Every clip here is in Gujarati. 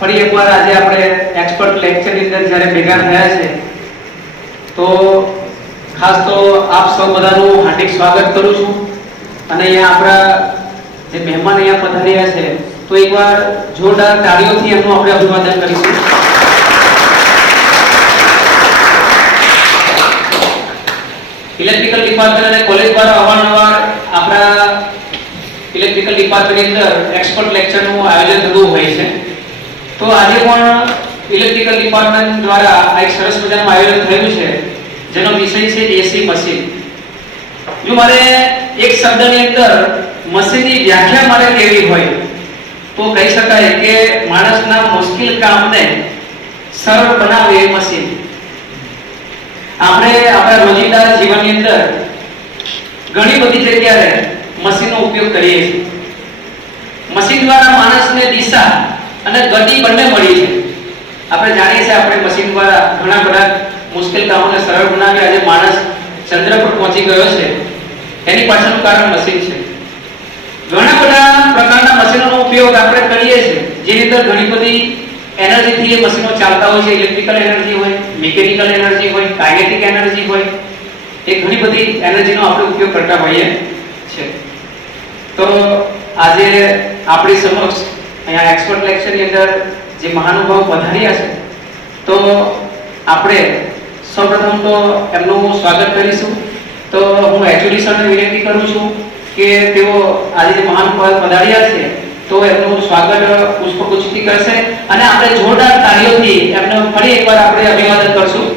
ફરી એકવાર આજે આપણે એક્સપર્ટ લેક્ચરની અંદર જ્યારે ભેગા થયા છે તો ખાસ તો આપ સૌ બધાનું હાર્દિક સ્વાગત કરું છું અને અહીંયા આપણા જે મહેમાન અહીંયા પધાર્યા છે તો એકવાર જોરદાર તાળીઓથી એમનું આપણે અભિવાદન કરીશું. ઇલેક્ટ્રિકલ ડિપાર્ટમેન્ટ અને કોલેજ દ્વારા અવારનવાર આપણા ઇલેક્ટ્રિકલ ડિપાર્ટમેન્ટની અંદર એક્સપર્ટ લેક્ચરનું આયોજન થતું હોય છે. તો આજે પણ ઇલેક્ટ્રિકલ ડિપાર્ટમેન્ટ દ્વારા આ એક સરસ મજાનું આયોજન થયું છે જેનો વિષય છે એસી મશીન. જો મારે એક શબ્દની અંદર મશીનની વ્યાખ્યા મારે કેવી હોય તો કહી શકાય કે માણસના મુશ્કેલ કામને સરળ બનાવે એ મશીન. આપણે આપણા રોજિંદા જીવનની અંદર ઘણી બધી જગ્યાએ મશીનનો ઉપયોગ કરીએ છીએ. મશીન દ્વારા માણસને દિશા અને ગતિ બંને મળી છે. આપણે જાણીએ છીએ આપણે મશીન દ્વારા ઘણા બધા મુશ્કેલ કામોને સરળ બનાવી આજે માણસ ચંદ્ર પર પહોંચી ગયો છે. એની પાછળનું કારણ મશીન છે. ઘણા બધા પ્રકારના મશીનોનો ઉપયોગ આપણે કરીએ છીએ જેની અંદર ઘણી બધી એનર્જીથી એ મશીનો ચાલતા હોય છે. ઇલેક્ટ્રિકલ એનર્જી હોય, મિકેનિકલ એનર્જી હોય, કાઇનેટિક એનર્જી હોય, એ ઘણી બધી એનર્જીનો આપણે ઉપયોગ કરતા હોઈએ છીએ. તો આજે આપણી સમક્ષ અહીંયા એક્સપર્ટ લેક્ચરની અંદર જે મહાનુભાવ પધાર્યા છે તો આપણે સૌપ્રથમ તો એમનું સ્વાગત કરીશું. તો હું એચઓડી સરને વિનંતી કરું છું કે તેઓ આજે જે મહાનુભાવ પધાર્યા છે તો એમનું સ્વાગત પુષ્પગુચ્છથી કરશે અને આપણે જોરદાર તાળીઓથી એમને ફરી એકવાર આપણે અભિવાદન કરશું.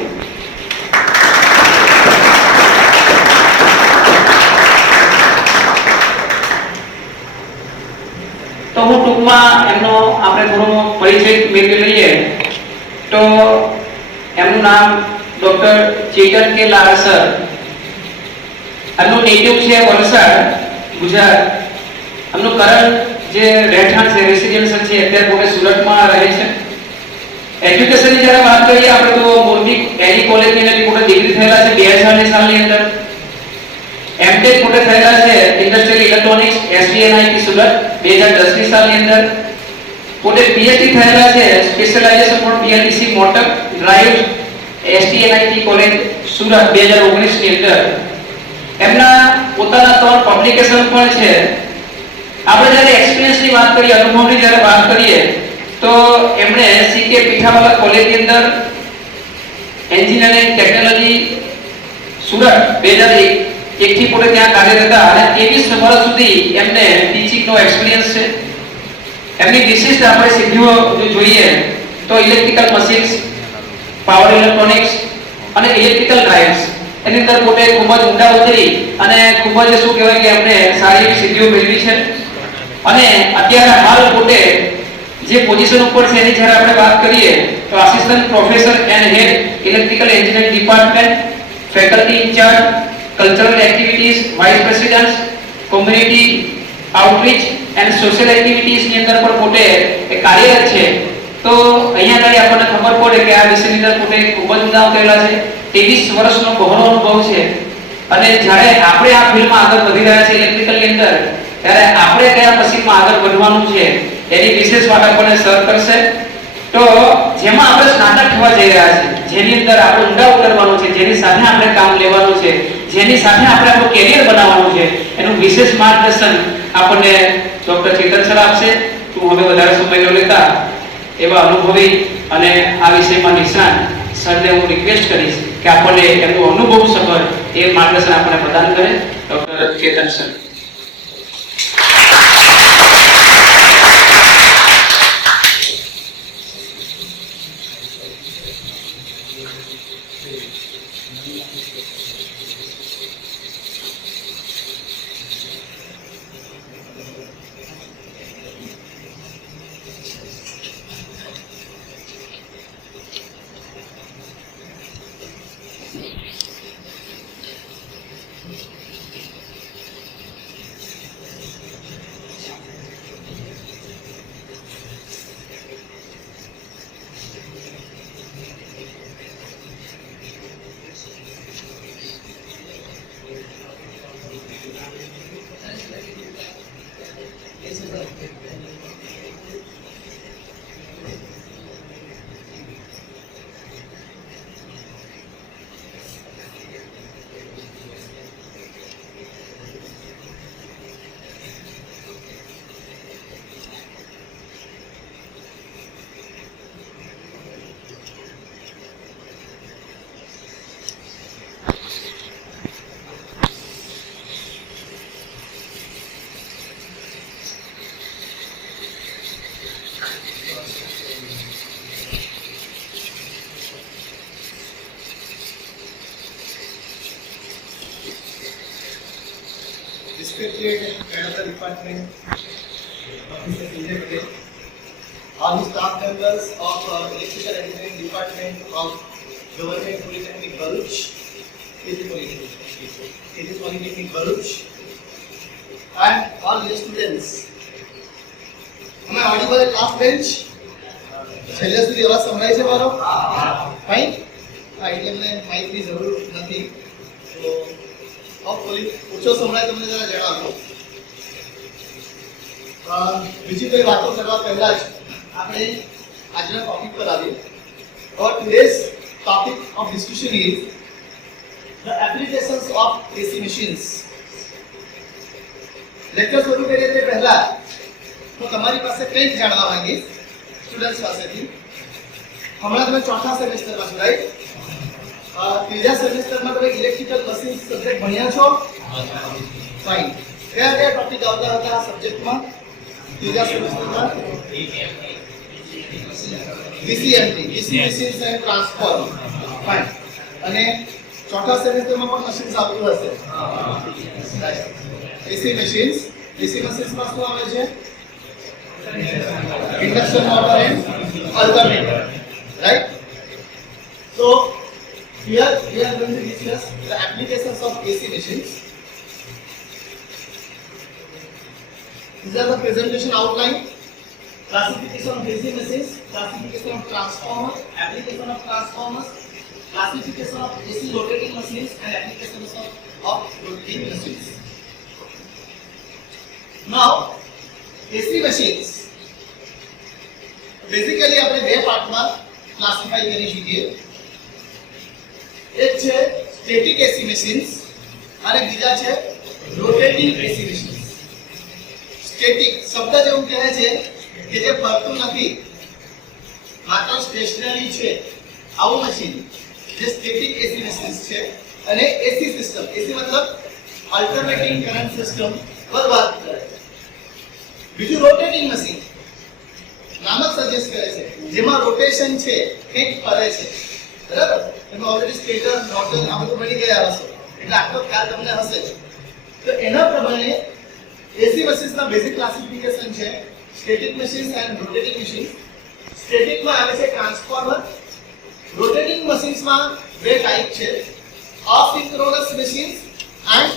તો હું ટૂંકમાં એમનો આપણે થોડો પરિચય મેળવી લઈએ. તો એમનું નામ ડોક્ટર ચેતન કે લાલ સર. એમનું નેટિવ છે વલસાડ, ગુજરાત. એમનું કરંટ જે રહેઠાણ છે રેસિડેન્શિયલ છે અત્યારે પોતે સુરતમાં રહે છે. એજ્યુકેશનની જ્યારે વાત કરીએ આપણે તો મોરબી એલી કોલેજની અંદર પોતે ડિગ્રી થયેલા છે 2000 સાલની અંદર. એમટેક પોતે થયેલા છે ઇન્ડસ્ટ્રીયલ ઇલેક્ટ્રોનિક્સ એસડીએનઆઈટી સુરત 2010 ની સાલની અંદર. પોતે પીએચડી થયેલા છે specialisation four PLC motor drive એસડીએનઆઈટી college Surat 2019 ની અંદર. એમના પોતાના 3 પબ્લિકેશન પણ છે. આપણે જ્યારે એક્સપિરિયન્સની વાત કરીએ, અનુભવની જ્યારે વાત કરીએ તો એમણે સીકે પીઠાવાલા કોલેજની અંદર એન્જિનિયરિંગ ટેકનોલોજી સુરત 2001 થી પોતે ત્યાં કાર્યરત હતા અને 23 વર્ષ સુધી એમને ટીચિંગનો એક્સપિરિયન્સ છે. એમની વિશિષ્ટ આપણે સિદ્ધિઓ જો જોઈએ તો ઇલેક્ટ્રિકલ મશીન્સ, પાવર ઇલેક્ટ્રોનિક્સ અને ઇલેક્ટ્રિકલ ડ્રાઇવ્સ એની અંદર પોતે ખૂબ જ ઊંડા ઉતરી અને ખૂબ જ શું કહેવાય કે એમને સારી એવી સિદ્ધિઓ મેળવી છે. અને અત્યારે હાલ પોતે જે પોઝિશન ઉપર છે એની જ્યારે આપણે વાત કરીએ તો assistant professor and head electrical engineering department, faculty incharge, cultural activities, vice president, community outreach and social activities ની અંદર પણ પોતે કાર્યરત છે. તો અહીંયા આગળ આપણને ખબર પડે કે આ વિષયની અંદર પોતે ખૂબ જ ઊંડા ઉતરેલા છે. 23 વર્ષનો બહોળો અનુભવ છે અને જ્યારે આપણે આ ફિલ્ડમાં આગળ વધી રહ્યા છે ઇલેક્ટ્રિકલની અંદર ત્યારે આપણે કયા મશીનમાં આગળ વધવાનું છે એની વિશેષ વાત આપણને સર કરશે. તો જેમાં આપણે સ્નાતક થવા જઈ રહ્યા છે, જેની અંદર આપણે ઊંડા ઉતરવાનું છે, જેની સાથે આપણે કામ લેવાનું છે, જેની સાથે આપણે આપણું કેરિયર બનાવવાનું છે, એનું વિશેષ માર્ગદર્શન આપણને ડોક્ટર ચેતન સર આપશે. હું હવે વધારે સમય ન લેતા એવા અનુભવી અને આ વિષયમાં નિષ્ણાત સરને હું રિક્વેસ્ટ કરીશ કે આપણને એમનું અનુભવ સભર એ માર્ગદર્શન આપણને પ્રદાન કરે. Doctor Chetan sir. Respected another department, Mr. Vijay Patel, all the staff members of Electrical Engineering Department of Government Polytechnic Bharuch, KG Polytechnic Bharuch, and all the students. Am I audible at last bench? છેલ્લે સુધી અવાજ સંભળાય છે મારો? ફાઇન? હા, એટલે મને માઇકની જરૂર નથી. તો હોપફુલી ઓછો સંભળાય તો મને જરા જણાવજો. બીજી કોઈ વાતો કરવા પહેલા જ આપણે આજના ટોપિક પર આવીએ. Our today's topic of discussion is the applications of AC machines. Lecture શરૂ કરીએ તે પહેલા હું તમારી પાસે કંઈક જાણવા માંગીશ સ્ટુડન્ટ્સ પાસેથી. હમણાં તમે ચોથા સેમેસ્ટરમાં છો, રાઈટ? ત્રીજા સેમેસ્ટરમાં તમે ઇલેક્ટ્રિકલ મશીન સબ્જેક્ટ ભણ્યા છો? ફાઇન. કયા કયા ટોપિક આવતા હતા આ સબ્જેક્ટમાં ત્રીજા સેમેસ્ટરમાં? DCMT, DC machines and transformers. Fine. અને ચોથા સેમેસ્ટરમાં પણ મશીન્સ આવતું હશે. AC machines, DC machines માં શું આવે છે? Induction motor and alternator, right? So here we are going to discuss the applications of AC machines. These are the presentation outline. Classification of AC machines, classification of transformers, application of transformers, classification of AC rotating machines, and applications of rotating machines. Now, AC machines basically આપણે બે પાર્ટમાં ક્લાસિફાઈ કરી શકીએ. એક છે સ્ટેટિક AC machines અને બીજા છે રોટેટિંગ AC machines. સ્ટેટિક શબ્દ જેવું કહે છે કે જે ફરતું નથી, માત્ર સ્ટેશનરી છે, આવું મશીન જે સ્ટેટિક AC machines છે. અને AC સિસ્ટમ, AC મતલબ અલ્ટરનેટિંગ કરંટ સિસ્ટમ પર વાત કરે છે. બીજું રોટેટિંગ મશીન, નામ જ સજેસ્ટ કરે છે જેમાં રોટેશન છે, કંઈક ફરે છે, બરાબર? તમે ઓલરેડી સ્ટેટર નોઝલ આ બધું ભણી ગયા હશો એટલે આખો ખ્યાલ તમને હશે. તો એના પ્રમાણે AC મશીન્સના બેઝિક ક્લાસિફિકેશન છે static machines and rotating machines. સ્ટેટિકમાં આવે છે ટ્રાન્સફોર્મર. રોટેટિંગ મશીન્સમાં બે ટાઈપ છે, asynchronous machines and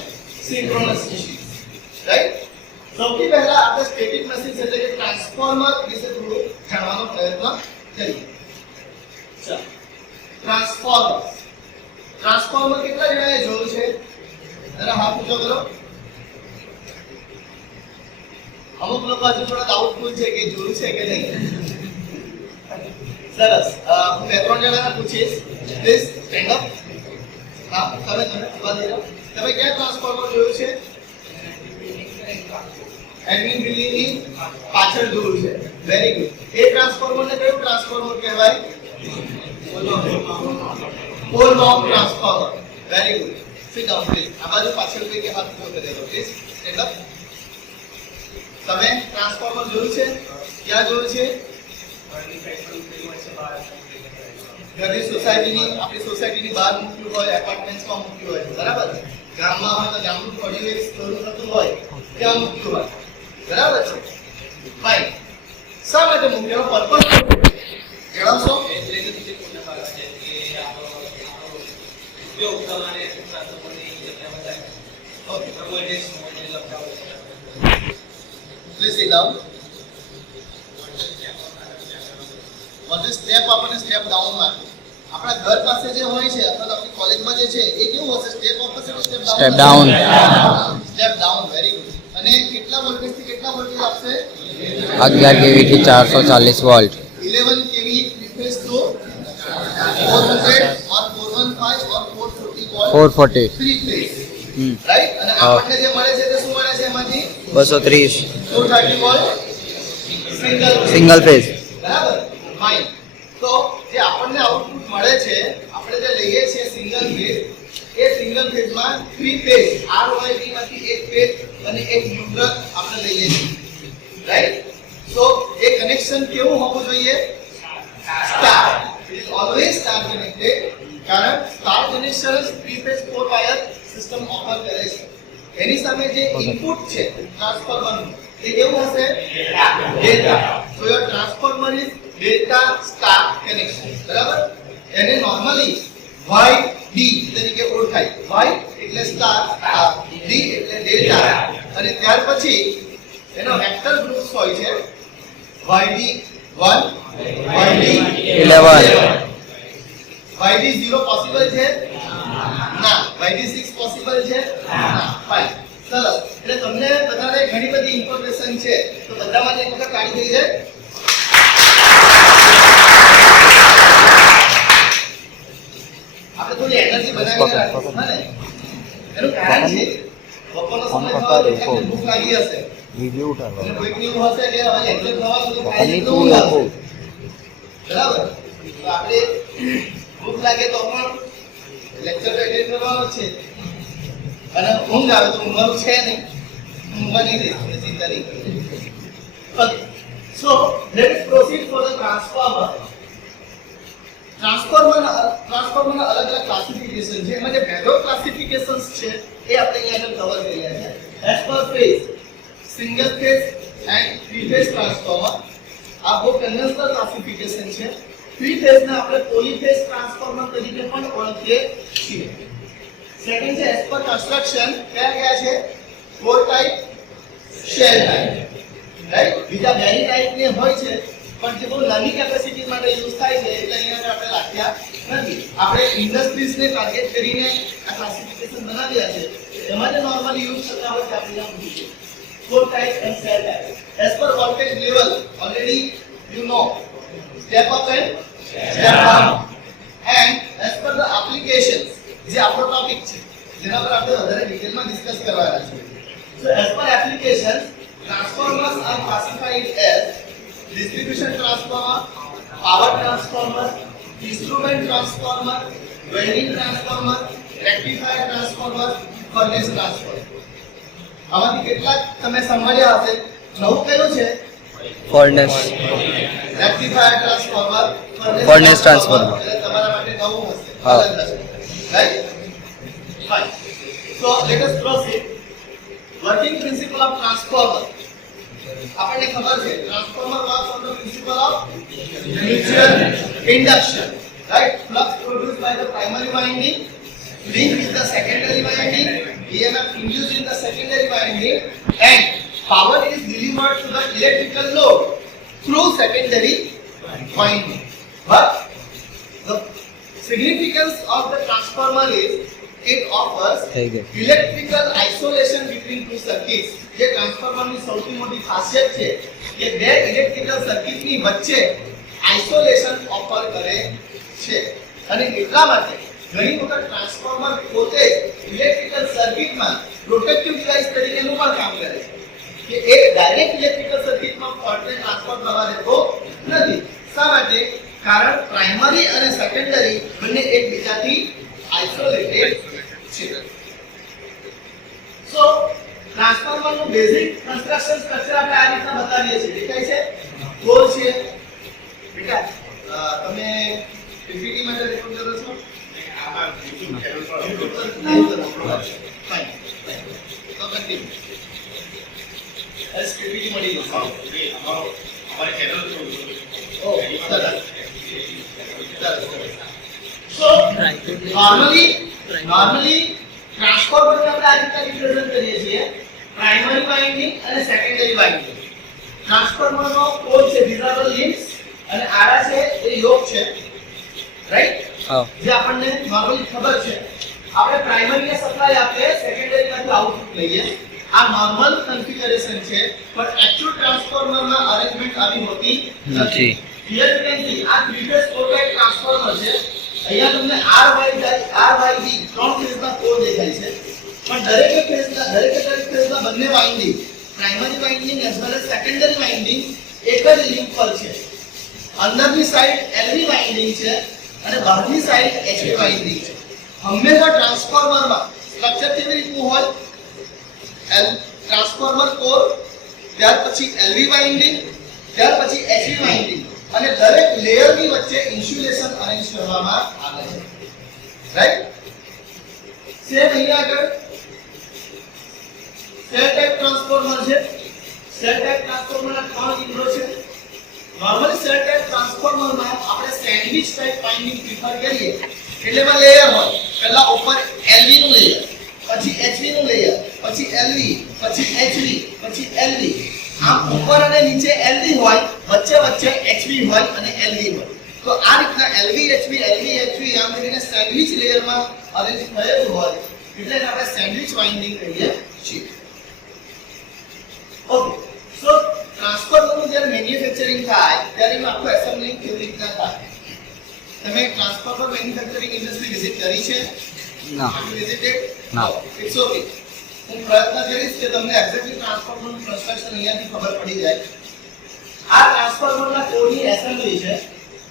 synchronous machines, right? સૌથી પહેલા આપણે સ્ટેટિક મશીન્સ એટલે કે ટ્રાન્સફોર્મર વિશે થોડું જાણવાનો પ્રયત્ન કરીએ. ચાલો, ટ્રાન્સફોર્મર કેટલા જણાએ જોયું છે? જરા હાથ ઊંચો કરો. અમુક લોકો હજુ થોડા ડાઉટફુલ છે કે જોયું છે કે નહીં. સરસ. હું બે ત્રણ જણાને પૂછીશ. Please stand up. હા, તમે ઉભા થઈ જાઓ. તમે કયા ટ્રાન્સફોર્મર જોયું છે? એડમિન બિલ્ડિંગની પાછળ જોયું છે. Very good. એ ટ્રાન્સફોર્મરને કયું ટ્રાન્સફોર્મર કહેવાય? Pole mount transformer. Very good. Sit down please. આ બાજુ પાછળ કોઈ કે હાથ ઊંચો કરી દો પ્લીઝ. Stand up. તમે ટ્રાન્સફોર્મર જોયું છે? ક્યાં જોયું છે? ઘરની સોસાયટીની, આપણી સોસાયટીની બહાર મૂક્યું હોય, એપાર્ટમેન્ટ્સમાં મૂક્યું હોય, બરાબર? ગામમાં હોય તો ગામનું પડ્યું એક સ્ટોર થતું હોય ત્યાં મૂક્યું હોય, બરાબર છે? ફાઇન. શા માટે મૂક્યો? પર્પઝ જણાવશો? Okay, please sit down. What step આપણને સ્ટેપ ડાઉનમાં આપણા ઘર પાસે જે હોય છે અથવા આપણી કોલેજમાં જે છે એ કેવું હશે? સ્ટેપ અપ હશે કે step down? Step down. Very good. અને કેટલા વોલ્ટેજ થી કેટલા વોલ્ટેજ આપશે? 11 kV થી 440 volt. 11 kV replace to 400 or 415 or 440 volt. 440. 3 phase. Right? અને આપણને જે મળે છે તે શું મળે છે એમાંથી? 230 230 વોલ્ટ સિંગલ ફેઝ. બરાબર? ફાઇન. તો જે આપણને આઉટપુટ મળે છે, આપણે જે લઈએ છીએ સિંગલ ફેઝ, એ સિંગલ ફેઝમાં 3 ફેઝ RYB માંથી એક ફેઝ અને એક ન્યુટ્રલ આપણે લઈએ છીએ, રાઈટ? સો એ કનેક્શન કનેક્શન કેવું હોવું જોઈએ? Star. It is always star connected, કારણ star connection three phase 4 wire system offer કરે છે. એની સામે જે ઇનપુટ છે ટ્રાન્સફોર્મરનું એ કેવું હશે? Delta. So your transformer is delta star connection. બરાબર? એને નોર્મલી YD તરીકે ઓળખાય. Y એટલે સ્ટાર, D એટલે ડેલ્ટા, અને ત્યાર પછી એનો વેક્ટર ગ્રુપ્સ હોય છે YD1, YD11. YD0 પોસિબલ છે? ના. YD6 પોસિબલ છે? ના. ફાઇન. સરસ. એટલે તમને બધાને ઘણી બધી ઇન્ફોર્મેશન છે, તો બધામાં એક વખત કાઢી થઈ જાય. આપણે થોડી એનર્જી બનાવીને રાખીશું, હા ને? એનું કારણ છે બપોરનો સમય થયો એટલે ભૂખ લાગી હશે. વિડિયો ઉતારવા અને કોઈકની એવું હશે કે હવે એક્ઝેક્ટ થવાનું તો ખાઈ લીધું હશે. બરાબર? તો આપણે ભૂખ લાગે તો પણ લેક્ચર એટેન્ડ કરવાનો છે, અને ઊંઘ આવે તો ઊંઘવાનું છે નહીં, ઊંઘવા નહીં દઈશું, ચિંતા નહીં કરવી. Okay, so let's proceed for the transformer. ટ્રાન્સફોર્મરના અલગ અલગ ક્લાસિફિકેશન છે. એમાં જે બેઝો ક્લાસિફિકેશન્સ છે એ આપણે અહીંયા આગળ કવર કર્યા છે. As per phase, single phase and three phase transformer. આ બહુ કન્વેન્શનલ ક્લાસિફિકેશન છે. થ્રી ફેઝ ને આપણે પોલીફેઝ ટ્રાન્સફોર્મર તરીકે પણ ઓળખીએ છીએ. સેકન્ડ છે એઝ પર કન્સ્ટ્રક્શન, કયા છે? Four type, shell type, right? બીજા બેરી ટાઈપ ને હોય છે, પણ જે બહુ નાની કેપેસિટી માટે યુઝ થાય છે એટલે અહીંયા આપણે રાખ્યા નથી. આપણે ઇન્ડસ્ટ્રીઝને ટાર્ગેટ કરીને આ ક્લાસિફિકેશન બનાવ્યા છે. એમાં જે નોર્મલી યુઝ થતા હોય છે આપણે આ મૂકીએ. Four type and shell type. As per voltage level already you know, step up and step down. And as per the applications, જે આપણો ટોપિક છે જેના પર આપણે વધારે ડિટેલમાં ડિસ્કસ કરવાના છે. So as per applications, transformers are classified as distribution transformer, power transformer, instrument transformer, welding transformer, rectifier transformer, furnace transformer. આમાંથી કેટલાક તમે સંભાળ્યા હશે. નવું કયું છે? Furnace rectifier transformer, furnace transformer. એટલે તમારા માટે નવું હશે, હા. અલગ હશે, right? Fine. So let us proceed. Working principle of transformer. આપણને ખબર છે transformer works on the principle of mutual induction, right? Flux produced by the primary winding linked with the secondary winding, EMF induced in the secondary winding, and power is delivered to the electrical load through secondary winding. But the significance of the transformer is it offers electrical isolation between two circuits. જે ટ્રાન્સફોર્મરની સૌથી મોટી ખાસિયત છે કે બે ઇલેક્ટ્રિકલ સર્કિટની વચ્ચે આઇસોલેશન ઓફર કરે છે. અને એટલા માટે ઘણી વખત ટ્રાન્સફોર્મર પોતે ઇલેક્ટ્રિકલ સર્કિટમાં પ્રોટેક્ટિવ ડિવાઇસ તરીકેનું પણ કામ કરે છે, કે એક ડાયરેક્ટ ઇલેક્ટ્રિકલ સર્કિટમાં ફોલ્ટને ટ્રાન્સફર કરવા દેતો નથી. શા માટે? કારણ પ્રાઇમરી અને સેકન્ડરી બંને એકબીજાથી આઇસોલેટેડ છે. સો ટ્રાન્સફોર્મરનું બેઝિક કન્સ્ટ્રક્શન સ્ટ્રક્ચર આપણે આ રીતના બતાવીએ છીએ. દેખાય છે? કોર છે. બેટા તમે પીપીટી માટે રેકોર્ડ કરો છો? Fine. So continue. SPPT મળી ગયો. અમારે ચેનલ છે. ઓ સરસ. So normally ટ્રાન્સફોર્મર ને આપણે આ રીતે રિપ્રેઝન્ટ કરીએ છીએ. પ્રાઇમરી વાઇન્ડિંગ અને સેકન્ડરી વાઇન્ડિંગ. ટ્રાન્સફોર્મર નો કોર છે, these are the limbs, અને આરા છે એ યોક છે, રાઈટ? જે આપણને નોર્મલી ખબર છે. આપણે પ્રાઇમરી ને સપ્લાય આપીએ, સેકન્ડરી માંથી આઉટપુટ લઈએ. આ નોર્મલ કન્ફિગરેશન છે, પણ એક્ચ્યુઅલ ટ્રાન્સફોર્મર માં અરેન્જમેન્ટ આવી હોતી નથી. હિયર યુ કેન સી આ three phase four type transformer છે. અહીંયા તમને RYB ત્રણ ફેઝના કોર દેખાય છે, પણ દરેક ફેઝના બંને winding, primary winding as well as secondary winding એક જ લિંક પર છે. અંદરની સાઈડ LV વાઇન્ડિંગ છે અને બહારની સાઈડ HV વાઇન્ડિંગ છે. હંમેશા ટ્રાન્સફોર્મરમાં સ્ટ્રક્ચર કેવી રીતનું હોય? ટ્રાન્સફોર્મર કોર, ત્યાર પછી LV વાઇન્ડિંગ, ત્યાર પછી HV HV વાઇન્ડિંગ અને દરેક લેયરની વચ્ચે ઇન્સ્યુલેશન અરેન્જ કરવામાં આવે છે. રાઈટ? સેમ અહીંયા આગળ સેલ ટાઇપ ટ્રાન્સફોર્મર છે. સેલ ટાઇપ ટ્રાન્સફોર્મરના 3 વિન્ડો છે. નોર્મલી સેલ ટાઇપ ટ્રાન્સફોર્મરમાં આપણે સેન્ડવિચ ટાઇપ વાઇન્ડિંગ પ્રિફર કરીએ. એટલે એમાં લેયર હોય. પહેલા ઉપર LV નું લેયર, પછી HV નું લેયર, પછી LV, પછી HV, પછી LV. આમ ઉપર અને નીચે LV હોય, વચ્ચે HV હોય અને LV હોય. તો આ રીતના LV HV આમ કરીને સેન્ડવિચ લેયરમાં અરેન્જ થયેલું હોય એટલે એને આપણે સેન્ડવિચ વાઇન્ડિંગ કહીએ છીએ. ઓકે, સો ટ્રાન્સફોર્મરનું જ્યારે મેન્યુફેક્ચરિંગ થાય ત્યારે એમાં આખું એસેમ્બલિંગ કેવી રીતના થાય? તમે ટ્રાન્સફોર્મર મેન્યુફેક્ચરિંગ ઇન્ડસ્ટ્રી વિઝિટ કરી છે? ના. વિઝિટેડ? ના. It's okay. હું પ્રયત્ન કરીશ કે તમને એક્ઝેક્ટલી ટ્રાન્સફોર્મરનું કન્સ્ટ્રક્શન અહીંયાથી ખબર પડી જાય. આ ટ્રાન્સફોર્મરના કોરની એસેમ્બલી છે.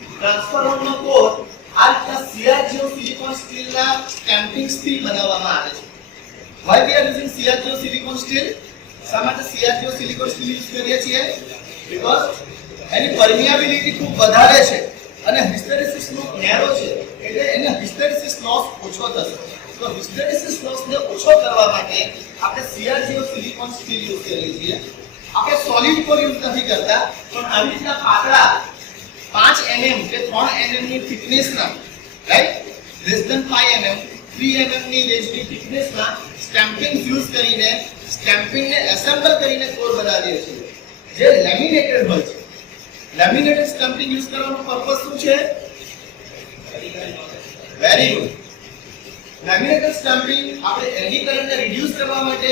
ટ્રાન્સફોર્મરનો કોર આ રીતના CR0 સિલિકોન સ્ટીલના સ્ટેમ્પિંગ્સથી બનાવવામાં આવે છે. Why we are using CR0 silicon steel? શા માટે CR0 સિલિકોન સ્ટીલ યુઝ કરીએ છીએ? Because એની પરમિયાબિલિટી ખૂબ વધારે છે અને હિસ્ટેરેસિસ નો નેરો છે એટલે એનો હિસ્ટેરેસિસ લોસ ઓછો થશે. તો હિસ્ટેરેસિસ લોસને ઓછો કરવા માટે આપણે CR0 સિલિકોન સ્ટીલ યુઝ કરીએ છીએ. આપણે સોલિડ કોર યુઝ નથી કરતા પણ આવી રીતના પાતળા 5 mm કે 3 mm ની થિકનેસના, right, less than 5 mm 3 mm ની રેન્જની થિકનેસના સ્ટેમ્પિંગ યુઝ કરીને સ્ટેમ્પિંગને એસેમ્બલ કરીને કોર બનાવીએ છીએ જે લેમિનેટેડ હોય છે. લેમિનેટેડ સ્ટેમ્પિંગ યુઝ કરવાનો પર્પસ શું છે? Very good. લેમિનેટેડ સ્ટેમ્પિંગ આપણે એડી કરંટને રિડ્યુસ કરવા માટે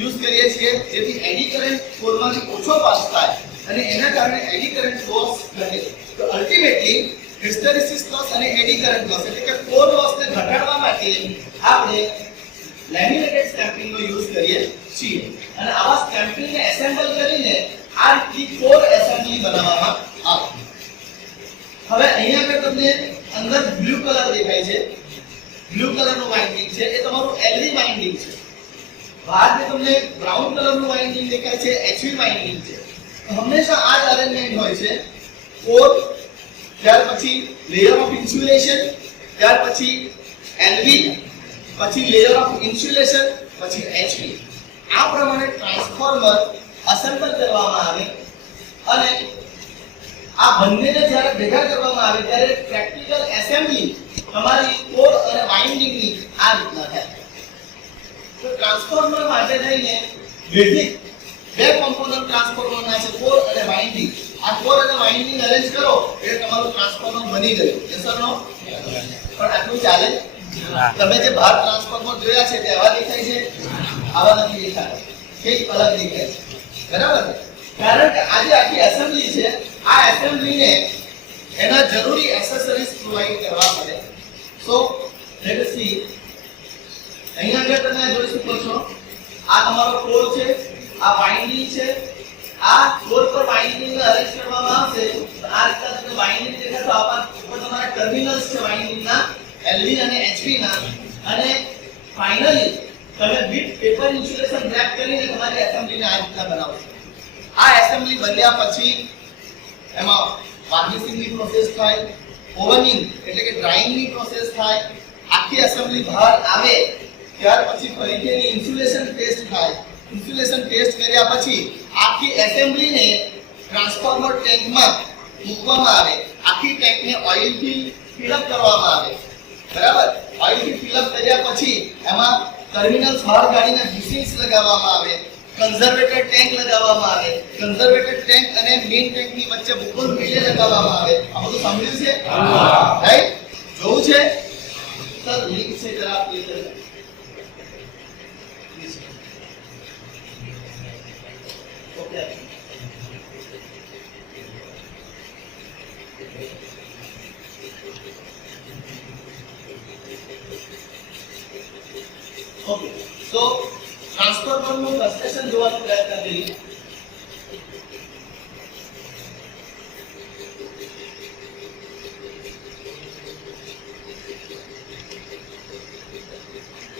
યુઝ કરીએ છીએ જેથી એડી કરંટ કોરમાંથી ઓછો પાસ થાય અને એના કારણે એડી કરંટ લોસ ઘટે. તો અલ્ટિમેટલી હિસ્ટેરેસિસ લોસ અને એડી કરંટ લોસ એટલે કે કોર લોસને ઘટાડવા માટે આપણે લેમિનેટેડ સ્ટેમ્પિંગનો યુઝ કરીએ છીએ અને આવા સ્ટેમ્પિંગને એસેમ્બલ કરીને આ રીતની કોર એસેમ્બલી બનાવવામાં આવે. હવે અહીંયા આગળ તમને અંદર બ્લુ કલર દેખાય છે. બ્લુ કલરનું વાઇન્ડિંગ છે એ તમારું LV વાઇન્ડિંગ છે. બહાર જે તમને બ્રાઉન કલરનું વાઇન્ડિંગ દેખાય છે HV વાઇન્ડિંગ છે. હંમેશા આ જ અરેન્જમેન્ટ હોય છે. કોર, ત્યાર પછી લેયર ઓફ ઇન્સ્યુલેશન, ત્યાર પછી LV, પછી લેયર ઓફ ઇન્સ્યુલેશન, પછી HV. આ પ્રમાણે ટ્રાન્સફોર્મર અસેમ્બલ કરવામાં આવે અને આ બંનેને જ્યારે ભેગા કરવામાં આવે ત્યારે પ્રેક્ટિકલ એસેમ્બલી તમારી કોર અને વાઇન્ડિંગની આ રીતના થાય. તો ટ્રાન્સફોર્મર માટે થઈને બેઝિક બે કોમ્પોનન્ટ ટ્રાન્સફોર્મરના છે, કોર અને વાઇન્ડિંગ. આ કોર અને વાઇન્ડિંગ અરેન્જ કરો એટલે તમારું ટ્રાન્સફોર્મર બની ગયું. યસ ઓર નો? પણ આટલું ચાલે? તમે જે બહાર ટ્રાન્સફોર્મર જોયા છે તે આવા દેખાય છે? આવા નથી દેખાતા. કંઈક અલગ દેખાય છે. બરાબર? કારણ કે આજે આખી એસેમ્બલી છે. આ એસેમ્બલીને એના જરૂરી એસેસરીઝ પ્રોવાઇડ કરવા પડે. સો લેટ અસ સી. અહીંયા આગળ તમે જોઈ શકો છો આ તમારો કોર છે, આ વાઇન્ડિંગ છે. આ કોર પર વાઇન્ડિંગને અરેન્જ કરવામાં આવશે. આ રીતના તમને વાઇન્ડિંગ દેખાશે. ઉપર તમારા ટર્મિનલ્સ છે વાઇન્ડિંગના LV અને HV ના અને ફાઇનલી તમે વિથ પેપર ઇન્સ્યુલેશન રેપ કરીને તમારી એસેમ્બલીને આ રીતના બનાવો છો. આ એસેમ્બલી બન્યા પછી એમાં વાર્નિશિંગની પ્રોસેસ થાય, ઓવનિંગ એટલે કે ડ્રાઇંગની પ્રોસેસ થાય. આખી એસેમ્બલી બહાર આવે ત્યાર પછી ફરીથી એની ઇન્સ્યુલેશન ટેસ્ટ થાય. ઇન્સ્યુલેશન ટેસ્ટ કર્યા પછી આખી એસેમ્બલીને ટ્રાન્સફોર્મર ટેન્કમાં મૂકવામાં આવે. આખી ટેન્કને ઓઇલથી ફિલ અપ કરવામાં આવે. બરાબર? ઓઇલથી ફિલ અપ કર્યા પછી એમાં ટર્મિનલ્સ બહાર કાઢીને બુશિંગ્સ લગાવવામાં આવે. કન્ઝર્વેટર ટેન્ક લગાવવામાં આવે. કન્ઝર્વેટર ટેન્ક અને મેઇન ટેન્કની વચ્ચે બુકર રિલે લગાવવામાં આવે. આ બધું સાંભળ્યું છે? રાઈટ? જોવું છે? સર લિંક છે જરા ક્લિક કરો. ઓકે. ઓકે. સો ટ્રાન્સફોર્મરનું કન્સ્ટ્રક્શન જોવાનો પ્રયત્ન કરીએ.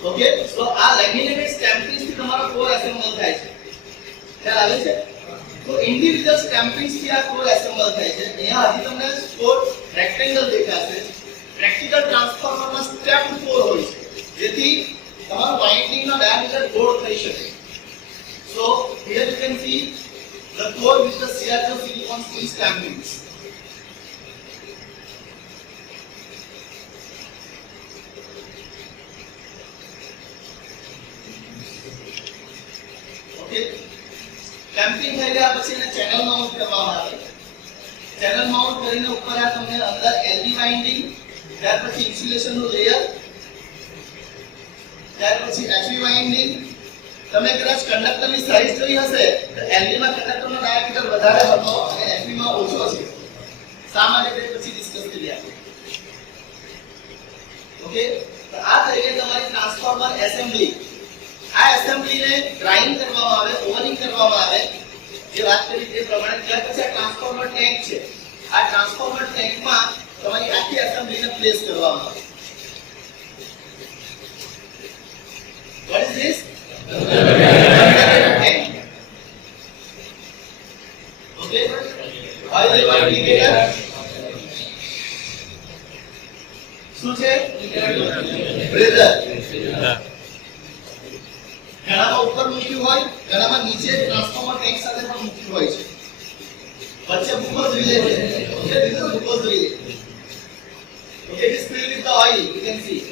ઓકે. સો આ લેમિનેટેડ સ્ટેમ્પિંગ્સ થી તમારો કોર એસેમ્બલ થાય છે. ખ્યાલ આવે છે? તો ઇન્ડિવિડ્યુઅલ સ્ટેમ્પિંગ્સ થી આ કોર એસેમ્બલ થાય છે. અહીંયા હજી તમને કોર રેક્ટેંગલ દેખાશે. પ્રેક્ટિકલ ટ્રાન્સફોર્મરમાં સ્ટેપ કોર હોય છે, જેથી તમારું વાઇન્ડિંગ નો ડાયામીટર ગોળ થઈ શકે. So here you can see the core with the CR0 silicon steel stampings. Okay. Stamping થઈ ગયા પછી એને ચેનલ માઉન્ટ કરવામાં આવે. ચેનલ માઉન્ટ કરીને ઉપર આ તમને અંદર LV વાઇન્ડિંગ, ત્યાર પછી ઇન્સ્યુલેશન નું લેયર, ત્યાર પછી HV વાઇન્ડિંગ. તમે કદાચ કંડક્ટરની સાઈઝ જોઈ હશે તો LV માં કંડક્ટરનો ડાયામીટર વધારે હતો અને HV માં ઓછો છે. શા માટે તે પછી ડિસ્કસ કરીએ આપણે. ઓકે, તો આ થઈ ગઈ તમારી ટ્રાન્સફોર્મર એસેમ્બલી. આ એસેમ્બલીને ગ્રાઇન્ડ કરવામાં આવે, ઓવરિંગ કરવામાં આવે, જે વાત કરી તે પ્રમાણે. ત્યાર પછી આ ટ્રાન્સફોર્મર ટેન્ક છે. આ ટ્રાન્સફોર્મર ટેન્કમાં તમારી આખી એસેમ્બલીને પ્લેસ કરવામાં આવે. What is this? Okay. Oil indicator. શું છે? બ્રેઝર. ઘણામાં ઉપર મૂક્યું હોય, ઘણામાં નીચે ટ્રાન્સફોર્મર ટેન્ક સાથે પણ મૂક્યું હોય છે. વચ્ચે બુકોઝ રિલે છે. Okay, this is bukose relay. Okay, it is filled with the oil. You can see.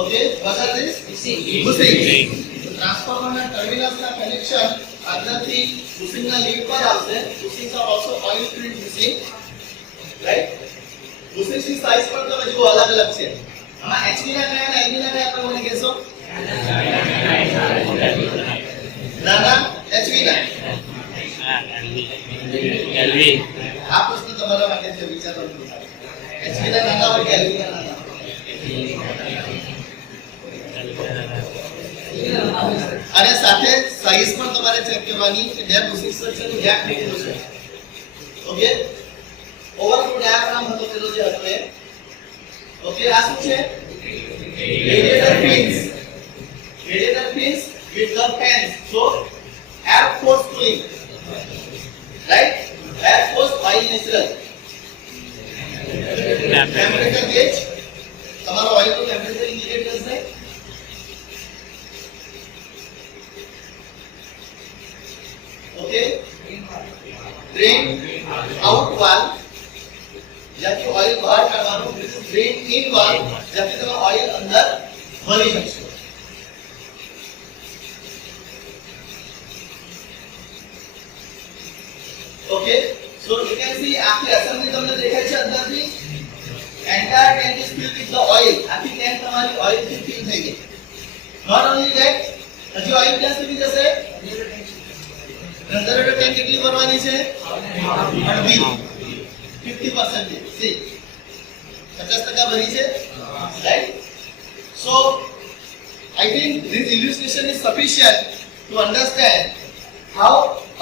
Okay, what are this? Bushing. Transformer ના ટર્મિનલ્સ ના કનેક્શન અંદરથી bushing ના લીડ પર આવશે. Bushings are also oil filled bushing, right? Bushings ની સાઈઝ પણ તમે જુઓ અલગ અલગ છે. આમાં HV ના કયા અને LV ના કયા તમે મને કહેશો? નાના HV ના. LV. આ પ્રશ્ન તમારા માટે છે, વિચારવાનું. HV ના નાના હોય કે LV ના નાના? અને સાથે સાઈઝ પણ તમારે ચેક કરવાની કે બે બુશિંગ સ્ટ્રક્ચરનું ગેપ કેટલું છે. ઓકે, ઓવરફ્લો ડાયાગ્રામ હતો પેલો જે હતો એ. ઓકે, આ શું છે? Radiator pins. Radiator pins with the fans, so air force cooling, right? Air force oil natural. Temperature gauge તમારો ઓઇલ નું ટેમ્પરેચર ઇન્ડિકેટ કરશે. ओके, ड्रेन आउट वाल्व જ્યાંથી ઓઇલ બહાર કાઢવાનું, ડ્રેન ઇન વાલ્વ જ્યાંથી તમે ઓઇલ અંદર ભરી શકશો. Okay, so you can C આખી એસેમ્બલી તમને દેખાય છે અંદરથી. Entire tank is field with the oil. આખી ટેન્ક તમારી ઓઇલ થી ફિલ થઈ ગઈ. નોટ ઓન્લી ધેટ, હજી ઓઇલ ક્યાં સુધી જશે? રેગ્યુલેટર ટેન્ક કેટલી ભરવાની છે? અડધી. 50%. સી 50% ભરી છે, right? So I think this illustration is sufficient to understand how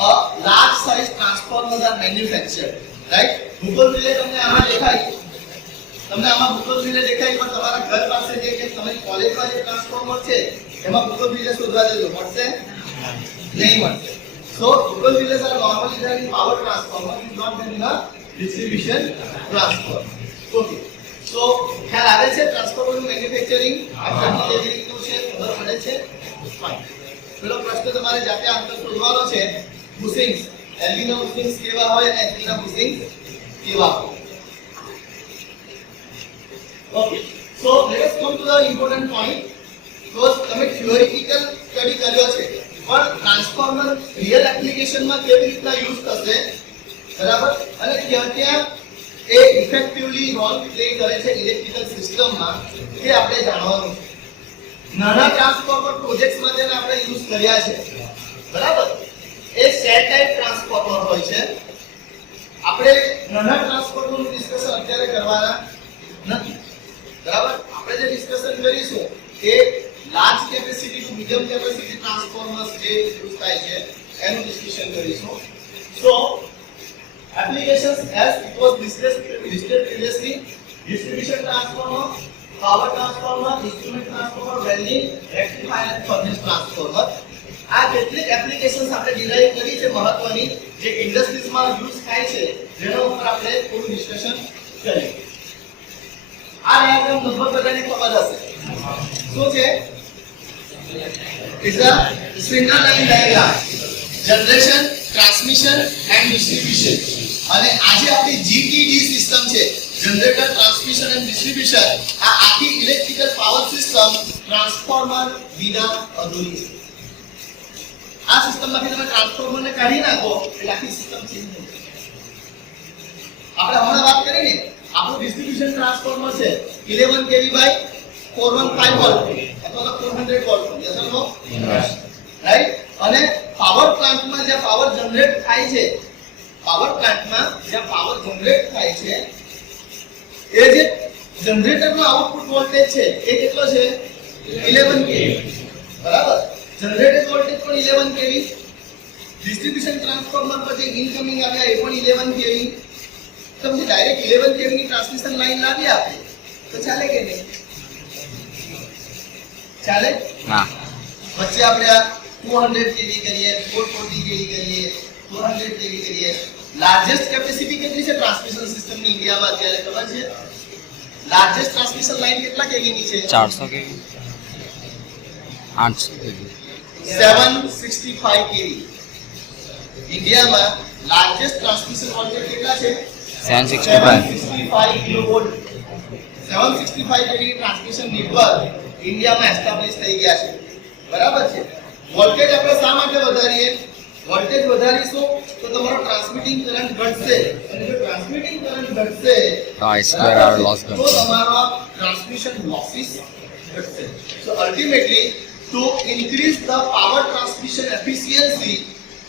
a large size transformers are manufactured, right? Because relay તમને આમાં દેખાય, તમને આમાં બુકોઝ રિલે દેખાય, પણ તમારા ઘર પાસે જે કે તમારી કોલેજમાં જે ટ્રાન્સફોર્મર છે એમાં બુકોઝ રિલે શોધવા જજો, મળશે નહીં મળશે. So bukose relays are normally there in power transformer, is not there in a distribution transformer. Okay. So ખ્યાલ આવે છે ટ્રાન્સફોર્મર નું મેન્યુફેક્ચરિંગ આખી કેવી રીતનું છે, ખબર પડે છે? ફાઇન. પેલો પ્રશ્ન તમારે જાતે આન્સર શોધવાનો છે. બુશિંગ્સ, LV ના બુશિંગ્સ કેવા હોય અને HV ના બુશિંગ્સ કેવા હોય. Okay. So let us come to the important point. because તમે થિયોરિટિકલ સ્ટડી કર્યો છે, પણ ટ્રાન્સફોર્મર રિયલ એપ્લિકેશનમાં કેવી રીતના યુઝ થશે, બરાબર, અને ક્યાં ક્યાં એ ઇફેક્ટિવલી રોલ પ્લે કરે છે ઇલેક્ટ્રિકલ સિસ્ટમમાં, તે આપણે જાણવાનું છે. નાના ટ્રાન્સફોર્મર પ્રોજેક્ટ્સ માટે આપણે યુઝ કર્યા છે, બરાબર. એ સેલ ટાઇપ ટ્રાન્સફોર્મર હોય છે. આપણે નાના ટ્રાન્સફોર્મરનું ડિસ્કશન અત્યારે કરવાના નથી, બરાબર. આપણે જે ડિસ્કશન કરીશું એ large capacity to medium capacity transformers જે યુઝ થાય છે એનું ડિસ્કશન કરીશું. સો applications as it was listed previously: distribution transformer, power transformer, instrument transformer, welding, rectifier and furnace transformer. આ કેટલીક એપ્લિકેશન્સ આપણે ડિરાઈવ કરી છે મહત્વની જે ઇન્ડસ્ટ્રીઝમાં યુઝ થાય છે જેના ઉપર આપણે થોડું ડિસ્કશન કરીએ. આ ડાયાગ્રામ લગભગ બધાને ખબર હશે શું છે? Is a single line diagram, generation, transmission and distribution. અને આજે આપણી જીટીડી સિસ્ટમ છે, જનરેટર, ટ્રાન્સમિશન એન્ડ ડિસ્ટ્રીબ્યુશન. આ આખી ઇલેક્ટ્રિકલ પાવર સિસ્ટમ ટ્રાન્સફોર્મર વિના અધૂરી છે. આ સિસ્ટમમાંથી તમે ટ્રાન્સફોર્મરને કાઢી નાખો એટલે આખી સિસ્ટમ ચેન્જ થઈ જાય. આપણે હમણાં વાત કરી ને, આપણું ડિસ્ટ્રીબ્યુશન ટ્રાન્સફોર્મર છે 11 kV બાય 415 વોલ્ટ અથવા તો 400 volt. Yes or no? Right. અને પાવર પ્લાન્ટમાં જે પાવર જનરેટ થાય છે, પાવર પ્લાન્ટમાં જે પાવર જનરેટ થાય છે એ જે જનરેટરનો આઉટપુટ વોલ્ટેજ છે એ કેટલો છે? 11 kV. બરાબર. જનરેટેડ વોલ્ટેજ પણ 11 kV. ડિસ્ટ્રીબ્યુશન ટ્રાન્સફોર્મર પર જે ઇનકમિંગ આવ્યા એ પણ 11 kV. તો પછી ડાયરેક્ટ 11 kV ની ટ્રાન્સમિશન લાઈન લાવી આપે તો ચાલે કે નહીં? ચાલે ના. પછી આપણે આ 200 kV કરીએ, 440 kV કરીએ, 400 kV કરીએ. લાર્જેસ્ટ કેપેસિટી કેટલી છે ટ્રાન્સમિશન સિસ્ટમની ઇન્ડિયામાં અત્યારે ખબર છે? લાર્જેસ્ટ ટ્રાન્સમિશન લાઈન કેટલા kV ની છે? 400 kV 800 kV 765 kV. ઇન્ડિયામાં લાર્જેસ્ટ ટ્રાન્સમિશન વોલ્ટેજ કેટલા છે? 765 કિલોવોલ્ટ. 765 kV ની ટ્રાન્સમિશન નેટવર્ક ઇન્ડિયામાં એસ્ટાબ્લિશ થઈ ગયા છે. બરાબર છે. વોલ્ટેજ આપણે શા માટે વધારીએ? વોલ્ટેજ વધારીશું તો તમારો ટ્રાન્સમિટિંગ કરંટ ઘટશે, અને જો ટ્રાન્સમિટિંગ કરંટ ઘટશે તો I square R loss તો ઘટશે. તમારો ટ્રાન્સમિશન લોસીસ ઘટશે. So ultimately to increase the power transmission efficiency,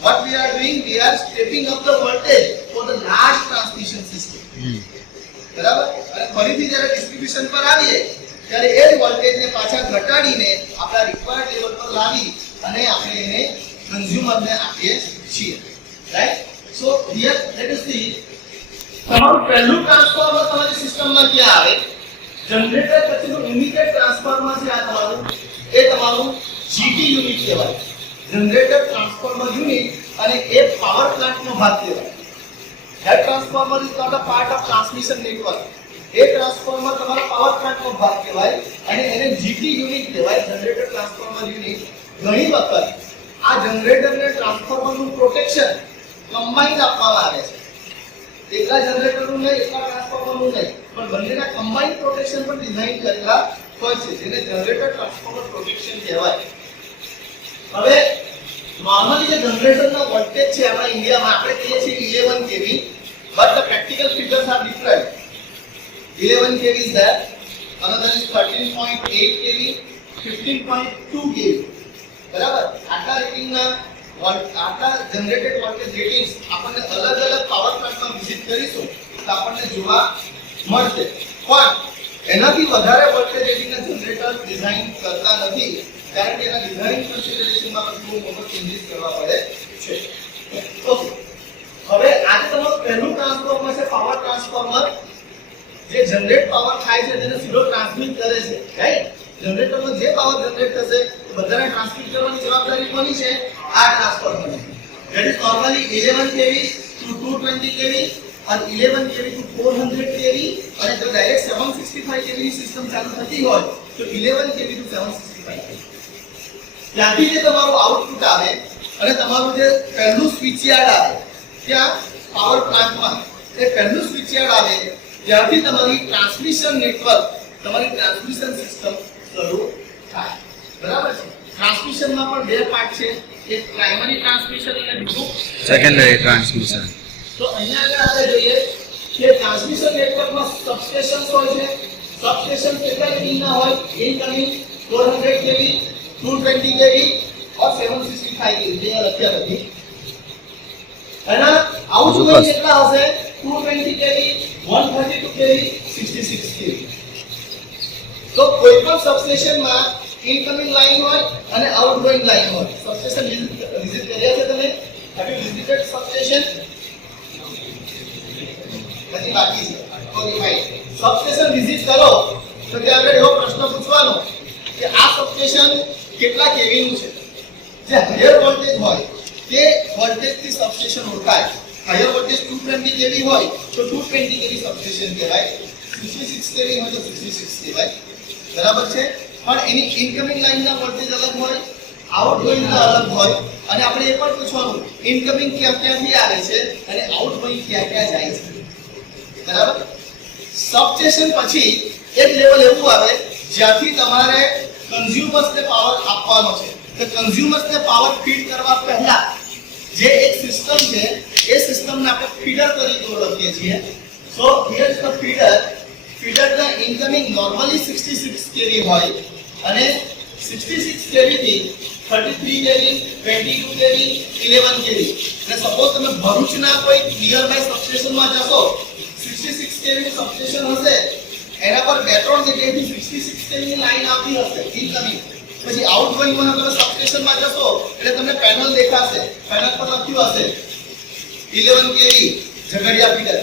what we are doing, we are stepping up the voltage for the large transmission system. બરાબર. અને ફરીથી જ્યારે ડિસ્ટ્રીબ્યુશન પર આવીએ ત્યારે એ જ વોલ્ટેજને પાછા ઘટાડીને આપણા રિક્વાયર્ડ લેવલ પર લાવી અને આપણે એને કન્ઝ્યુમરને આપીએ છીએ. Right. So here let S C તમારું પહેલું ટ્રાન્સફોર્મર તમારી સિસ્ટમમાં ક્યાં આવે? જનરેટર પછીનું ઇમિડિયેટ ટ્રાન્સફોર્મર છે આ તમારું, એ તમારું જીટી યુનિટ કહેવાય. જનરેટર ટ્રાન્સફોર્મર યુનિટ, અને એ પાવર પ્લાન્ટનો ભાગ કહેવાય. That transformer is not a part of transmission network. A transformer તમારો પાવર પ્લાન્ટનો ભાગ કહેવાય અને એને જીટી યુનિટ કહેવાય, જનરેટર ટ્રાન્સફોર્મર યુનિટ. ઘણી વખત આ જનરેટરને ટ્રાન્સફોર્મરનું પ્રોટેક્શન કમ્બાઈન્ડ આપવામાં આવે છે. એકલા જનરેટરનું નહીં, એકલા ટ્રાન્સફોર્મરનું નહીં, પણ બંનેના કમ્બાઈન્ડ પ્રોટેક્શન પણ ડિઝાઇન કરેલા હોય છે, જેને જનરેટર ટ્રાન્સફોર્મર પ્રોટેક્શન કહેવાય. હવે નોર્મલી જે જનરેટરના વોલ્ટેજ છે આપણા ઇન્ડિયામાં આપણે કહીએ છીએ 11 kV, but the practical figures are different. 11 kV is there, another is 13.8 kV, 15.2 kV. બરાબર. આટલા રેટિંગના આટલા જનરેટેડ વોલ્ટેજ રેટિંગ્સ આપણને અલગ અલગ પાવર પ્લાન્ટમાં વિઝિટ કરીશું તો આપણને જોવા મળશે. પણ એનાથી વધારે વોલ્ટેજ રેટિંગના જનરેટર ડિઝાઇન કરતા નથી, કારણ કે એના ડિઝાઇન કન્સિડરેશનમાં પણ બહુ મોટો ચેન્જીસ કરવા પડે છે. ઓકે. હવે આજે તમારું પહેલું ટ્રાન્સફોર્મર છે પાવર ટ્રાન્સફોર્મર, જે જનરેટ પાવર થાય છે તેને સીધો ટ્રાન્સમિટ કરે છે. રાઈટ. જનરેટરમાં જે પાવર જનરેટ થશે એ બધાને ટ્રાન્સમિટ કરવાની જવાબદારી કોની છે? આ ટ્રાન્સફોર્મરની. That is normally 11 kV to 220 kV અને 11 kV to 400 kV, અને જો ડાયરેક્ટ 765 kV ની સિસ્ટમ ચાલુ થતી હોય તો 11 kV to 765 kV. ત્યાંથી જે તમારું આઉટપુટ આવે અને તમારું જે પહેલું સ્વિચયાર્ડ આવે ત્યાં પાવર પ્લાન્ટમાં એ પહેલું સ્વિચયાર્ડ આવે ત્યાંથી તમારી ટ્રાન્સમિશન નેટવર્ક, તમારી ટ્રાન્સમિશન સિસ્ટમ શરૂ થાય. બરાબર છે. ટ્રાન્સમિશનમાં પણ બે પાર્ટ છે, એક પ્રાઇમરી ટ્રાન્સમિશન અને બીજું સેકન્ડરી ટ્રાન્સમિશન. તો અહીંયા આગળ આપણે જોઈએ કે ટ્રાન્સમિશન નેટવર્કમાં સબસ્ટેશન્સ હોય છે. સબસ્ટેશન કેટલા રેટિંગના હોય? ઇનકમિંગ 400 kV, 220 kV और 765 kV જે લખ્યા નથી. એના આઉટગોઈંગ કેટલા હશે? 220 kV, 132 kV, 66 kV. તો કોઈ પણ સબસ્ટેશનમાં ઇનકમિંગ લાઈન હોય અને આઉટગોઈંગ લાઈન હોય. સબસ્ટેશન વિઝિટ કર્યા છે તમે? Have you visited substation? હજી બાકી છે. Okay fine. સબસ્ટેશન વિઝિટ કરો તો ત્યાં આગળ એવો પ્રશ્ન પૂછવાનો કે આ સબસ્ટેશન કેટલા કેવી નું છે. જે હાયર વોલ્ટેજ હોય તે વોલ્ટેજ થી સબસ્ટેશન ઓળખાય. હાયર વોલ્ટેજ 220 કેવી હોય તો 220 કેવી સબસ્ટેશન કહેવાય. 66 કેવી હોય તો 66 કહેવાય. બરાબર છે. પણ એની ઇનકમિંગ લાઈનના વોલ્ટેજ અલગ હોય, આઉટગોઈંગ ના અલગ હોય. અને આપણે એ પણ પૂછવાનું ઇનકમિંગ ક્યાંથી આવે છે અને આઉટગોઈંગ ક્યાં જાય છે. બરાબર. સબસ્ટેશન પછી એક લેવલ એવું આવે જ્યાંથી તમારે કન્ઝ્યુમર્સને પાવર આપવાનો છે. તો કન્ઝ્યુમર્સને પાવર ફીડ કરવા પહેલા જે એક સિસ્ટમ છે એ સિસ્ટમને આપણે ફીડર તરીકે ઓળખીએ છીએ. So here is the feeder. ફીડરના ઇનકમિંગ નોર્મલી 66 કેવી હોય અને 66 કેવી થી 33 કેવી, 22 કેવી, 11 કેવી. અને સપોઝ તમે ભરૂચના કોઈ નિયર બાય સબસ્ટેશનમાં જશો, 66 કેવી સબસ્ટેશન હશે, એના પર બે ત્રણ જગ્યાએથી 66 કેવી ની લાઈન આવતી હશે ઇનકમિંગ. પછી આઉટગોઈંગ માં તમે સબસ્ટેશનમાં જશો એટલે તમને પેનલ દેખાશે. પેનલ પર લખ્યું હશે 11 કેવી ઝઘડિયા ફીડર.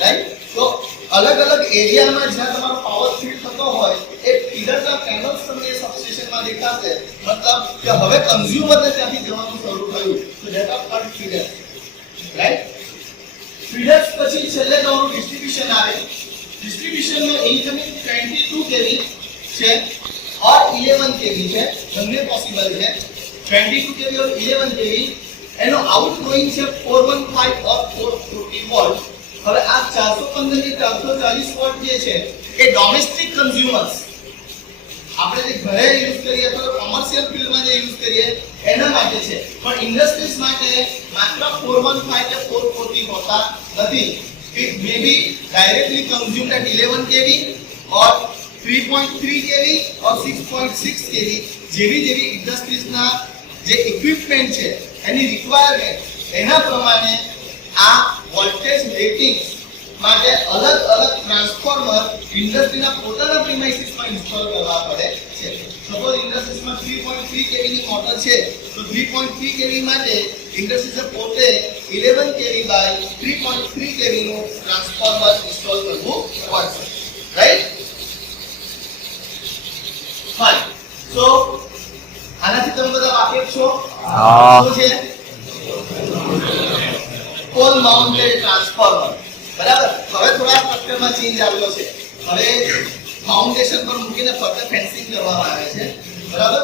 રાઈટ. તો અલગ અલગ એરિયામાં જ્યાં તમારો પાવર ફીડ થતો હોય એ ફીડરના પેનલ્સ તમને સબસ્ટેશનમાં દેખાશે. મતલબ કે હવે કન્ઝ્યુમરને ત્યાંથી જવાનું શરૂ થયું. તો that of cut feeder. Right. Feeders પછી છેલ્લે તમારું ડિસ્ટ્રીબ્યુશન આવે. ડિસ્ટ્રીબ્યુશનનો ઇનકમિંગ 22 કેવી છે ઓર 11 કેવી છે. બંને પોસિબલ છે. 22 કેવી ઓર 11 કેવી. એનો આઉટગોઈંગ છે 415 ઓર 440 વોલ્ટ. હવે આ 415 થી 440 વોલ્ટ જે છે એ ડોમેસ્ટિક કન્ઝ્યુમર્સ આપણે જે ઘરે યુઝ કરીએ અથવા કોમર્શિયલ ફિલ્ડમાં જે યુઝ કરીએ એના માટે છે. પણ ઇન્ડસ્ટ્રીઝ માટે માત્ર 415 કે 440 હોતા નથી. It may be directly consumed at 11 kV or 3.3 kV or 6.6 kV. જેવી ઇન્ડસ્ટ્રીઝના જે ઇક્વિપમેન્ટ છે એની રિક્વાયરમેન્ટ એના પ્રમાણે આ વોલ્ટેજ રેટિંગ્સ માટે અલગ અલગ ટ્રાન્સફોર્મર ઇન્ડસ્ટ્રીના પોતાના પ્રીમાઇસીસમાં ઇન્સ્ટોલ કરવા પડે છે. સપોઝ ઇન્ડસ્ટ્રીઝમાં 3.3 kV ની મોટર છે તો 3.3 kV માટે ઇન્ડસ્ટ્રીઝે પોતે 11 kV બાય 3.3 kV નું ટ્રાન્સફોર્મર ઇન્સ્ટોલ કરવું પડશે. રાઈટ. ફાઇન. સો આનાથી તમે બધા વાકેફ છો? શું છે? Pole mounted transformer. બરાબર. હવે થોડા સ્ટ્રક્ચરમાં ચેન્જ આવ્યો છે. હવે માઉન્ટેશન પર મૂકીને ફરતે ફેન્સિંગ કરવામાં આવે છે. બરાબર.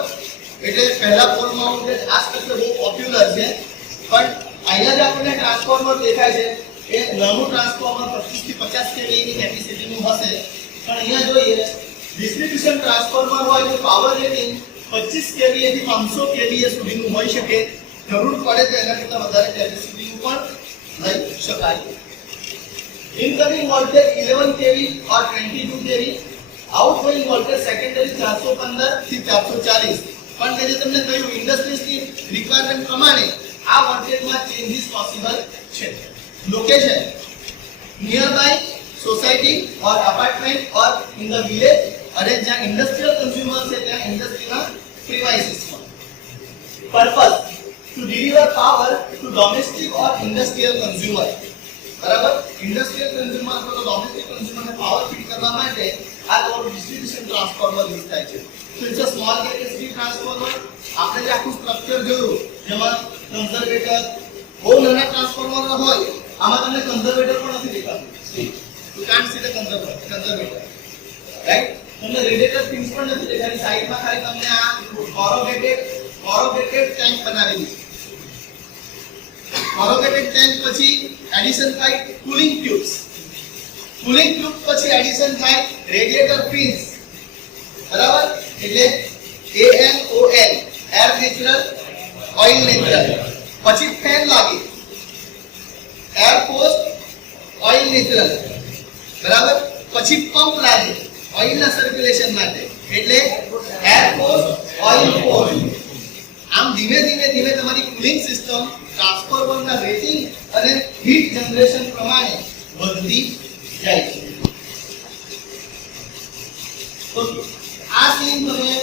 એટલે પહેલા પોલ માઉન્ટેડ આ સ્ટ્રક્ચર બહુ પોપ્યુલર છે. પણ અહીંયા જે આપણને ટ્રાન્સફોર્મર દેખાય છે એ નાનું ટ્રાન્સફોર્મર 25 થી 50 kV ની કેપેસિટીનું હશે. પણ અહીંયા જોઈએ ડિસ્ટ્રીબ્યુશન ટ્રાન્સફોર્મર હોય તો પાવર રેટિંગ 25 kVA થી 500 kVA સુધીનું હોઈ શકે. જરૂર પડે તો એના કરતાં વધારે કેપેસિટીનું પણ લઈ શકાય. Incoming voltage 11 kV or 22 kV. Outgoing voltage secondary 415 થી 440. પણ જે તમને કહ્યું ઇન્ડસ્ટ્રીઝની રિક્વાયરમેન્ટ પ્રમાણે આ વોલ્ટેજમાં ચેન્જીસ પોસિબલ છે. Location near by society or apartment or in the village. અને જ્યાં ઇન્ડસ્ટ્રીયલ કન્ઝ્યુમર છે ત્યાં ઇન્ડસ્ટ્રીના પ્રીમાઇસીસમાં. Purpose to deliver power to domestic or industrial consumer. બરાબર. ઇન્ડસ્ટ્રીયલ કન્ઝ્યુમર અથવા તો ડોમેસ્ટિક કન્ઝ્યુમરને પાવર ફીડ કરવા માટે આ તમારું ડિસ્ટ્રીબ્યુશન ટ્રાન્સફોર્મર યુઝ થાય છે. So it's a small capacity transformer. આપણે જે આખું સ્ટ્રક્ચર જોયું જેમાં કન્ઝર્વેટર બહુ નાના ટ્રાન્સફોર્મર હોય આમાં તમને કન્ઝર્વેટર પણ નથી દેખાતું. You can't see the conservator. Right? તમને રેડિએટર પિન્સ પણ નથી દેખાતી. સાઈડમાં ખાલી તમને આ કોરોગેટેડ ટેન્ક બનાવેલી છે. કોરોગેટેડ ટેન્ક પછી એડિશન થાય કુલિંગ ટ્યુબ્સ. કુલિંગ ટ્યુબ પછી એડિશન થાય રેડિએટર પિન્સ. બરાબર. એટલે ANOL air natural oil natural. પછી ફેન લાગી એર પોસ્ટ ઓઇલ નેચરલ. બરાબર. પછી પંપ લાગે ઓઇલના સર્ક્યુલેશન માટે એટલે એર પોસ્ટ ઓઇલ પોસ્ટ. આમ ધીમે ધીમે તમારી કુલિંગ સિસ્ટમ ટ્રાન્સફોર્મરના રેટિંગ અને હીટ જનરેશન પ્રમાણે વધતી જાય છે. ઓકે, આ સીન તમે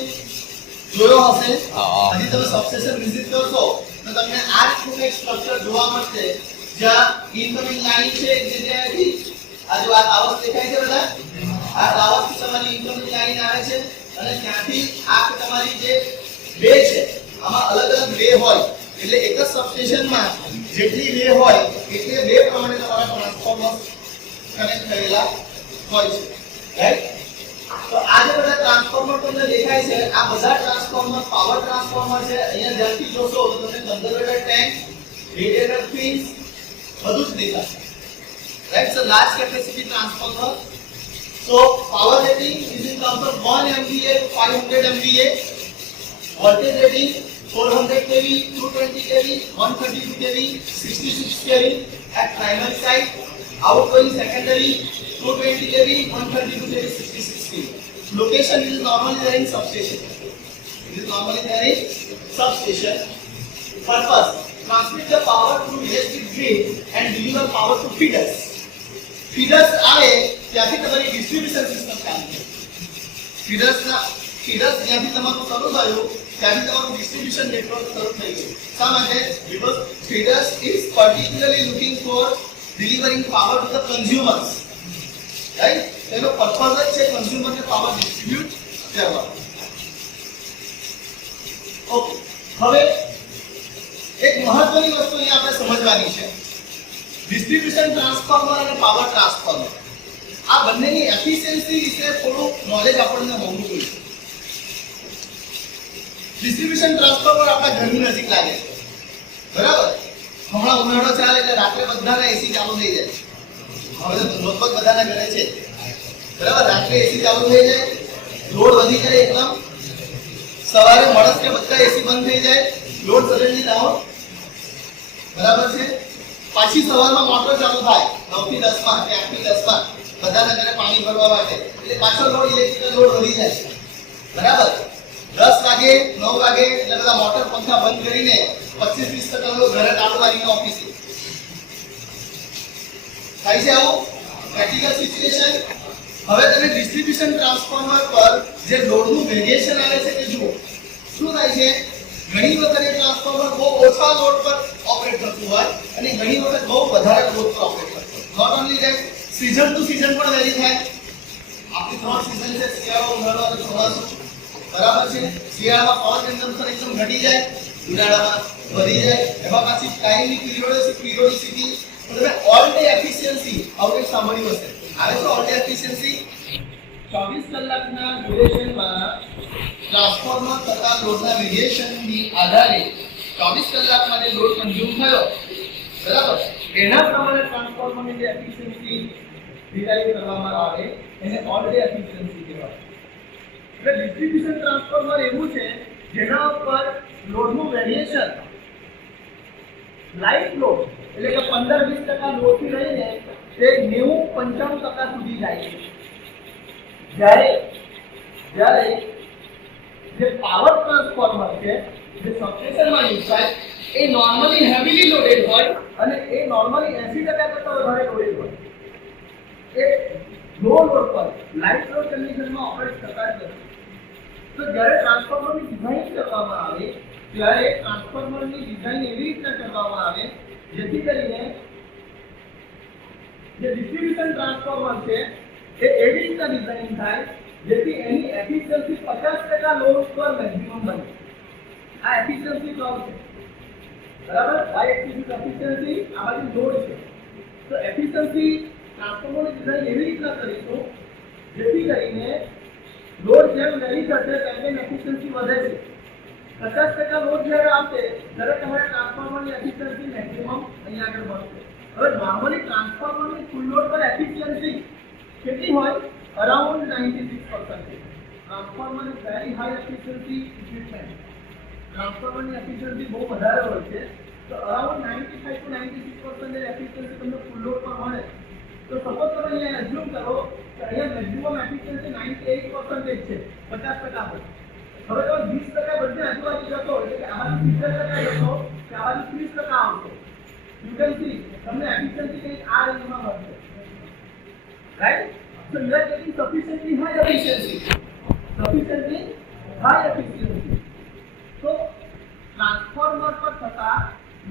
જોયો હશે. હા. હજી તમે સબસ્ટેશન વિઝિટ કરશો તો તમને આ રીતનું એક સ્ટ્રક્ચર જોવા મળશે જ્યાં ઇનકમિંગ લાઈન છે જે ત્યાંથી આ જો આ ટાવર્સ દેખાય છે બધા, આ ટાવર્સથી તમારી ઇનકમિંગ લાઈન આવે છે અને ત્યાંથી આ તમારી જે વે છે આમાં અલગ અલગ વે હોય એટલે એક જ સબસ્ટેશનમાં જેટલી વે હોય એટલે વે પ્રમાણે તમારા ટ્રાન્સફોર્મર કનેક્ટ થયેલા હોય છે, રાઈટ? તો આ જે બધા ટ્રાન્સફોર્મર તમને દેખાય છે આ બધા ટ્રાન્સફોર્મર પાવર ટ્રાન્સફોર્મર છે. અહીંયા ધ્યાનથી જોશો તો તમને કન્ઝર્વેટર ટેન્ક, રેડિએટર ફિન્સ બધું જ દેખાશે, right? So large capacity transformer. So power rating is in terms of 1 MVA to 500 MVA, voltage rating 400 kV, 220 kV, 132 kV, 66 kV at primary side, outgoing secondary 220 kV, 132 kV, 66 kV. Location is normally there in substation. It is normally there in substation. Purpose: transmit the power through electric grid and deliver power to feeders. Feeders આવે ત્યાંથી તમારી ડિસ્ટ્રીબ્યુશન સિસ્ટમ કામ કરે. ફીડર્સ જ્યાંથી તમારું શરૂ થયું ત્યાંથી તમારું ડિસ્ટ્રીબ્યુશન નેટવર્ક શરૂ થઈ ગયું. શા માટે? Because feeders is particularly looking for delivering power to the consumers, right? એનો પર્પઝ જ છે કન્ઝ્યુમરને પાવર ડિસ્ટ્રીબ્યુટ કરવાનો. ઓકે, હવે એક મહત્વની વસ્તુ અહીંયા આપણે સમજવાની છે. ડિસ્ટ્રીબ્યુશન ટ્રાન્સફોર્મર અને પાવર ટ્રાન્સફોર્મર આ બંનેની એફિશિયન્સી વિશે થોડું નોલેજ આપણને હોવું જોઈએ. ડિસ્ટ્રીબ્યુશન ટ્રાન્સફોર્મર આપણા ઘરની નજીક લાગે છે, બરાબર? હમણાં ઉનાળો ચાલે એટલે રાત્રે બધાના એસી ચાલુ થઈ જાય. હવે તો લગભગ બધાના ઘરે છે, બરાબર? રાત્રે એસી ચાલુ થઈ જાય, લોડ વધી જાય એકદમ. સવારે મળસ કે બધા એસી બંધ થઈ જાય, લોડ સડનલી ડાઉન, બરાબર છે? પાછી સવારમાં મોટર ચાલુ થાય 9 થી 10 માં કે 8 થી 10 માં બધાના ઘરે પાણી ભરવા માટે, એટલે પાછો લોડ ઇલેક્ટ્રિકલ લોડ વધી જાય, બરાબર? 10 વાગે 9 વાગે એટલે બધા મોટર પંખા બંધ કરીને 25-20% લોકો ઘરે તાળું મારીને ઓફિસે થાય છે. આવું પ્રેક્ટિકલ સિચ્યુએશન. હવે તમે ડિસ્ટ્રીબ્યુશન ટ્રાન્સફોર્મર પર જે લોડનું વેરિએશન આવે છે તે જુઓ. શું થાય છે? ઘણી વખત એ ટ્રાન્સફોર્મર બહુ ઓછા લોડ પર ઓપરેટ થતું હોય અને ઘણી વખત બહુ વધારે લોડ પર ઓપરેટ થતું હોય. Not only that, season to season પણ વેરી થાય. આપણી 3 સીઝન છે, શિયાળો, ઉનાળો અને ચોમાસું, બરાબર છે? શિયાળામાં પાવર કન્ઝમ્પશન એકદમ ઘટી જાય, ઉનાળામાં વધી જાય. એમાં પાછી ટાઈમની પીરિયોડિસિટી. તમે ઓલ ડે એફિશિયન્સી આવું સાંભળ્યું હશે. આવે છે ઓલ ડે એફિશિયન્સી? 24 કલાકના ડ્યુરેશનમાં ટ્રાન્સફોર્મર તથા લોડના વેરિએશનની આધારે 24 કલાકમાં જે લોડ કન્ઝ્યુમ થયો, બરાબર, એના પ્રમાણે ટ્રાન્સફોર્મરની જે એફિશિયન્સી ડિરાઈવ કરવામાં આવે એને ઓલ ડે એફિશિયન્સી કહેવાય. એટલે ડિસ્ટ્રીબ્યુશન ટ્રાન્સફોર્મર એવું છે જેના ઉપર લોડનું વેરિએશન લાઇટ લોડ એટલે કે 15-20% લોડથી લઈને તે 90-95% સુધી જાય છે. જ્યારે જે પાવર ટ્રાન્સફોર્મર છે જે સબસ્ટેશનમાં યુઝ થાય એ નોર્મલી હેવીલી લોડેડ હોય અને એ નોર્મલી 80% કરતાં વધારે લોડેડ હોય. એ લો લોડ પર લાઇટ લોડ કન્ડિશનમાં ઓપરેટ થતા જ નથી. તો જ્યારે ટ્રાન્સફોર્મરની ડિઝાઇન કરવામાં આવે ત્યારે ટ્રાન્સફોર્મરની ડિઝાઇન એવી રીતે કરવામાં આવે જેથી કરીને જે ડિસ્ટ્રીબ્યુશન ટ્રાન્સફોર્મર છે એ એવી રીતે ડિઝાઇન થાય જેથી એની એફિશિયન્સી 50% લોડ પર મેક્સિમમ બને. આ એફિશિયન્સી કર્વ છે, બરાબર? આ એફિશિયન્સી આ બાજુ લોડ છે. તો એફિશિયન્સી ટ્રાન્સફોર્મરની ડિઝાઇન એવી રીતના કરીશું જેથી કરીને લોડ જેમ વેરી થશે તેમ એફિશિયન્સી વધે છે. 50% લોડ જ્યારે આવશે ત્યારે તમારે ટ્રાન્સફોર્મરની એફિશિયન્સી મેક્સિમમ અહીંયા આગળ મળશે. હવે નોર્મલી ટ્રાન્સફોર્મરની ફૂલ લોડ પર એફિશિયન્સી કેટલી હોય? Around 96%. Transformer is very high efficiency equipment. ટ્રાન્સફોર્મરની એફિશિયન્સી બહુ વધારે હોય છે. તો અરાઉન્ડ 95 to 96% એફિશિયન્સી તમને ફૂલ લોડ પર મળે. તો સપોઝ તમે અહીંયા એઝ્યુમ કરો કે અહીંયા મેક્સિમમ એફિશિયન્સી 98% છે, 50% હોય. હવે તમે 20% બધે આજુબાજુ જતો એટલે કે આમાંથી 70% જતો કે આમાંથી 30% આવશે. યુ કેન સી તમને એફિશિયન્સી કંઈક આ રેન્જમાં મળશે. right? So you are getting sufficiently high efficiency. Sufficiently high efficiency. So transformer પર થતા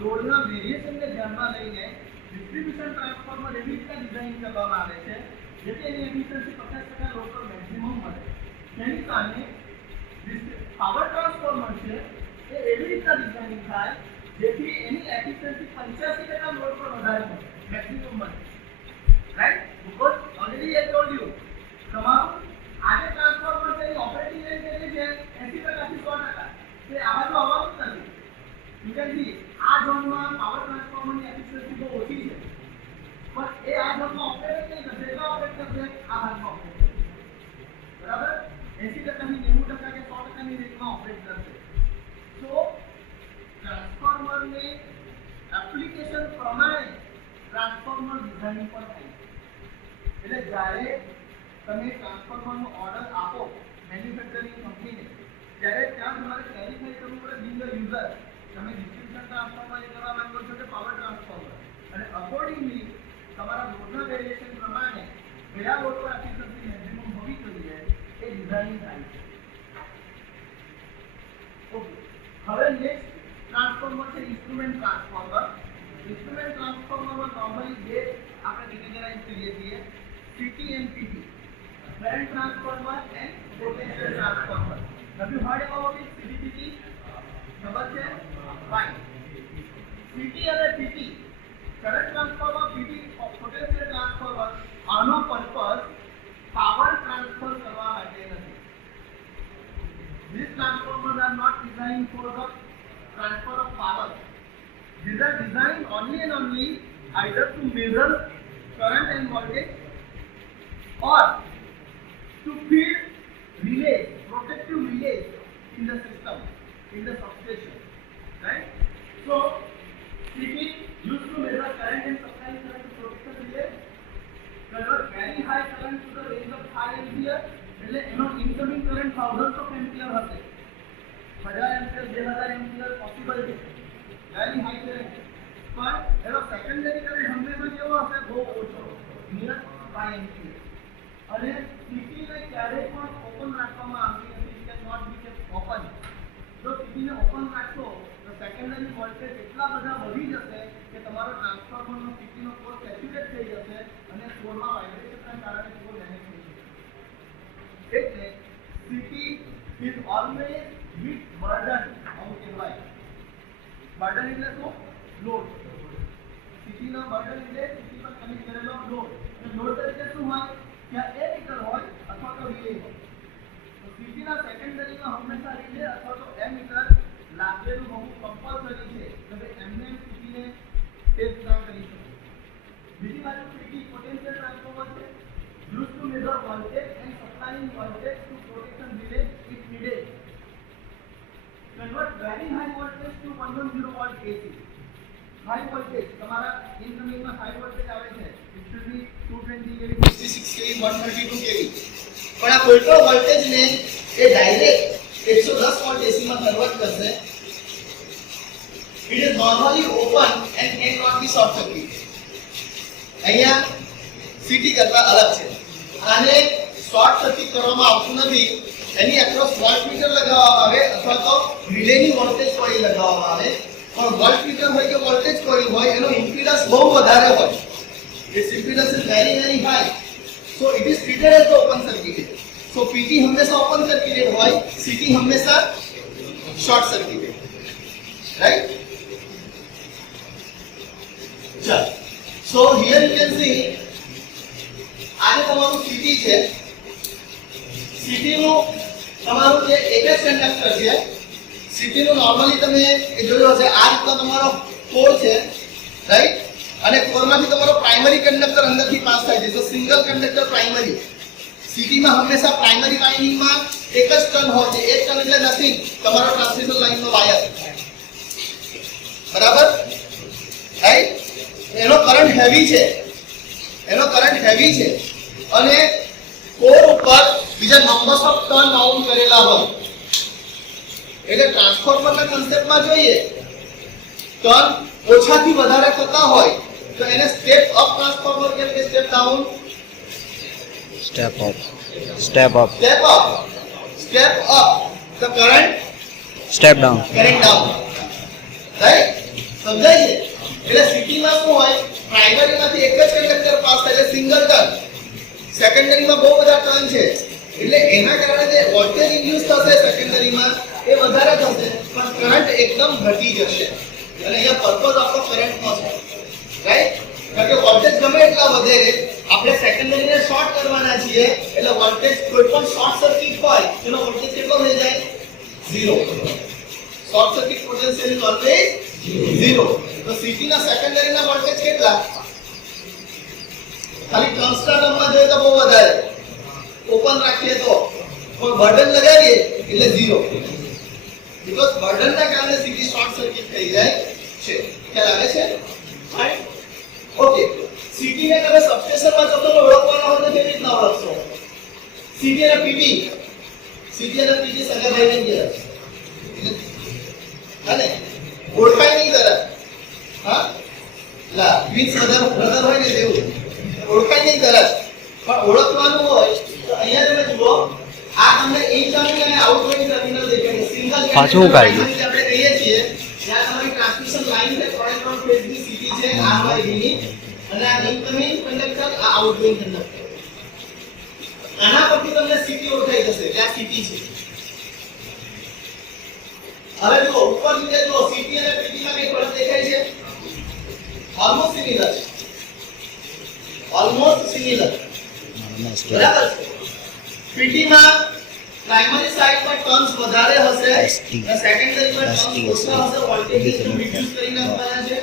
લોડના વેરિએશનને ધ્યાનમાં લઈને ડિસ્ટ્રીબ્યુશન ટ્રાન્સફોર્મર એવી રીતે ડિઝાઇન કરવામાં આવે છે જેથી એની એફિશિયન્સી 50% લોડ પર મેક્સિમમ મળે. તેની સામે પાવર ટ્રાન્સફોર્મર છે એ એવી રીતે ડિઝાઇન થાય જેથી એની એફિશિયન્સી 85% લોડ પર વધારે મળે, મેક્સિમમ મળે. Right? Because already I told you તમારું આજે ટ્રાન્સફોર્મર છે એની ઓપરેટિંગ રેન્જ કેટલી છે? 80% થી 100%. તે આવા તો આવવાનું જ નથી. You can see આ ઝોનમાં પાવર ટ્રાન્સફોર્મરની એફિશિયન્સી બહુ ઓછી છે, પણ એ આ ઝોનમાં ઓપરેટ નહીં કરશે. એટલા ઓપરેટ કરશે આ ભાગમાં ઓપરેટ કરશે. બરાબર? 80% થી 90% કે 100% ની રેટમાં ઓપરેટ કરશે. તો ટ્રાન્સફોર્મરને એપ્લિકેશન પ્રમાણે ટ્રાન્સફોર્મર ડિઝાઇન પણ થાય છે. એટલે જ્યારે તમે ટ્રાન્સફોર્મરનો ઓર્ડર આપો મેન્યુફેક્ચરિંગ કંપનીને, ત્યારે ત્યાં તમારે ક્લેરિફાઈ કરવું પડે બિંગ અ યુઝર તમે ડિસ્ટ્રીબ્યુશન ટ્રાન્સફોર્મર એ કરવા માંગો છો કે પાવર ટ્રાન્સફોર્મર, અને અકોર્ડિંગલી તમારા લોડના વેરિએશન પ્રમાણે કયા લોડ પર એફિશિયન્સી મેક્સિમમ હોવી જોઈએ એ ડિઝાઇન થાય છે. ઓકે, હવે નેક્સ્ટ ટ્રાન્સફોર્મર છે ઇન્સ્ટ્રુમેન્ટ ટ્રાન્સફોર્મર. ઇન્સ્ટ્રુમેન્ટ ટ્રાન્સફોર્મરમાં નોર્મલી બે આપણે કેટેગરાઇઝ કરીએ છીએ, CT and PT, current transformer and potential transformer. Have you heard about it? CT? ખબર છે? Fine. CT અને PT, current transformer, PT potential transformer, આનો પર્પસ પાવર ટ્રાન્સફર કરવા માટે નથી. These transformers are not designed for the transfer of power. These are designed only and only either to measure current and voltage or to feed relays, protective relays in the system, in the substation, right? So CT used to measure current and supply current to protective relay, convert very high current to the range of 5 ampere, એટલે એનો incoming current thousands of ampere હશે. 1000 ampere 2000 ampere પોસિબલ છે, very high current. પણ એનો સેકન્ડરી કરંટ હંમેશા કેવો હશે? બહુ ઓછો, નિયર 5 ampere. અને CT ને ક્યારેય પણ ઓપન રાખવામાં આવતી નથી. It can not be kept open. જો CT ને ઓપન રાખશો તો સેકન્ડરી વોલ્ટેજ એટલા બધા વધી જશે કે તમારો ટ્રાન્સફોર્મરનો CT નો કોર સેચ્યુરેટ થઈ જશે અને કોરમાં વાઇબ્રેશનના કારણે કોર ડેમેજ થઈ જશે. એટલે CT is always with burden. આવું કહેવાય. બર્ડન એટલે શું? લોડ. CT નો બર્ડન એટલે CT પર કનેક્ટ કરેલો લોડ. લોડ તરીકે શું હોય? क्या ए मीटर હોય અથવા તો રિલે હોય. તો CT ના સેકન્ડરીમાં હંમેશા રિલે અથવા તો એ મીટર લાગેલું હોવું કમ્પલસરી છે કે એમને CT ને ટેસ્ટ ના કરી શકે. બીજી બાજુ PT પોટેન્શિયલ ટ્રાન્સફોર્મર છે, used to measure voltage and supplying voltage to protection relay if needed. Convert very high voltage to 110 volt AC. High voltage તમારા ઇનકમિંગમાં હાઈ વોલ્ટેજ આવે છે, it should be 220 kV, 66 kV, 132 kV. પણ આ કોઈપણ વોલ્ટેજને એ ડાયરેક્ટ 110 વોલ્ટ AC માં કન્વર્ટ કરશે. It is normally open and cannot be short circuit. અહીંયા CT કરતા અલગ છે. આને શોર્ટ સર્કિટ કરવામાં આવતું નથી. એની એક્રોસ વોલ્ટમીટર લગાવવામાં આવે અથવા તો રિલેની વોલ્ટેજ કોઇલ લગાવવામાં આવે. और वोल्टमीटर હોય કે વોલ્ટેજ કોઇલ હોય એનો ઇમ્પિડન્સ બહુ વધારે હોય. Its impedance is very high, so it is treated as the open circuited. So PT હંમેશા open circuited હોય, CT હંમેશા short circuited, right? ચલ, so here you can see આને તમારું CT છે. CT નું તમારું જે એકજ કંડક્ટર છે, CT નું નોર્મલી તમે જોયો હશે આ રીતનો તમારો કોર છે, રાઈટ? અને કોરમાંથી તમારો પ્રાઇમરી કંડક્ટર અંદરથી પાસ થાય છે. તો સિંગલ કંડક્ટર પ્રાઇમરી. CT માં હંમેશા પ્રાઇમરી વાઇન્ડિંગમાં એક જ ટર્ન હોય છે. એક ટર્ન એટલે નથિંગ, તમારો ટ્રાન્સમિશન લાઇનનો વાયર, બરાબર? રાઈટ? એનો કરંટ હેવી છે, અને કોર ઉપર બીજા નંબર્સ ઓફ ટર્ન માઉન્ટ કરેલા હોય. એટલે ટ્રાન્સફોર્મરના કન્સેપ્ટમાં જોઈએ ટર્ન ઓછાથી વધારે થતા હોય તો એને સ્ટેપ અપ ટ્રાન્સફોર્મર કેમ કે step down Step up. Step up. Step up the current Step down. down, right? સમજાય છે? એટલે સિટીમાં શું હોય, પ્રાઇમરીમાંથી એક જ કંડક્ટર પાસ થાય એટલે સિંગલ ટર્ન, સેકન્ડરીમાં બહુ બધા ટર્ન છે એટલે એના કારણે જે વોલ્ટેજ ઇન્ડ્યુસ થશે સેકન્ડરીમાં એ વધારે થશે પણ કરંટ એકદમ ઘટી જશે અને અહીંયા પર્પઝ આપણો કરંટનો છે, રાઈટ? કારણ કે વોલ્ટેજ ગમે એટલા વધે આપણે સેકન્ડરીને શોર્ટ કરવાના છીએ એટલે વોલ્ટેજ કોઈ પણ શોર્ટ સર્કિટ હોય એનો વોલ્ટેજ કેટલો થઈ જાય? 0. Short circuit potential is always 0. તો સીટી ના સેકન્ડરી ના વોલ્ટેજ કેટલા? ખાલી કોન્સ્ટન્ટમાં જોઈએ તો બહુ વધારે, ઓપન રાખીએ તો પણ બર્ડન લગાવીએ એટલે 0. બીકોઝ બર્ડન ના કારણે સીટી શોર્ટ સર્કિટ થઈ જાય છે. ખ્યાલ આવે છે? રાઈટ? ઓકે. સીટી ને તમે સબસ્ટેશનમાં જતો ઓળખવાનો હોય તો કેવી રીતના ઓળખશો? સીટી અને પીટી, સીટી અને પીટી સગા ભાઈ ને અને ઓળખાય નહીં તરત, હા લા ટ્વિન્સ બ્રધર હોય ને તેવું ઓળખાય નહીં તરત પણ ઓળખવાનું હોય તો અહીંયા તમે જુઓ આ તમને ઇનકમિંગ અને આઉટગોઈંગ ટર્મિનલ દેખાય છે. સિંગલ પાછું હું કાઢી આપણે કહીએ છીએ ત્યાં તમારી ટ્રાન્સમિશન લાઈન છે, 3 ફેઝ ની સીટી છે, આ હોય એની અને આ ઇનકમિંગ કંડક્ટર, આ આઉટગોઈંગ કંડક્ટર. આના પરથી તમને સીટી ઓળખાઈ જશે કે આ સીટી છે. હવે જો ઉપર નીચે જો સીટી અને પીટી માં કઈ ફરક દેખાય છે? ઓલમોસ્ટ સિમિલર છે, ઓલમોસ્ટ સિમિલર, બરાબર છે. પીટી માં પ્રાઇમરી સાઇડ પર ટર્ન્સ વધારે હશે અને સેકન્ડરી પર ટર્ન્સ ઓછા હશે, વોલ્ટેજ રિડ્યુસ કરીને આપવાના છે.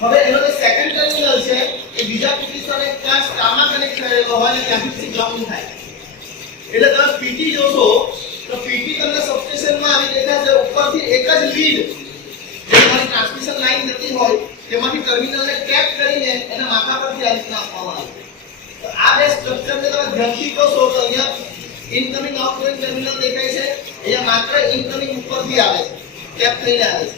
હવે એનો જે સેકન્ડ ટર્મિનલ છે એ બીજા પીટી સાથે ત્યાં સ્ટારમાં કનેક્ટ થયેલો હોય અને ત્યાંથી ગ્રાઉન્ડ થાય એટલે તમે પીટી જોશો તો પીટી તમને સબસ્ટેશનમાં આવી દેખાશે ઉપરથી એક જ લીડ જે તમારી ટ્રાન્સમિશન લાઈન જતી હોય તેમાંથી ટર્મિનલને ટેપ કરીને એના માથા પરથી આ રીતના આપવામાં આવે. તો આ બે સ્ટ્રક્ચરને તમે ધ્યાનથી જોશો તો અહીંયા ઇનકમિંગ આઉટગોઈંગ ટર્મિનલ દેખાય છે, અહીંયા માત્ર ઇનકમિંગ ઉપરથી આવે છે, ટેપ થઈને આવે છે.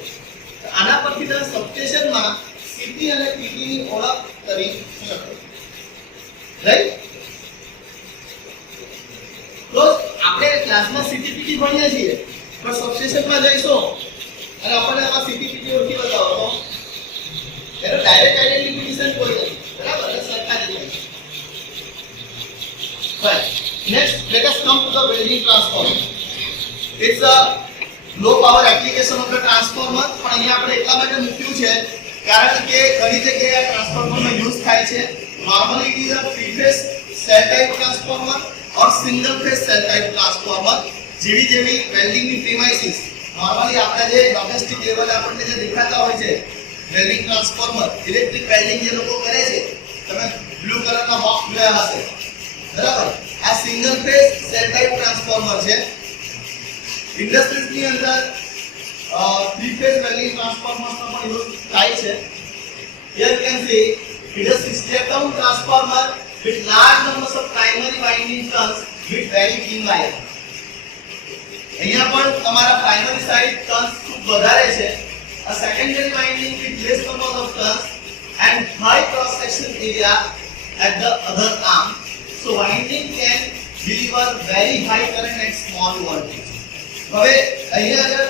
તો આના પરથી તમે સબસ્ટેશનમાં સીટી અને પીટી ની ઓળખ કરી શકો, રાઈટ? તો આપણે ક્લાસમાં સીટીપીટી ભણીએ છીએ પણ સબસ્ટેશનમાં જઈશું અને આપણને આમાં સીટીપીટી ઓળખી બતાવો તો એનો ડાયરેક્ટ આઇડેન્ટિફિકેશન કોઈ નથી, બરાબર? એટલે સરખા જ છે. Right. Next let us come to the welding transformer. It's a low power application of the transformer. પણ અહીંયા આપણે એટલા માટે મૂક્યું છે કારણ કે ઘણી જગ્યાએ આ ટ્રાન્સફોર્મરનો યુઝ થાય છે. Normally it is a three phase shell type transformer और single phase shell type transformer જેવી જેવી વેલ્ડિંગ ની પ્રીમાઇસીસ નોર્મલી આપણે જે ડોમેસ્ટિક લેવલ આપણને જે દેખાતા હોય છે વેલ્ડિંગ ટ્રાન્સફોર્મર ઇલેક્ટ્રિક વેલ્ડિંગ જે લોકો કરે છે તમે બ્લુ કલરના બોક્સ જોયા હશે, બરાબર? આ single phase shell type transformer છે. ઇન્ડસ્ટ્રીઝ ની અંદર થ્રી ફેઝ વેલ્ડિંગ ટ્રાન્સફોર્મર્સ નો પણ યુઝ થાય છે. Here you can C it is a step down transformer with large numbers of primary winding turns with very thin wire. અહીંયા પણ તમારા પ્રાઇમરી સાઇડ ટર્ન્સ ખૂબ વધારે છે, a secondary winding with less number of turns and high cross section area at the other arm, so winding can deliver very high current at small voltage. હવે અહીંયા અગર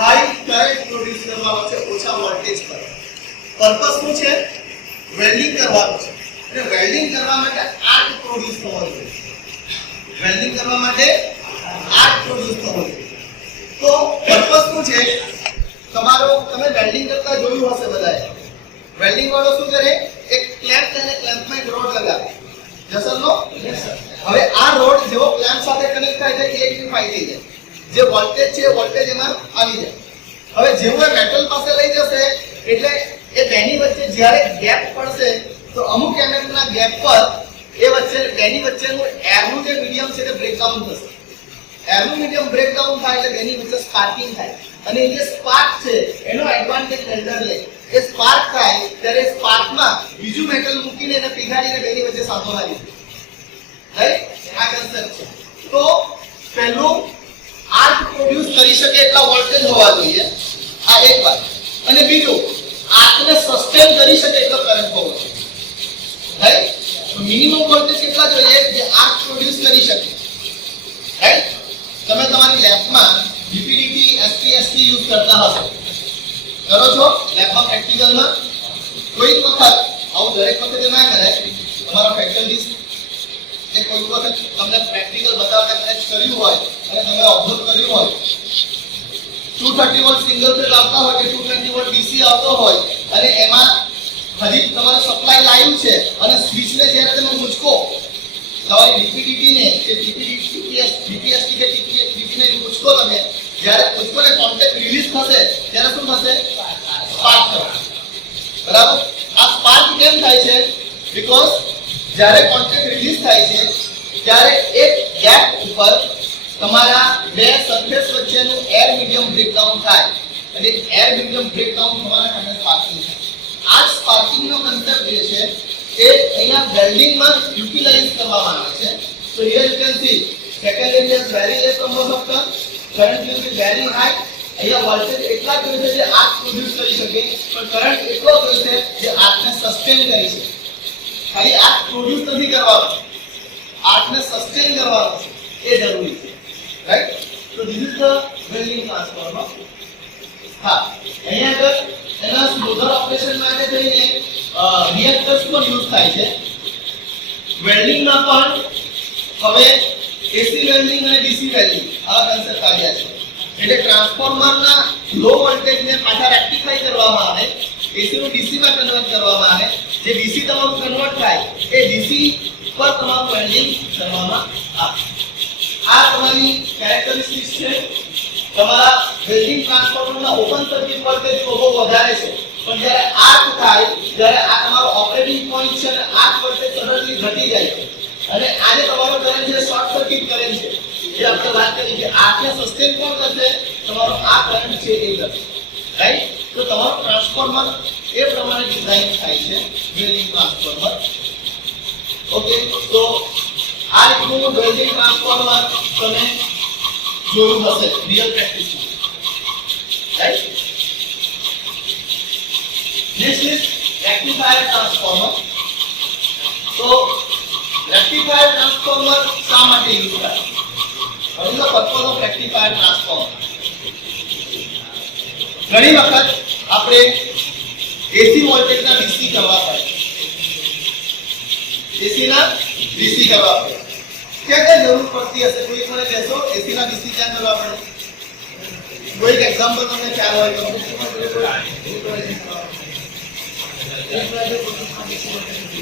હાઈ કરંટ પ્રોડ્યુસ કરવાનો છે ઓછા વોલ્ટેજ પર, પર્પસ શું છે? વેલ્ડિંગ કરવાનું છે. વેલ્ડિંગ કરવા માટે આર્ક પ્રોડ્યુસ થવો જોઈએ, વેલ્ડિંગ કરવા માટે આર્ક પ્રોડ્યુસ થવો જોઈએ. તો પર્પસ શું છે તમારો? તમે વેલ્ડિંગ કરતા જોયું હશે બધાએ. વેલ્ડિંગ વાળો શું કરે? એક ક્લેમ્પ લઈને ક્લેમ્પમાં એક રોડ લગાવે, જસરનો. હવે આ રોડ જેવો ક્લેમ્પ સાથે કનેક્ટ થાય છે ઇલેક્ટ્રિફાઈ થઈ જાય, જે વોલ્ટેજ છે વોલ્ટેજ એમાં આવી જાય. હવે જેવું મેટલ પાસે લઈ જશે એટલે એ બેની વચ્ચે જ્યારે ગેપ પડશે તો અમુક mm ના ગેપ પર એ વચ્ચે બેની વચ્ચેનું એરનું જે મીડિયમ છે તે બ્રેકડાઉન થશે. એરનું મીડિયમ બ્રેકડાઉન થાય એટલે બેની વચ્ચે સ્પાર્કિંગ થાય અને એ જે સ્પાર્ક છે એનો એડવાન્ટેજ વેલ્ડર લે. એ સ્પાર્ક થાય ત્યારે સ્પાર્કમાં બીજું મેટલ મૂકીને એને પીગાડીને બેની વચ્ચે સાંધો લાવી દે, રાઈટ? આ કન્સેપ્ટ છે. તો પહેલું આર્ક પ્રોડ્યુસ કરી શકે એટલા વોલ્ટેજ હોવા જોઈએ, આ એક વાત. અને બીજું આર્કને સસ્ટેન કરી શકે એટલો કરંટ હોવો જોઈએ, રાઈટ? તો મિનિમમ વોલ્ટેજ કેટલા જોઈએ જે આર્ક પ્રોડ્યુસ કરી શકે, રાઈટ? તમે તમારી લેબમાં ડીપીડીટી એસપીએસટી યુઝ કરતા હશો, કરો છો લેબમાં પ્રેક્ટિકલમાં? કોઈ વખત આવું દરેક વખતે ના કરાય, તમારા ફેકલ્ટીઝ કે કોઈ વખત તમને પ્રેક્ટિકલ બતાવતા કદાચ કર્યું હોય અને તમે ઓબ્ઝર્વ કર્યું હોય 230 વોલ્ટ સિંગલ ફેઝ આવતા હોય કે 220 વોલ્ટ ડીસી આવતો હોય અને એમાં હજી તમારો સપ્લાય લાઈવ છે અને સ્વિચને જ્યારે તમે મૂચકો તમારી ડીપીડીટી ને કે ડીપીએસટી કે ડીપીડીટી ને મૂચકો તમે જ્યારે મૂચકો ને કોન્ટેક્ટ રિલીઝ થશે ત્યારે શું થશે? સ્પાર્ક થશે, બરાબર? આ સ્પાર્ક કેમ થાય છે? બીકોઝ જ્યારે કોન્ટેક્ટ રિલીઝ થાય છે ત્યારે એક ગેપ ઉપર તમારા બે સરફેસ વચ્ચેનું એર મીડિયમ બ્રેકડાઉન થાય અને એર મીડિયમ બ્રેકડાઉન થવાના કારણે સ્પાર્કિંગ થાય. આ સ્પાર્કિંગનો કન્સેપ્ટ જે છે એ અહીંયા વેલ્ડિંગમાં યુટિલાઇઝ કરવામાં આવે છે. So here you can see secondary has very less number of turns, current will be very high. અહીંયા વોલ્ટેજ એટલા જ હોય છે જે આર્ક પ્રોડ્યુસ કરી શકે, પણ કરંટ એટલો જ હોય છે જે આર્કને સસ્ટેન કરી શકે. ખાલી આર્ક પ્રોડ્યુસ નથી કરવાનો, આર્કને સસ્ટેન કરવાનો છે, એ જરૂરી છે, right? So this is the welding transformer. હા, અહીંયા આગળ એના સ્મૂધર ઓપરેશન માટે થઈને રિએક્ટર્સ પણ યુઝ થાય છે. વેલ્ડિંગમાં પણ હવે એસી વેલ્ડિંગ અને ડીસી વેલ્ડિંગ આવા કન્સેપ્ટ આવ્યા છે. એટલે ટ્રાન્સફોર્મરના લો વોલ્ટેજને પાછા રેક્ટિફાઈ કરવામાં આવે, એસી નું ડીસી માં કન્વર્ટ કરવામાં આવે. જે ડીસી તમારું કન્વર્ટ થાય એ ડીસી પર તમારું વેલ્ડિંગ કરવામાં આવે. આ તમારી કેરેક્ટરિસ્ટિક્સ છે. તમારા વેલ્ડિંગ ટ્રાન્સફોર્મરના ઓપન સર્કિટ વોલ્ટેજ બહુ વધારે છે, પણ જ્યારે આર્ક થાય ત્યારે આ તમારો ઓપરેટિંગ પોઈન્ટ છે અને આર્ક વોલ્ટેજ સડનલી ઘટી જાય છે અને આજે તમારો કરંટ જે શોર્ટ સર્કિટ કરે છે જે આપણે વાત કરી કે આર્કને સસ્ટેન કોણ કરશે? તમારો આ કરંટ છે એ કરશે, રાઈટ? તો તમારો ટ્રાન્સફોર્મર એ પ્રમાણે ડિઝાઇન થાય છે, વેલ્ડિંગ ટ્રાન્સફોર્મર. ઓકે, તો આ રીતનું વેલ્ડિંગ ટ્રાન્સફોર્મર તમે જોયું હશે રિયલ પ્રેક્ટિસમાં, right? This is rectifier transformer. So rectifier transformer શા માટે યુઝ થાય? What is the purpose of rectifier transformer? ઘણી વખત આપણે એસી વોલ્ટેજના ડીસી કરવા પડે, એસી ના ડીસી કરવા પડે. ક્યાં ક્યાં જરૂર પડતી હશે? કોઈ મને કહેશો એસી ના ડીસી ક્યાં કરવા પડે? કોઈ એક્ઝામ્પલ તમને ખ્યાલ હોય તો?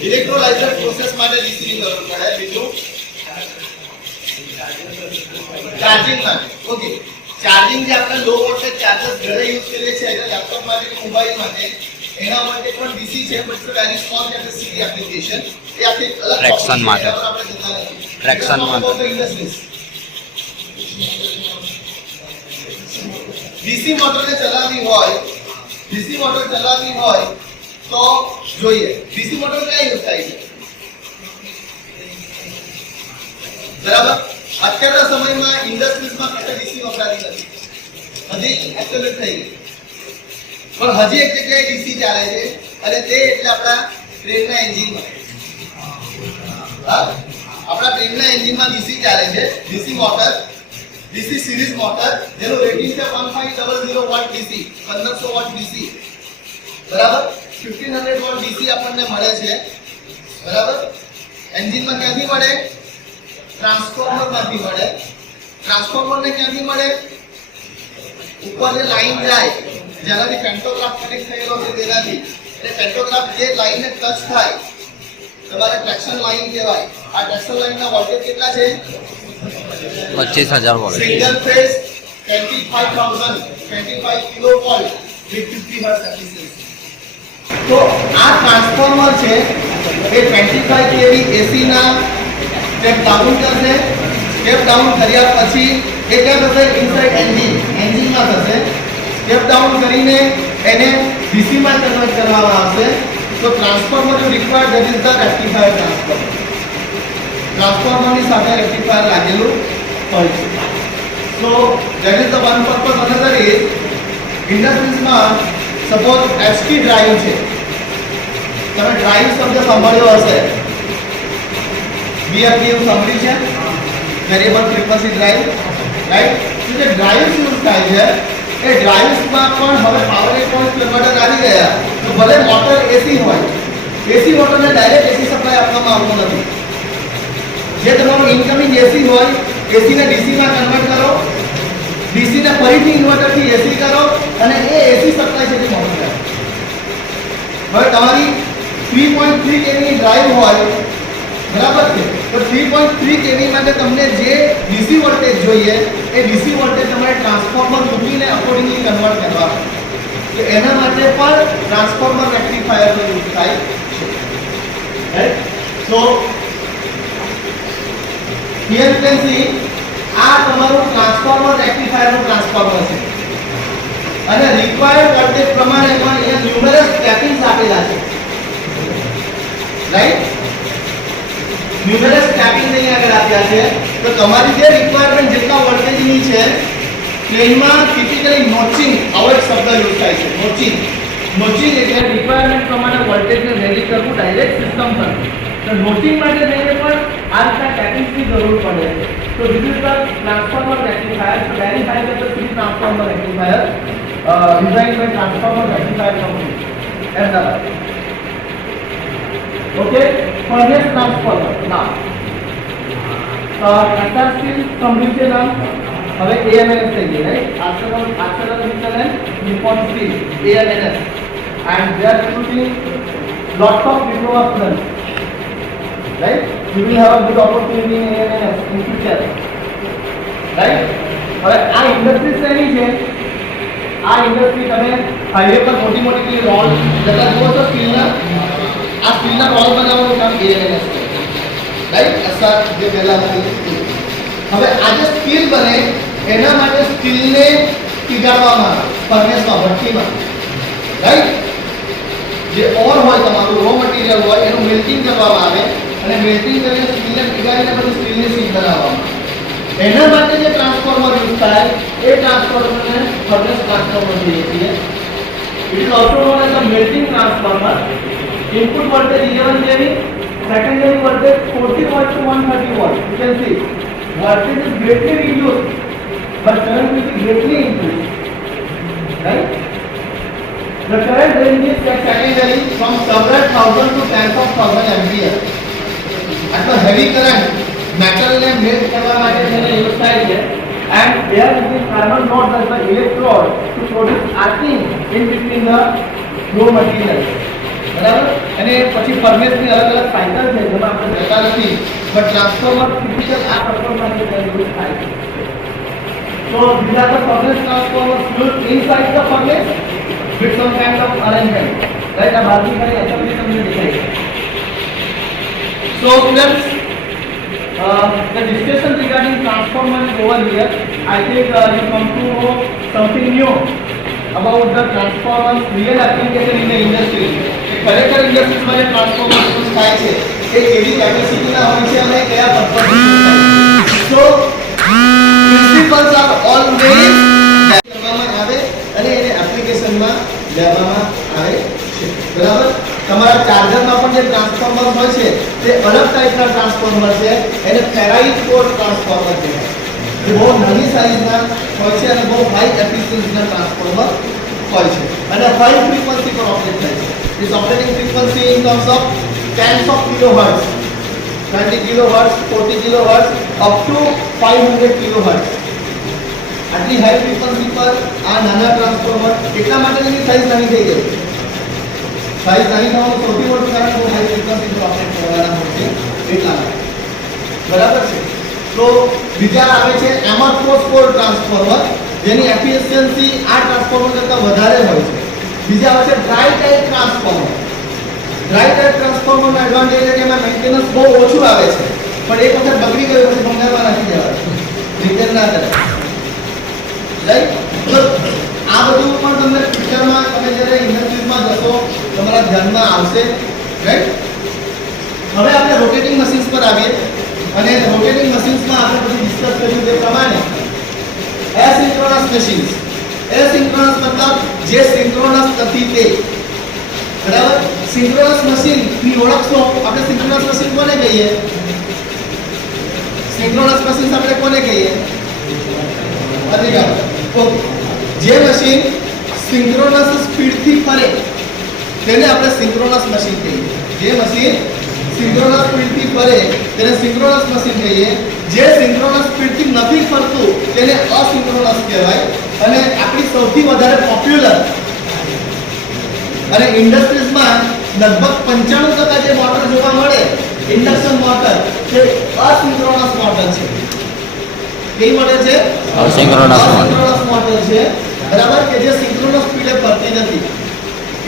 ઇલેક્ટ્રોલાઇઝર પ્રોસેસ માટે ડીસી ની જરૂર પડે. બીજું ચાર્જિંગ માટે. ઓકે, ચાર્જિંગ જે આપણે લો વોલ્ટેજ ચાર્જર્સ ઘરે યુઝ કરીએ છીએ એટલે લેપટોપ માટે કે મોબાઈલ માટે એના માટે પણ ડીસી છે, but it's very small capacity application. એ આખી અલગ ટ્રેક્શન માટે, ટ્રેક્શન માટે ડીસી મોટરને ચલાવવી હોય તો જોઈએ ડીસી મોટર ક્યાં યુઝ થાય છે, બરાબર? અત્યારના સમયમાં ઇન્ડસ્ટ્રીઝમાં કશે ડીસી વપરાતી નથી, હજી એક્ટિવેટ થઈ ગઈ, પણ હજી એક જગ્યાએ ડીસી ચાલે છે અને તે એટલે આપણા ટ્રેનના એન્જિનમાં. આપણા ટ્રેનના એન્જિનમાં ડીસી ચાલે છે, DC motor, DC series motor જેનું રેટિંગ છે 1500 વોટ ડીસી, 1500 વોટ ડીસી, બરાબર? 1500 વોટ ડીસી આપણને મળે છે, બરાબર? એન્જિનમાં ક્યાંથી મળે? ટ્રાન્સફોર્મરમાંથી મળે. ટ્રાન્સફોર્મરને ક્યાંથી મળે? ઉપર જે લાઈન જાય જેનાથી પેન્ટોગ્રાફ કનેક્ટ થયેલો છે તેનાથી, એટલે પેન્ટોગ્રાફ જે લાઈનને ટચ થાય તમારે ટ્રેક્શન લાઈન કહેવાય. આ ટ્રેક્શન લાઈનના વોલ્ટેજ કેટલા છે? 25,000 volt. Single phase 25 kilovolt with 50 hertz efficiency. તો આ ટ્રાન્સફોર્મર છે એ 25 kV AC ના સ્ટેપ ડાઉન કરશે. સ્ટેપ ડાઉન કર્યા પછી એ ક્યાં થશે? ઇનસાઇડ એન્જિનમાં થશે. સ્ટેપ ડાઉન કરીને એને DC માં કન્વર્ટ કરવામાં આવશે. તો ટ્રાન્સફોર્મર જો required that is the rectifier transformer. ટ્રાન્સફોર્મરની સાથે રેક્ટિફાયર લાગેલું હોય છે. So that is the one purpose. Another is ઇન્ડસ્ટ્રીઝમાં સપોઝ એચટી ડ્રાઈવ છે, તમે ડ્રાઈવ શબ્દ સાંભળ્યો હશે, VFD એવું સાંભળ્યું છે, વેરિયેબલ ફ્રીક્વન્સી ડ્રાઈવ, રાઈટ? તો જે ડ્રાઈવ્સ યુઝ થાય છે એ ડ્રાઈવ્સમાં પણ હવે પાવર ઇલેક્ટ્રોનિક કન્વર્ટર આવી ગયા. તો ભલે મોટર એસી હોય, એસી મોટરને ડાયરેક્ટ એસી સપ્લાય આપવામાં આવતો નથી. જે તમારું ઇનકમિંગ એસી હોય, એસીને ડીસીમાં કન્વર્ટ કરો, ડીસીને ફરીથી ઇન્વર્ટરથી એસી કરો અને એ એસી સપ્લાય છે તે મોટર કરે. હવે તમારી 3.3 કેવીની ડ્રાઈવ હોય, બરાબર છે, તો 3.3 કેવી માટે તમને જે ડીસી વોલ્ટેજ જોઈએ એ ડીસી વોલ્ટેજ તમારે ટ્રાન્સફોર્મર મૂકીને અકોર્ડિંગલી કન્વર્ટ કરવાનું. તો એના માટે પણ ટ્રાન્સફોર્મર રેક્ટિફાયરનો યુઝ થાય છે, right? So here you can see આ તમારું ટ્રાન્સફોર્મર રેક્ટિફાયરનું ટ્રાન્સફોર્મર છે અને રિક્વાયર્ડ વોલ્ટેજ પ્રમાણે પણ અહીંયા ન્યુમરસ ટેપિંગ્સ આપેલા છે, રાઈટ? ન્યુમરસ ટેપિંગ અહીં આગળ આપ્યા છે. તો તમારી જે રિક્વાયરમેન્ટ જેટલા વોલ્ટેજની છે પ્લેનમાં ટિપિકલી નોચિંગ આવો એક શબ્દ યુઝ થાય છે, નોચિંગ. નોચિંગ એટલે રિક્વાયરમેન્ટ પ્રમાણે વોલ્ટેજને વેરી કરવું ડાયરેક્ટ સિસ્ટમ પર. તો નોચિંગ માટે થઈને પણ આ રીતના ટેપિંગ્સની જરૂર પડે છે. તો this is the transformer rectifier. So very high level three transformer rectifier designed by transformer rectifier company. Ahmedabad. Okay, furnace transformer. Now, SR steel સાંભળ્યું છે નામ? હવે AMNS થઈ ગઈ, right? ArcelorMittal and Nippon Steel, AMNS, and they are producing lots of diploma students, right? You will have a good opportunity in AMNS in future, right? હવે આ ઇન્ડસ્ટ્રી શેની છે? આ ઇન્ડસ્ટ્રી તમે હાઈવે પર મોટી મોટી રોડ જતા જુઓ છો સ્ટીલના, આ સ્ટીલના રોડ બનાવવાનું કામ AMNS કરે, રાઈટ? અસર જે પહેલા હતી. હવે આ જે સ્ટીલ બને એના માટે સ્ટીલને પીગાળવામાં આવે ફર્નેસમાં, ભઠ્ઠીમાં, રાઈટ? જે ઓર હોય તમારું રો મટીરીયલ હોય એનું મેલ્ટિંગ કરવામાં આવે અને મેલ્ટિંગ કરીને સ્ટીલને પીગાળીને પછી સ્ટીલની શીટ બનાવવામાં આવે. એના માટે જે ટ્રાન્સફોર્મર યુઝ થાય એ ટ્રાન્સફોર્મરને ફર્નેસ ટ્રાન્સફોર્મર કહીએ છીએ. It is also known as a melting transformer. Input voltage 11 kV, secondary voltage 40 volt to 130 volt. You can see voltage is greatly reduced but current will be greatly increased, right? The current range is secondary from several thousand to tens of thousand ampere. આટલો heavy current metal ને મેલ્ટ કરવા માટે તેને યુઝ થાય છે and there is this thermal rod as the electrode to produce arcing in between the raw material, બરાબર? અને પછી ફર્નેસની અલગ અલગ સાયકલ છે જેમાં આપણે જતા નથી, બટ ટ્રાન્સફોર્મર ટિપિકલ આ પર્પઝ માટે યુઝ થાય છે. So these are the furnace transformers used inside the furnace with some kind of arrangement, right? આ બાજુ ખાલી એસેમ્બલી તમને દેખાય છે. So students, the discussion regarding transformer is over here. I think you come to know something new about the transformers real application in the industry. ખરેખર ઇન્ડસ્ટ્રીઝમાં જે ટ્રાન્સફોર્મર યુઝ થાય છે એ કેવી કેપેસિટીના હોય છે અને કયા purpose so principles are always કરવામાં આવે અને એને એપ્લિકેશનમાં લેવામાં આવે છે, બરાબર? તમારા ચાર્જરમાં પણ જે ટ્રાન્સફોર્મર હોય છે તે અલગ ટાઈપના ટ્રાન્સફોર્મર છે, એને ફેરાઇટ કોર ટ્રાન્સફોર્મર કહેવાય. જે બહુ નાની સાઇઝના હોય છે અને બહુ હાઈ એફિશિયન્સીના ટ્રાન્સફોર્મર હોય છે અને હાઈ ફ્રીક્વન્સી પર ઓપરેટ થાય છે. This operating frequency in terms of tens of kilohertz, 20 kilohertz, 40 kilohertz, up to 500 kilohertz. આટલી હાઈ ફ્રીક્વન્સી પર આ નાના ટ્રાન્સફોર્મર એટલા માટે એની સાઇઝ નાની થઈ ગઈ. સાઇઝ નાની થવાનું સૌથી મોટું કારણ બહુ હાઈ ફ્રીક્વન્સી પર ઓપરેટ કરવાના હોય છે એટલા માટે, બરાબર છે? તો બીજા આવે છે એમોર્ફોસ કોર ટ્રાન્સફોર્મર, જેની એફિશિયન્સી આ ટ્રાન્સફોર્મર કરતાં વધારે હોય છે. બીજા આવે છે dry type transformer. Dry type ટ્રાન્સફોર્મરનો એડવાન્ટેજ છે કે એમાં મેન્ટેનન્સ બહુ ઓછું આવે છે, પણ એક વખત બગડી ગયું પછી ભંગારમાં નાખી દેવાય, રિપેર ના કરે, રાઈટ? તો આ બધું પણ તમને ફ્યુચરમાં તમે જ્યારે ઇન્ડસ્ટ્રીઝમાં જશો તમારા ધ્યાનમાં આવશે, રાઈટ? હવે આપણે રોટેટિંગ મશીન્સ પર આવીએ અને રોટેટિંગ મશીન્સમાં આપણે બધું ડિસ્કસ કર્યું તે પ્રમાણે એસિન્ક્રોનસ મશીન્સ. એસિન્ક્રોનસ મતલબ જે સિન્ક્રોનસ નથી તે, બરાબર? સિન્ક્રોનસ મશીનની ઓળખ શું? આપણે સિન્ક્રોનસ મશીન કોને કહીએ? સિંક્રોનસ મશીન આપણે કોને કહીએ? અધિકાર. ઓકે. જે મશીન સિંક્રોનસ સ્પીડથી ફરે તેને આપણે સિંક્રોનસ મશીન કહીએ. જે મશીન સિંક્રોનસ સ્પીડથી ફરે તેને સિંક્રોનસ મશીન કહીએ. જે સિંક્રોનસ સ્પીડથી નથી ફરતું તેને અસિંક્રોનસ કહેવાય. અને આપણી સૌથી વધારે પોપ્યુલર અને ઇન્ડસ્ટ્રીઝમાં લગભગ 95% જે મોટર જોવા મળે ઇન્ડક્શન મોટર તે અસિંક્રોનસ મોટર છે. કેવી મોટર છે? અસિંક્રોનસ મોટર છે. બરાબર, કે જે સિંક્રોનસ સ્પીડે ફરતી નથી.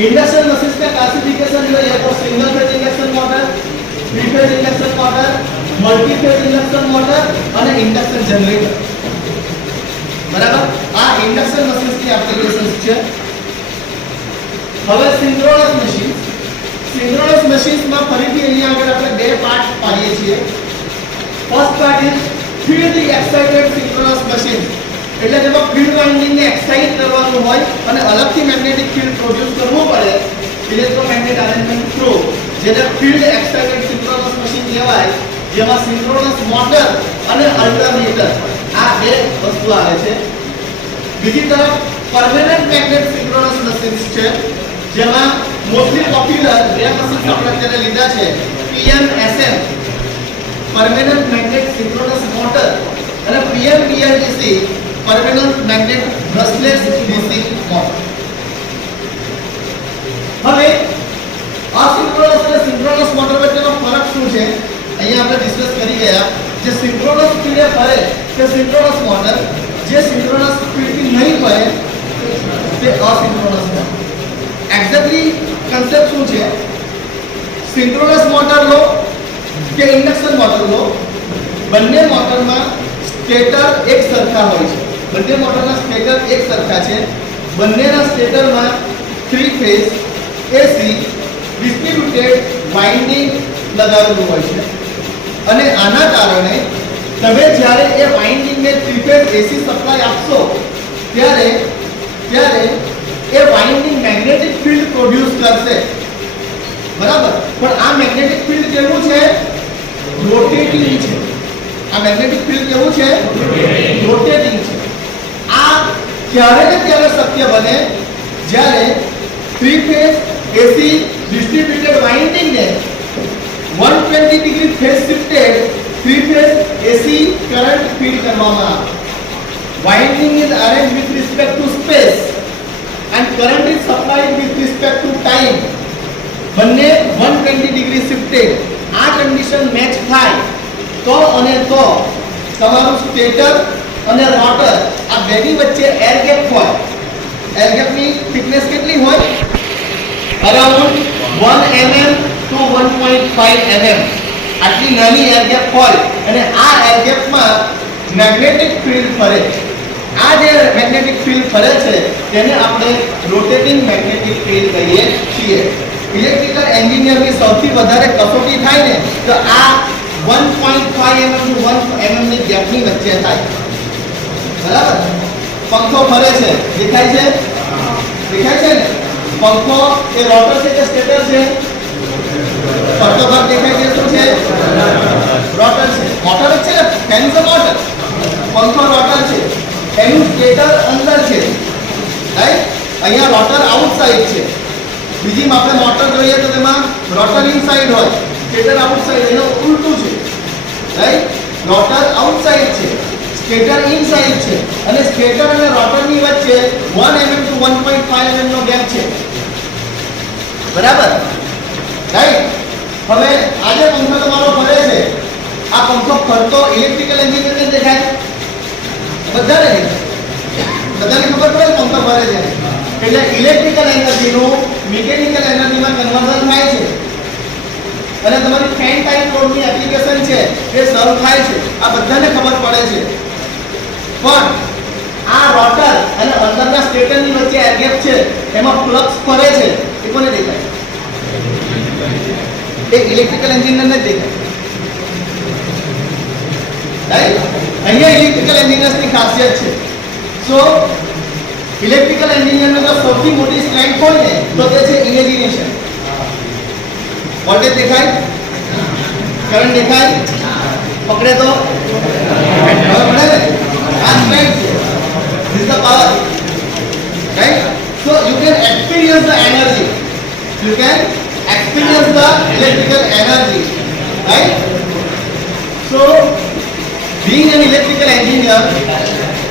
ઇન્ડક્શન મશીન્સ का क्लासिफिकेशन જોઈએ તો single phase induction motor, three phase induction motor, multi phase induction motor અને ઇન્ડક્શન જનરેટર. બરાબર, આ ઇન્ડક્શન મશીન્સ ની એપ્લિકેશન્સ છે. હવે સિંક્રોનસ મશીન્સ માં ફરીથી અહીંયા આગળ આપણે બે પાર્ટ પાડીએ છીએ. First part is field excited synchronous machine. એટલે જેમાં ફીલ્ડ વાઇન્ડિંગ ને એક્સાઇટ કરવાનું હોય અને અલગથી મેગ્નેટિક ફીલ્ડ પ્રોડ્યુસ કરવું પડે ઇલેક્ટ્રોમેગ્નેટિક અરેન્જમેન્ટ થ્રુ, જેને ફીલ્ડ એક્સાઇટેડ સિંક્રોનસ મશીન કહેવાય. જેમાં સિંક્રોનસ મોટર અને અલ્ટરનેટર આ બે વસ્તુ આવે છે. બીજી તરફ પરમેનન્ટ મેગ્નેટ સિંક્રોનસ મશીન્સ છે, જેમાં મોસ્ટલી પોપ્યુલર બે મશીન્સ આપણે અત્યારે લીધા છે. PMSM permanent magnet synchronous motor અને PMBLDC permanent magnet brushless DC motor. હવે અસિંક્રોનસ અને સિંક્રોનસ મોટર વચ્ચેનો ફરક શું છે અહીંયા આપણે ડિસ્કસ કરી ગયા. જે સિંક્રોનસ સ્પીડે ફરે તે સિંક્રોનસ મોટર, જે સિંક્રોનસ સ્પીડથી નહીં ફરે તે અસિંક્રોનસ મોટર. એક્ઝેક્ટલી કન્સેપ્ટ શું છે? સિંક્રોનસ મોટર લો કે ઇન્ડક્શન મોટર લો, બંને મોટરમાં સ્ટેટર એક સરખા હોય છે. બંને મોટરના સ્ટેટર એક સરખા છે. બંનેના સ્ટેટરમાં 3 ફેઝ AC ડિસ્ટ્રીબ્યુટેડ વાઇન્ડિંગ લગાવેલું હોય છે. અને આના કારણે તમે જ્યારે એ વાઇન્ડિંગને 3 ફેઝ AC સપ્લાય આપશો ત્યારે એ વાઇન્ડિંગ મેગ્નેટિક ફીલ્ડ પ્રોડ્યુસ કરશે. બરાબર, પણ આ મેગ્નેટિક ફીલ્ડ કેવું છે? રોટેટિંગ છે. આ મેગ્નેટિક ફીલ્ડ કેવું છે? રોટેટિંગ છે. આ ક્યારે ને ત્યારે શક્ય બને જ્યારે 3 ફેઝ AC ડિસ્ટ્રીબ્યુટેડ વાઇન્ડિંગ ને 120 degree phase shifted 3 phase AC current feed કરવામાં આવે. Winding is arranged with respect to space and current is supplied with respect to time. બંને 120 ડિગ્રી શિફ્ટેડ. આ કન્ડિશન મેચ થાય તો અને તો તમારું સ્ટેટર અને રોટર આ બેની વચ્ચે એર ગેપ હોય. એર ગેપની થિકનેસ કેટલી હોય? Around 1 mm to 1.5 mm. આટલી નાની એર ગેપ હોય અને આ એર ગેપમાં મેગ્નેટિક ફીલ્ડ ફરે. આ જે મેગ્નેટિક ફીલ્ડ ફરે છે તેને આપણે રોટેટિંગ મેગ્નેટિક ફીલ્ડ કહીએ છીએ. ઇલેક્ટ્રિકલ એન્જિનિયરની સૌથી વધારે કસોટી થાય ને તો આ 1.5 mm to 1 mm ની ગેપની વચ્ચે થાય. બરાબર, પંખો ફરે છે, દેખાય છે? દેખાય છે ને? પંખો એ રોટર છે કે સ્ટેટર છે? ફરતો ભાગ દેખાય છે શું છે? રોટર છે. મોટર જ છે ને, ફેન છે મોટર. પંખો રોટર છે, એનું સ્ટેટર અંદર છે, રાઈટ? અહીંયા રોટર આઉટસાઇડ છે. બીજી આપણે મોટર જોઈએ તો તેમાં રોટર ઇનસાઇડ હોય, સ્ટેટર આઉટસાઇડ. એનો ઉલટું છે, રાઈટ? રોટર આઉટસાઇડ છે, સ્ટેટર ઇનસાઇડ છે અને સ્ટેટર અને રોટરની વચ્ચે 1 mm to 1.5 mm નો ગેપ છે. બરાબર, રાઈટ? હવે આજે પંખો તમારો ફરે છે. આ પંખો ફરતો ઇલેક્ટ્રિકલ એન્જિનિયરને દેખાય? બધાને દેખાય. બધાને ખબર પડે પંખો ફરે છે એટલે ઇલેક્ટ્રિકલ એનર્જીનું મિકેનિકલ એનર્જીમાં કન્વર્ઝન થાય છે અને તમારી ફેન ટાઈપ લોડની એપ્લિકેશન છે એ સર્વ થાય છે. આ બધાને ખબર પડે છે. પણ આ રોટર અને અંદરના સ્ટેટરની વચ્ચે એર ગેપ છે, એમાં ફ્લક્સ ફરે છે. એ કોને દેખાય? એ ઇલેક્ટ્રિકલ એન્જિનિયરને દેખાય, રાઈટ? અહીંયા ઇલેક્ટ્રિકલ એન્જિનિયર્સની ખાસિયત છે. સો ઇલેક્ટ્રિકલ એન્જિનિયરનો જો સૌથી મોટી સ્ટ્રેન્થ હોય ને તો તે છે ઇમેજિનેશન. વોલ્ટેજ દેખાય? કરંટ દેખાય? પકડે તો હવે પડે ને આ સ્ટ્રેન્થ છે this is the power right so you can experience the energy you can experience the electrical energy right so being an electrical engineer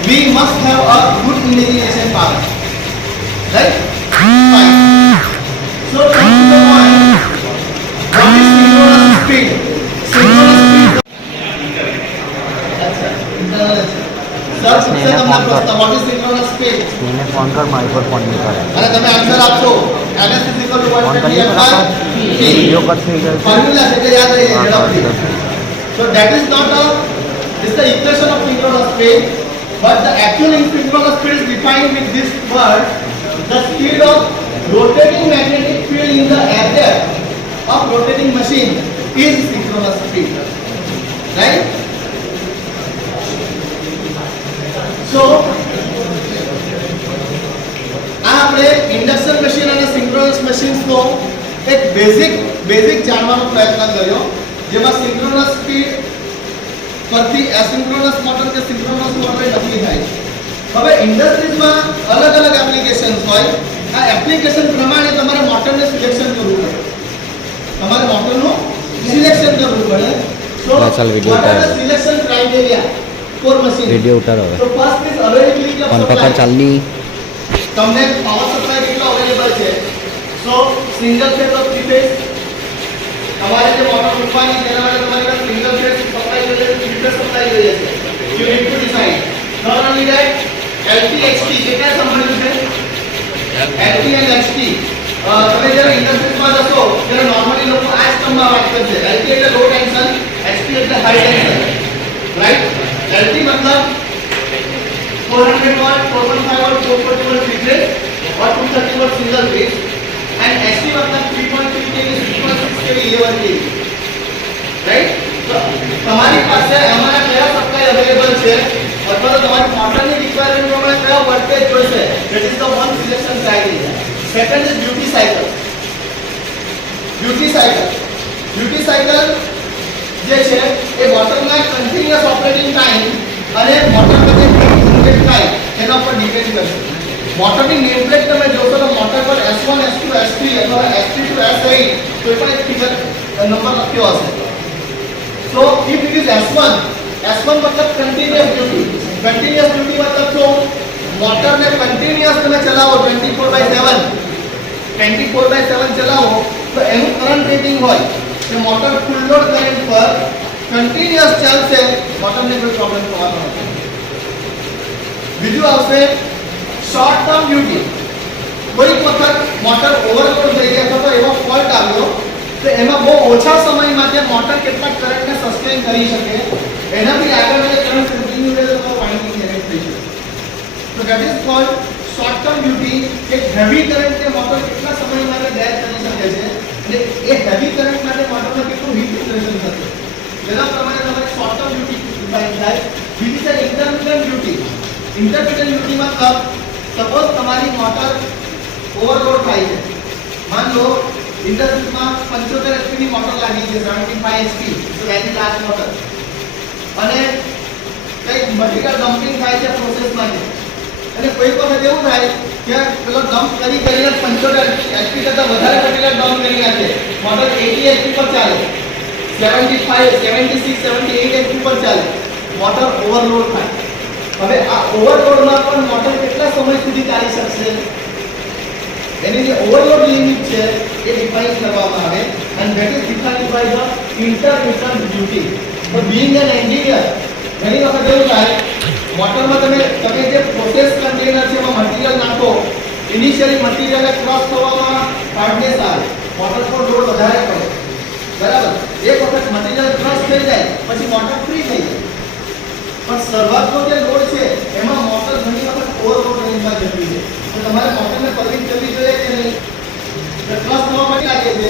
we must have a good imagination power right fine so come to the point what is synchronous speed sir પૂછશે તમને પ્રશ્ન what is synchronous speed એને ફોન કર મારી પર ફોન નહીં કરે અને તમે આન્સર આપશો ns = 120 વિડિયો કટ થઈ ગયો છે ફોર્મ્યુલા છે એટલે યાદ રહી જાય ઝડપથી so that is not a this is the equation of synchronous speed but the actual synchronous speed is defined with this word the speed of rotating magnetic field in the area of rotating machine is synchronous speed right so આ આપણે ઇન્ડક્શન મશીન અને સિંક્રોનસ મશીન્સ નો એક બેઝિક જાણવાનો પ્રયત્ન કર્યો જેમાં સિંક્રોનસ સ્પીડ પરથી એસિંક્રોનસ મોટર કે સિંક્રોનસ મોટર નક્કી થાય હવે ઇન્ડસ્ટ્રીઝમાં અલગ અલગ એપ્લિકેશન્સ હોય આ એપ્લિકેશન પ્રમાણે તમારે મોટરને સિલેક્શન કરવું પડે તમારે મોટરનું સિલેક્શન કરવું પડે સો ચાલ વિડિયો ઉતારો selection criteria for machine video ઉતારો હવે તો first is availability of phone પકડ સપ્લાય ચાલની તમને પાવર સપ્લાય કેટલો અવેલેબલ છે so single phase of three phase તમારે જે મોટર મૂકવાની તેના માટે તમારે સિંગલ ફેઝ સપ્લાય જોઈએ છે થ્રી ફેઝ સપ્લાય જોઈએ છે you need to decide not only that LT XT કેટલા સંબંધિત છે LT અને XT તમે જ્યારે ઇન્ડસ્ટ્રીઝમાં જશો ત્યારે નોર્મલી લોકો આ સ્તંભમાં વાત કરશે LT એટલે લો ટેન્શન XT એટલે હાઈ ટેન્શન રાઈટ LT મતલબ 400 watt 415 watt 440 watt three phase or 230 watt single phase and ST मतलब 3.3 kV 6.6 kV 11 kV right તો તમારી પાસે અમારા કયા સપ્લાય અવેલેબલ છે અથવા તો તમારી મોટરની રિક્વાયરમેન્ટ પ્રમાણે કયા વોલ્ટેજ જોઈશે that is the one selection criteria second is duty cycle જે છે એ મોટરના કન્ટિન્યુઅસ ઓપરેટિંગ ટાઈમ અને મોટર પછી ઇન્જેક્ટ થાય તેના પર ડિપેન્ડ કરશે મોટરની નેમ પ્લેટ તમે જોશો તો મોટર પર S1 S2 S3 અથવા S3 to S8 કોઈ પણ એક ફિગર નંબર લખ્યો હશે સો ઇફ ઇટ ઇઝ S1 મતલબ કન્ટિન્યુઅસ ડ્યુટી મતલબ શું મોટરને કન્ટિન્યુઅસ તમે ચલાવો 24/7 ચલાવો તો એનું કરંટ રેટિંગ હોય કે મોટર ફૂલ લોડ કરંટ પર કન્ટિન્યુઅસ ચાલશે મોટરને કોઈ પ્રોબ્લેમ થવાનો નથી બીજું આવશે શોર્ટ ટર્મ ડ્યુટી કોઈક વખત મોટર ઓવરલોડ થઈ ગઈ અથવા તો એવો ફોલ્ટ આવ્યો તો એમાં બહુ ઓછા સમય માટે મોટર કેટલા કરંટને સસ્ટેન કરી શકે એનાથી આગળ કરંટ કન્ટિન્યુ રહે તો વાઇન્ડિંગ જનરેટ થઈ શકે તો that is called short term duty એક હેવી કરંટ કે મોટર કેટલા સમય માટે ડેડ કરી શકે છે અને એ હેવી કરંટ માટે મોટરમાં કેટલું હીટ જનરેશન થશે જેના પ્રમાણે તમારે શોર્ટ ટર્મ ડ્યુટી ડિફાઇન થાય બીજી છે ઇન્ટરમિટન્ટ ડ્યુટી મતલબ સપોઝ તમારી મોટર ઓવરલોડ થાય છે માન લો ઇન્ડસ્ટ્રીમાં 75 HP ની મોટર લાગી છે 75 HP સો વેરી લાર્જ મોટર અને કઈ મટીરીયલ ડમ્પિંગ થાય છે પ્રોસેસમાં અને કોઈ વખત એવું થાય કે પેલો ડમ્પ કરીને 75 HP કરતા વધારે મટીરીયલ ડમ્પ કરી નાખે મોટર 80 HP પર ચાલે 75 76 78 HP પર ચાલે મોટર ઓવરલોડ થાય હવે આ ઓવરલોડમાં પણ મોટર કેટલા સમય સુધી ચાલી શકશે એની જે ઓવરલોડ લિમિટ છે એ ડિફાઇન કરવામાં આવે and that is defined by the intermittent duty so being an engineer ઘણી વખત એવું થાય મોટરમાં તમે જે પ્રોસેસ કન્ટેનર છે એમાં મટીરીયલ નાખો ઇનિશિયલી મટીરીયલને ક્રોસ થવામાં હાર્ડનેસ આવે મોટર પર લોડ વધારે પડે બરાબર એક વખત મટીરીયલ ક્રોસ થઈ જાય પછી મોટર ફ્રી થઈ જાય પણ શરૂઆતનો જે લોડ છે એમાં મોટર ઘણી વખત ઓવરલોડ રેન્જમાં જતી છે તો તમારે મોટરને સર્વિસ કરવી જોઈએ કે નહીં ક્રોસ થવા માટે લાગે છે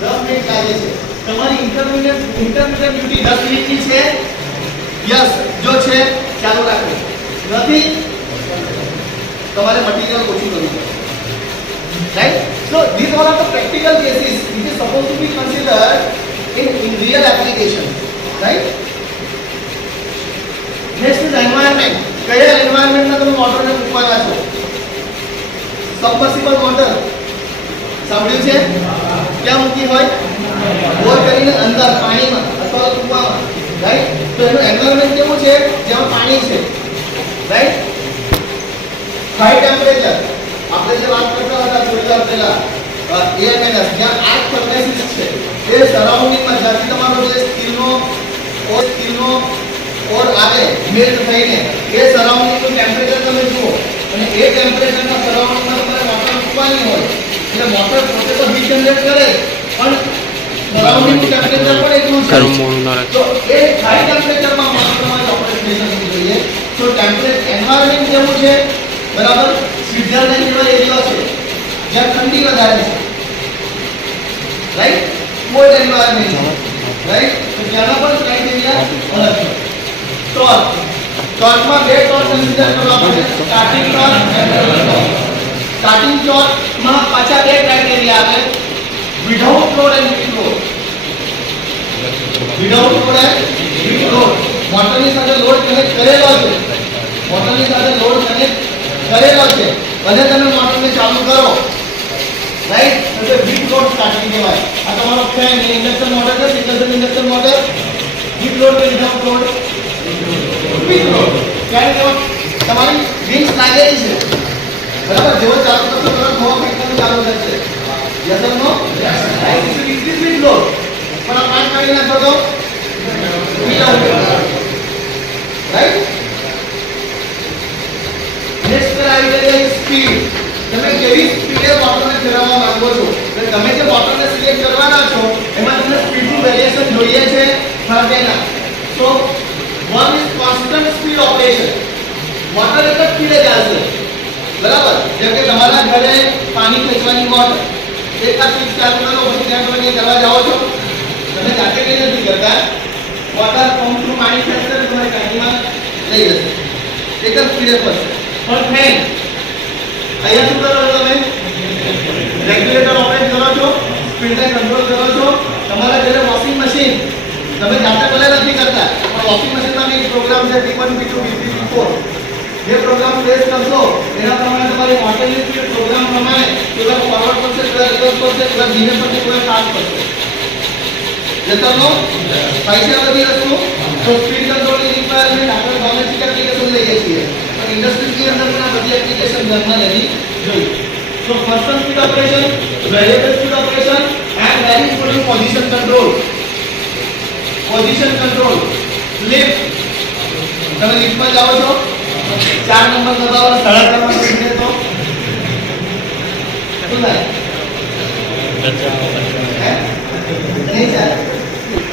10 મિનિટ લાગે છે તમારી ઇન્ટરમિડિયેટ ડ્યુટી 10 મિનિટની છે યસ જો છે ચાલુ રાખો નથી તમારે મટીરીયલ ઓછું કરવું પડે right so this or are the practical cases which is supposed to be considered in real application right next is environment. કયા એન્વાયરમેન્ટમાં તમે મોટરને મૂકવાના છો? સબમર્સિબલ મોટર સાંભળ્યું છે? ક્યાં મૂકી હોય? બોર કરીને અંદર પાણીમાં અથવા તો કૂવામાં, રાઈટ? તો એનું એન્વાયરમેન્ટ કેવું છે? જેમાં પાણી છે, રાઈટ? હાઈ ટેમ્પરેચર, આપણે જે વાત કરતા હતા થોડી વાર પહેલા, એએમએનએસ, જ્યાં આગ ફર્નેસીસ છે એ સરાઉન્ડિંગમાં જ્યાંથી તમારો જે સ્ટીલનો ઓર આવે મેલ્ટ થઈને એ સરાઉન્ડિંગનું ટેમ્પરેચર તમે જુઓ અને એ ટેમ્પરેચરના સરાઉન્ડિંગમાં તમારે મોટર મૂકવાની હોય એટલે મોટર પોતે તો હીટ જનરેટ કરે પણ સરાઉન્ડિંગનું ટેમ્પરેચર પણ એટલું છે. તો એ હાઈ ટેમ્પરેચરમાં મોટરમાં ઓપરેટ થઈ શકવી જોઈએ. તો ટેમ્પરેચર એન્વાયરમેન્ટ કેવું છે? બરાબર, સ્વિટ્ઝરલેન્ડ જેવા એરિયા છે જ્યાં ઠંડી વધારે છે, રાઈટ? કોલ્ડ એન્વાયરમેન્ટ છે, રાઈટ? તો ત્યાંના પણ ક્રાઇટેરિયા અલગ છે. ટોર્કમાં બે ટોર્ક કન્સિડર કરવા પડે, સ્ટાર્ટિંગ ટોર્ક અને એન્ડ ટોર્ક. સ્ટાર્ટિંગ ટોર્કમાં પાછા બે ક્રાઇટેરિયા આવે, without load and with load. Without load and with load. મોટરની સાથે લોડ કનેક્ટ કરેલો છે, મોટરની સાથે લોડ કનેક્ટ કરેલો છે અને તમે મોટરને ચાલુ કરો, રાઈટ? તો વિથ લોડ સ્ટાર્ટિંગ કહેવાય. આ તમારો ફેન ઇન્ડક્શન મોટર છે, single induction motor. With load કે વિધાઉટ લોડ? With load. કારણ કે તમારી વિંગ્સ લાગેલી છે, બરાબર? જેવો ચાલુ કરશો તરત હવા ફેંકવાનું ચાલુ થશે. Yes or no? Right. It is with load. પણ આ પાર્ટ કાઢી નાખો તો વિધાઉટ લોડ, રાઈટ? નેક્સ્ટ પર આવી જાય સ્પીડ. તમે કેવી સ્પીડે મોટરને ચલાવવા માંગો છો? એટલે તમે જે મોટરને સિલેક્ટ કરવાના છો એમાં તમને સ્પીડનું વેરિએશન જોઈએ છે માટેના. So one is constant speed operation. Motor એક જ સ્પીડે ચાલશે, બરાબર? જેમ કે તમારા ઘરે પાણી ખેંચવાની મોટર, એક આ સ્વિચ ચાલુ કરો પછી ત્યાં તમે કરવા જાઓ છો, તમે જાતે કઈ નથી કરતા, વોટર પંપનું પાણી ખેંચશે તો તમારી ટાંકીમાં લઈ જશે, એક જ સ્પીડે ફરશે. પણ ફેન અહીંયા શું કરો છો? તમે રેગ્યુલેટર ઓપરેટ કરો છો, સ્પીડને કંટ્રોલ કરો છો. તમારા ઘરે વોશિંગ મશીન તમે જાતે ભલે નથી કરતા પણ વોશિંગ મશીનમાં એક પ્રોગ્રામ છે P1 P2 P3 P4. જે પ્રોગ્રામ પ્રેસ કરશો એના પ્રમાણે તમારી મોટરની સ્પીડ પ્રોગ્રામ પ્રમાણે થોડા ફોરવર્ડ કરશે, થોડા રિવર્સ કરશે, થોડા ધીમે પડશે, થોડા ફાસ્ટ કરશે. જતનો પૈસા બધી વસ્તુ તો સ્પીડ કંટ્રોલની રિક્વાયરમેન્ટ આપણે ડોમેસ્ટિક એપ્લિકેશન લઈએ છીએ પણ ઇન્ડસ્ટ્રીની અંદરના બધી એપ્લિકેશન ધ્યાનમાં લેવી જોઈએ. So person speed operation, variable speed operation and very important position control. Position control. Lift. તમે લિફ્ટમાં જાઓ છો 4 નંબર દબાવો 3.5 નંબર સ્પીડે તો શું થાય? નહીં ચાલે.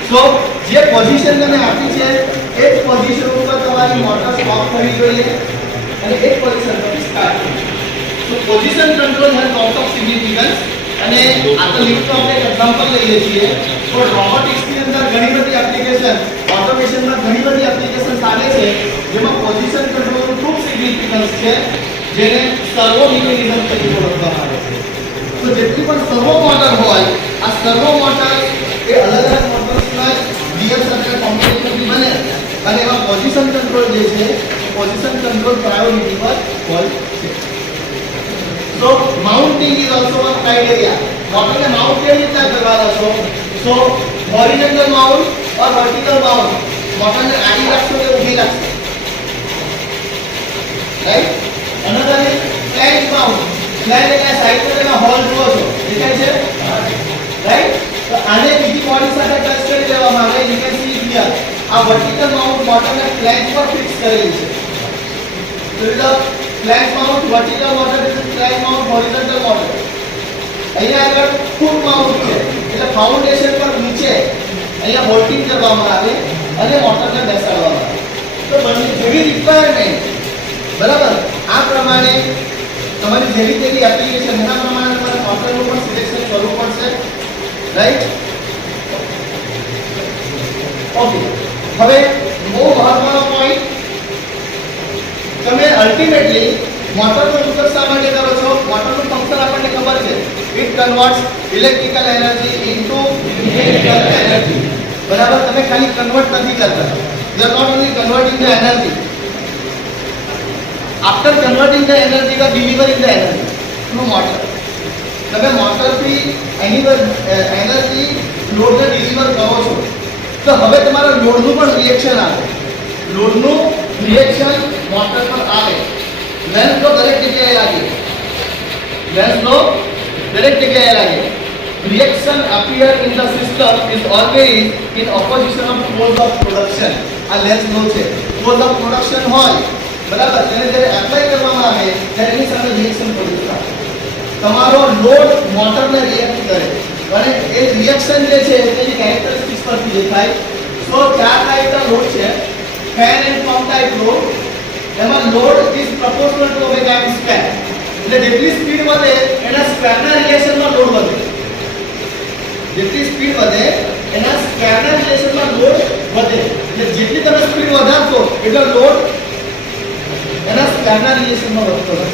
સો જે પોઝિશન તમે આપી છે એ જ પોઝિશન ઉપર તમારી મોટર સ્ટોપ કરવી જોઈએ અને એક પોઝિશન પર સ્ટાર્ટ કરવી. So position control has lot of significance અને આ તો લિફ્ટનો આપણે એક્ઝામ્પલ લઈએ છીએ પણ રોબોટિક્સ ની અંદર ઘણી બધી એપ્લિકેશન, ઓટોમેશનમાં ઘણી બધી એપ્લિકેશન આવે છે જેમાં પોઝિશન કંટ્રોલનું ખૂબ સિગ્નિફિકન્સ છે જેને સર્વો મિકેનિઝમ તરીકે ઓળખવામાં આવે છે. તો જેટલી પણ સર્વો મોટર હોય આ સર્વો મોટર એ અલગ અલગ મોટર્સના ગિયર સાથે કોમ્બિનેશનથી બને અને એમાં પોઝિશન કંટ્રોલ જે છે પોઝિશન કંટ્રોલ પ્રાયોરિટી પર હોય છે. So mounting is also one criteria. Motor ने mount केवी રીતે કરવાના છો? So horizontal mount or vertical mount. Motor ને આડી રાખશો કે ઊભી રાખશો? Right? Another is flange mount. Flange એટલે સાઈડ પર એના હોલ જુઓ છો. દેખાય છે? Right? તો આને બીજી બોડી સાથે ટચ કરી દેવામાં આવે. You can see here. આ vertical mount મોટર ને ફ્લેંજ પર ફિક્સ કરેલી છે. So the flange mount, vertical motor is flange mount, horizontal motor. અહીંયા આગળ ફૂટ માઉન્ટ છે એટલે ફાઉન્ડેશન પર નીચે અહીંયા બોલ્ટિંગ કરવામાં આવે અને મોટરને બેસાડવામાં આવે. તો બંને જેવી રિક્વાયરમેન્ટ બરાબર આ પ્રમાણે તમારી જેવી તેવી એપ્લિકેશન એના પ્રમાણે તમારે મોટરનું પણ સિલેક્શન કરવું પડશે, રાઈટ? ઓકે, હવે બહુ મહત્વનો પોઈન્ટ, તમે અલ્ટિમેટલી મોટરનો ઉપયોગ શા માટે કરો છો? મોટરનું ફંક્શન આપણને ખબર છે, it converts electrical energy into mechanical energy. બરાબર? તમે ખાલી કન્વર્ટ નથી કરતા, we are not only converting the energy, after converting the energy, we are delivering the energy through motor. તમે મોટરથી એનર્જી લોડને ડિલિવર કરો છો તો હવે તમારા લોડનું પણ રિએક્શન આવે, લોડનું રિએક્શન મોટર પર આવે. લેન્સ લો દરેક જગ્યાએ લાગે, લેન્સ લો દરેક જગ્યાએ લાગે. Reaction appear in the system is always in opposition of force of production. આ લેન્સ લો છે, force of production હોય બરાબર, તેને જ્યારે એપ્લાય કરવામાં આવે ત્યારે એની સામે રિએક્શન પ્રોડ્યુસ થાય. તમારો લોડ મોટરને રિએક્ટ કરે અને એ રિએક્શન જે છે તેની કેરેક્ટરિસ્ટિક્સ પરથી દેખાય. સો ચાર ટાઈપના લોડ છે, fan and pump type load. એમાં load is proportional to omega M square, એટલે જેટલી સ્પીડ વધે એના સ્ક્વેરના રિલેશનમાં લોડ વધે. જેટલી સ્પીડ વધે એના સ્ક્વેરના રિલેશનમાં લોડ વધે, એટલે જેટલી તમે સ્પીડ વધારશો એટલો લોડ એના સ્ક્વેરના રિલેશનમાં વધતો રહે.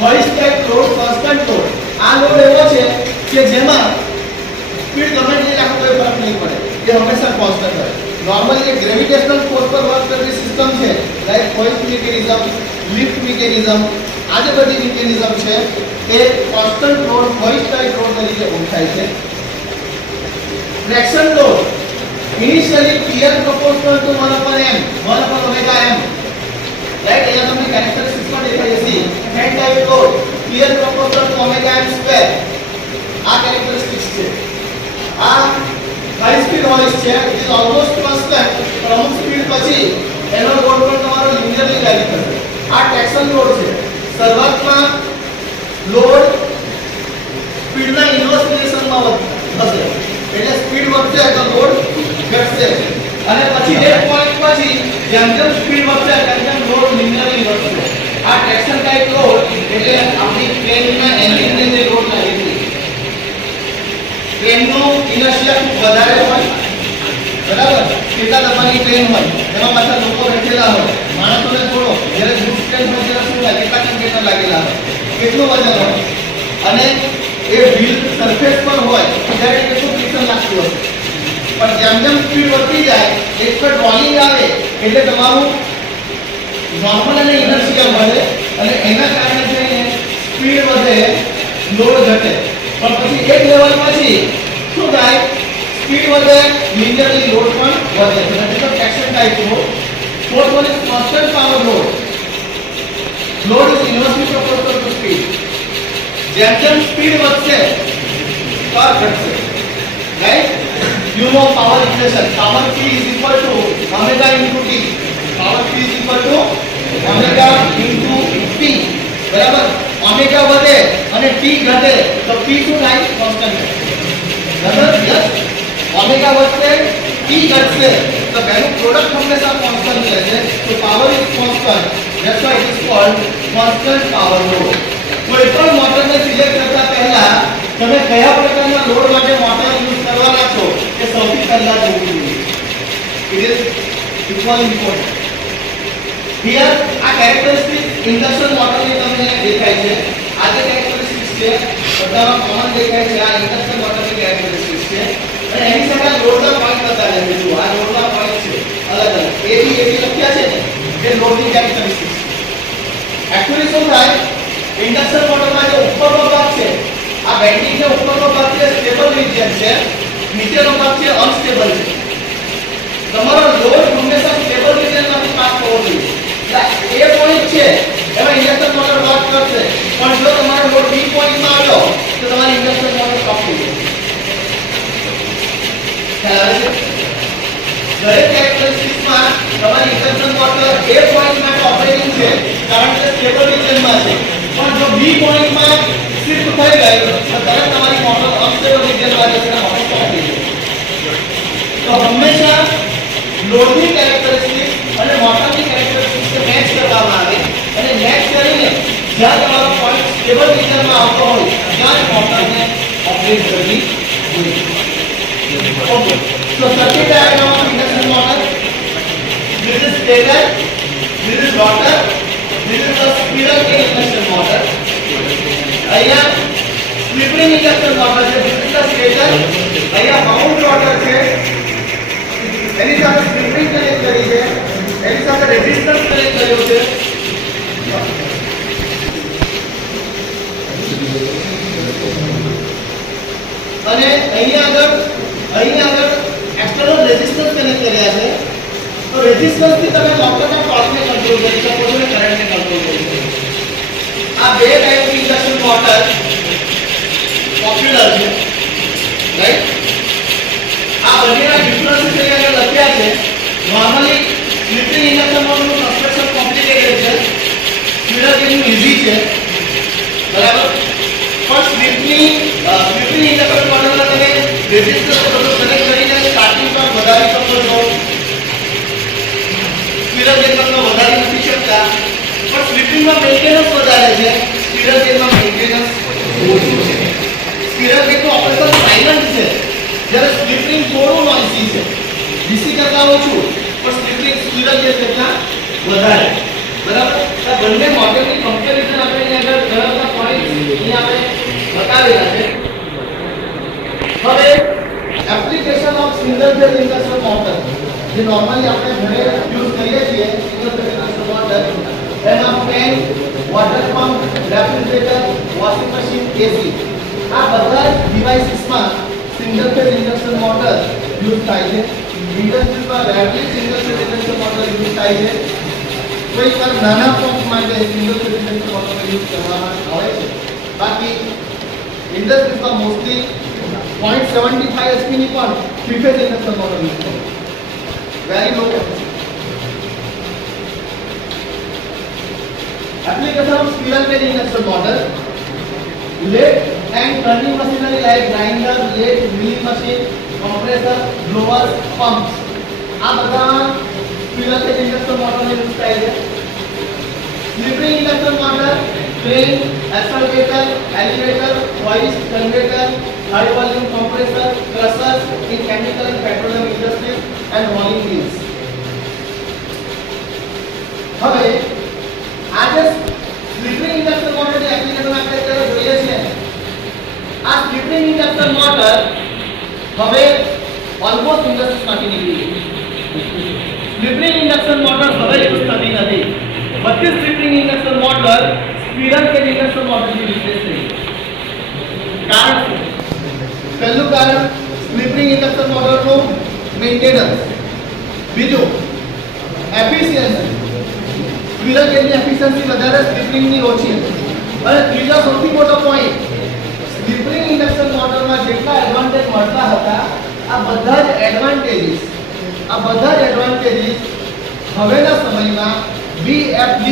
હોઇસ્ટ ટાઈપ લોડ, કોન્સ્ટન્ટ લોડ. આ લોડ એવો છે કે જેમાં સ્પીડ ગમે તેટલી રાખો કોઈ ફરક નહીં પડે, એ હંમેશા કોન્સ્ટન્ટ રહે. નોર્મલી જે ગ્રેવિટેશનલ ફોર્સ પર વર્ક કરતી સિસ્ટમ છે like hoist mechanism, lift mechanism, આ જે બધી મિકેનિઝમ છે એ constant load, hoist type load તરીકે ઓળખાય છે. Traction load initially clear proportional to 1/m, 1/ωm. Right, અહીંયા તમને કેરેક્ટરિસ્ટિક્સ પણ દેખાય છે. Fan type load clear proportional to ωm square, આ કેરેક્ટરિસ્ટિક્સ છે. આ હાઈ સ્પીડ હોઇસ્ટ છે, ઇટ ઇઝ ઓલમોસ્ટ કોન્સ્ટન્ટ, પણ અમુક સ્પીડ પછી એનો લોડ પણ તમારો લિનિયરલી વેરી થશે. આ ટ્રેક્શન લોડ છે. શરૂઆતમાં લોડ સ્પીડના ઇન્વર્સ રિલેશનમાં હશે, એટલે સ્પીડ વધશે તો લોડ ઘટશે, અને પછી એક પોઈન્ટ પછી જેમ જેમ સ્પીડ વધશે તેમ તેમ લોડ લિનિયરલી વધશે. આ ટ્રેક્શન ટાઈપ લોડ એટલે આપણી ટ્રેનના એન્જિનને જે લોડ લાગે છે, ટ્રેનનું ઇનર્શિયા ખૂબ વધારે હોય બરાબર, કેટલા દબાણની ટ્રેન હોય એમાં પાછા લોકો બેઠેલા હોય, માણસોને છોડો, જ્યારે ગુડ્સ ટ્રેન હોય ત્યારે શું થાય, કેટલા કન્ટેનર લાગેલા હોય, કેટલું વજન હોય, અને એ વ્હીલ સરફેસ પર હોય ત્યારે કેટલું ફ્રિક્શન લાગતું હશે. પણ જેમ જેમ સ્પીડ વધતી જાય એક પર રોલિંગ આવે એટલે તમારું નોર્મલ અને ઇનર્શિયા વધે, અને એના કારણે થઈને સ્પીડ વધે, લોડ ઘટે. પણ પછી એક લેવલ પછી શું થાય, સ્પીડ વધે, લિનિયરલી લોડ પણ વધે. એટલે traction type load. Fourth one is constant power load. Load is inversely proportional to speed. જેમ જેમ સ્પીડ વધશે ટોર્ક ઘટશે. Right, you know power equation, power P is equal to omega into T. Power P is equal to omega into T. બરાબર, ઓમેગા વધે અને T ઘટે તો P શું થાય, કોન્સ્ટન્ટ થાય. બરાબર, યસ, ઓમેગા વધશે, T ઘટશે તો બેનું પ્રોડક્ટ હંમેશા કોન્સ્ટન્ટ રહેશે. તો power is constant, that's why it is called constant power load. કોઈ પણ મોટરને સિલેક્ટ કરતા પહેલા તમે કયા પ્રકારના લોડ માટે મોટર યુઝ કરવાના છો એ સૌથી પહેલા જોવું જોઈએ. It is equally important. Here આ કેરેક્ટરિસ્ટિક્સ ઇન્ડક્શન મોટરની તમને દેખાય છે. આ જે કેરેક્ટરિસ્ટિક્સ છે બધામાં કોમન દેખાય છે. આ ઇન્ડક્શન મોટરની કેરેક્ટરિસ્ટિક્સ છે, અને એની સાથે લોડના પોઈન્ટ બતાવ્યા છે. જો આ લોડના પોઈન્ટ છે અલગ અલગ, એબી લખ્યા છે ને એ લોડની કેરેક્ટરિસ્ટિક્સ. એક્ચ્યુઅલી શું થાય, ઇન્ડક્શન મોટરમાં જે ઉપરનો ભાગ છે, આ બેન્ડિંગ જે ઉપરનો ભાગ છે સ્ટેબલ રિજિયન છે, નીચેનો ભાગ છે અનસ્ટેબલ છે. તમારો લોડ હંમેશા સ્ટેબલ રિજિયનમાંથી પાસ થવો જોઈએ. એટલે એ પોઈન્ટ છે એમાં ઇન્ડક્શન મોટર વર્ક કરશે, પણ જો તમારો લોડ બી પોઈન્ટમાં આવ્યો તો તમારી ઇન્ડક્શન મોટર સ્ટોપ થઈ જશે. ખ્યાલ આવે છે? દરેક કેરેક્ટરિસ્ટિક્સમાં તમારી ઇન્ડક્શન મોટર એ પોઈન્ટ માટે ઓપરેટિંગ છે કારણ કે સ્ટેબલ રિજિયનમાં છે, પણ જો બી પોઈન્ટમાં શિફ્ટ થઈ ગઈ તો તરત તમારી મોટર અનસ્ટેબલ રિજિયનમાં જશે અને મોટર સ્ટોપ થઈ જશે. તો હંમેશા લોડની કેરેક્ટરિસ્ટિક્સ અને મોટરની કેરેક્ટરિસ્ટિક્સને મેચ કરવામાં આવે, અને મેચ કરીને જ્યાં તમારો પોઈન્ટ સ્ટેબલ રિજિયનમાં આવતો હોય ત્યાં જ મોટરને ઓપરેટ કરવી જોઈએ. Okay, so circuit diagram of induction motor. This is stator, this is rotor, this is the spiral cage induction motor. અહીંયા સ્લિપિંગ ઇન્ડક્શન મોટર છે, this is the stator. અહીંયા બાઉન્ડ રોટર છે, એની સાથે સ્પ્લિટિંગ કનેક્ટ કરી છે, એની સાથે રેઝિસ્ટન્સ કનેક્ટ કર્યો છે. અને અહીંયા આગળ એક્સટર્નલ રેઝિસ્ટન્સ કનેક્ટ કર્યા છે. તો રેઝિસ્ટન્સ થી તમે મોટરના ટોર્કને કંટ્રોલ કરી શકો છો અને કરંટને કંટ્રોલ કરી શકો છો. આ બે ટાઈપની ઇન્ડક્શન મોટર પોપ્યુલર છે, રાઈટ? આ બંનેના ડિફરન્સીસ અહીંયા આગળ લખ્યા છે. નોર્મલી સ્પ્લિટિંગ ઇન્ડક્શન મોટરનું કન્સ્ટ્રક્શન કોમ્પ્લિકેટેડ છે, સ્ક્વિરલ કેજનું ઈઝી છે, બરાબર? પણ સ્પ્લિટિંગ ઇન્ડક્શન મોટરમાં તમે રેઝિસ્ટન્સ બધું કનેક્ટ કરીને સ્ટાર્ટિંગમાં વધારી શકો છો. સ્ક્વિરલ કેજમાં વધારી નથી શકતા, પણ સ્પ્લિટિંગમાં મેન્ટેનન્સ વધારે છે, સ્ક્વિરલ કેજમાં મેન્ટેનન્સ ઓછું છે. સ્ક્વિરલ કેજનું ઓપરેશન સાયલન્ટ છે, જ્યારે સ્પ્લિટિંગ થોડું નોઇસી છે, ડીસી કરતા ઓછું, પણ સ્પ્લિટિંગ સ્ક્વિરલ કેજ કરતા વધારે, બરાબર? આ બંને મોડેલની કમ્પેરિઝન આપણે અહીંયા આગળ ઘણા પોઈન્ટ અહીંયા આપણે બતાવેલા છે. હવે application of single phase induction motor જે નોર્મલી આપણે ઘરે યુઝ કરીએ છીએ, સિંગલ ફેઝ ઇન્ડક્શન મોટર, એમાં fan, water pump, refrigerator, washing machine, AC, આ બધા ડિવાઇસીસમાં single phase induction motor use થાય છે. ઇન્ડસ્ટ્રીમાં rarely single phase induction motor use થાય છે. કોઈ પણ નાના પંપ માટે single phase induction motor use કરવામાં આવે છે. બાકી ઇન્ડસ્ટ્રીમાં મોસ્ટલી 0.75 HP ની પણ three phase induction motor use થાય છે. Very law application of squirrel cage induction motor. Lathe and turning machinery like grinder, lathe, milling machine, compressor, blowers, pumps. આ બધા squirrel cage induction motor ને યુઝ થાય છે. Slippery induction motor, crane, accelerator, elevator, hoist, conveyor, high volume compressor, crushers in chemical and petroleum industry and rolling mills. હવે આજે સ્પ્લિટિંગ ઇન્ડક્શન મોટરની એપ્લિકેશન આપણે અત્યારે જોઈએ છે. આ સ્પ્લિટિંગ ઇન્ડક્શન મોટર હવે ઓલમોસ્ટ ઇન્ડસ્ટ્રીઝમાંથી નીકળી ગઈ. સ્પ્લિટિંગ ઇન્ડક્શન મોટર હવે યુઝ થતી નથી. બધી splitting induction motor squirrel cage induction મોટરથી રિપ્લેસ થઈ. કારણ શું? પહેલું કારણ સ્પ્લિટિંગ ઇન્ડક્શન મોટરનું મેન્ટેનન્સ. બીજું એફિશિયન્સી. સ્ક્વિરલ કેજની એફિશિયન્સી વધારે, સ્પ્લિટિંગની ઓછી. અને ત્રીજો સૌથી મોટો પોઈન્ટ, સ્પ્લિટિંગ ઇન્ડક્શન મોટરમાં જેટલા એડવાન્ટેજ મળતા હતા, આ બધા જ એડવાન્ટેજીસ હવેના સમયમાં VFD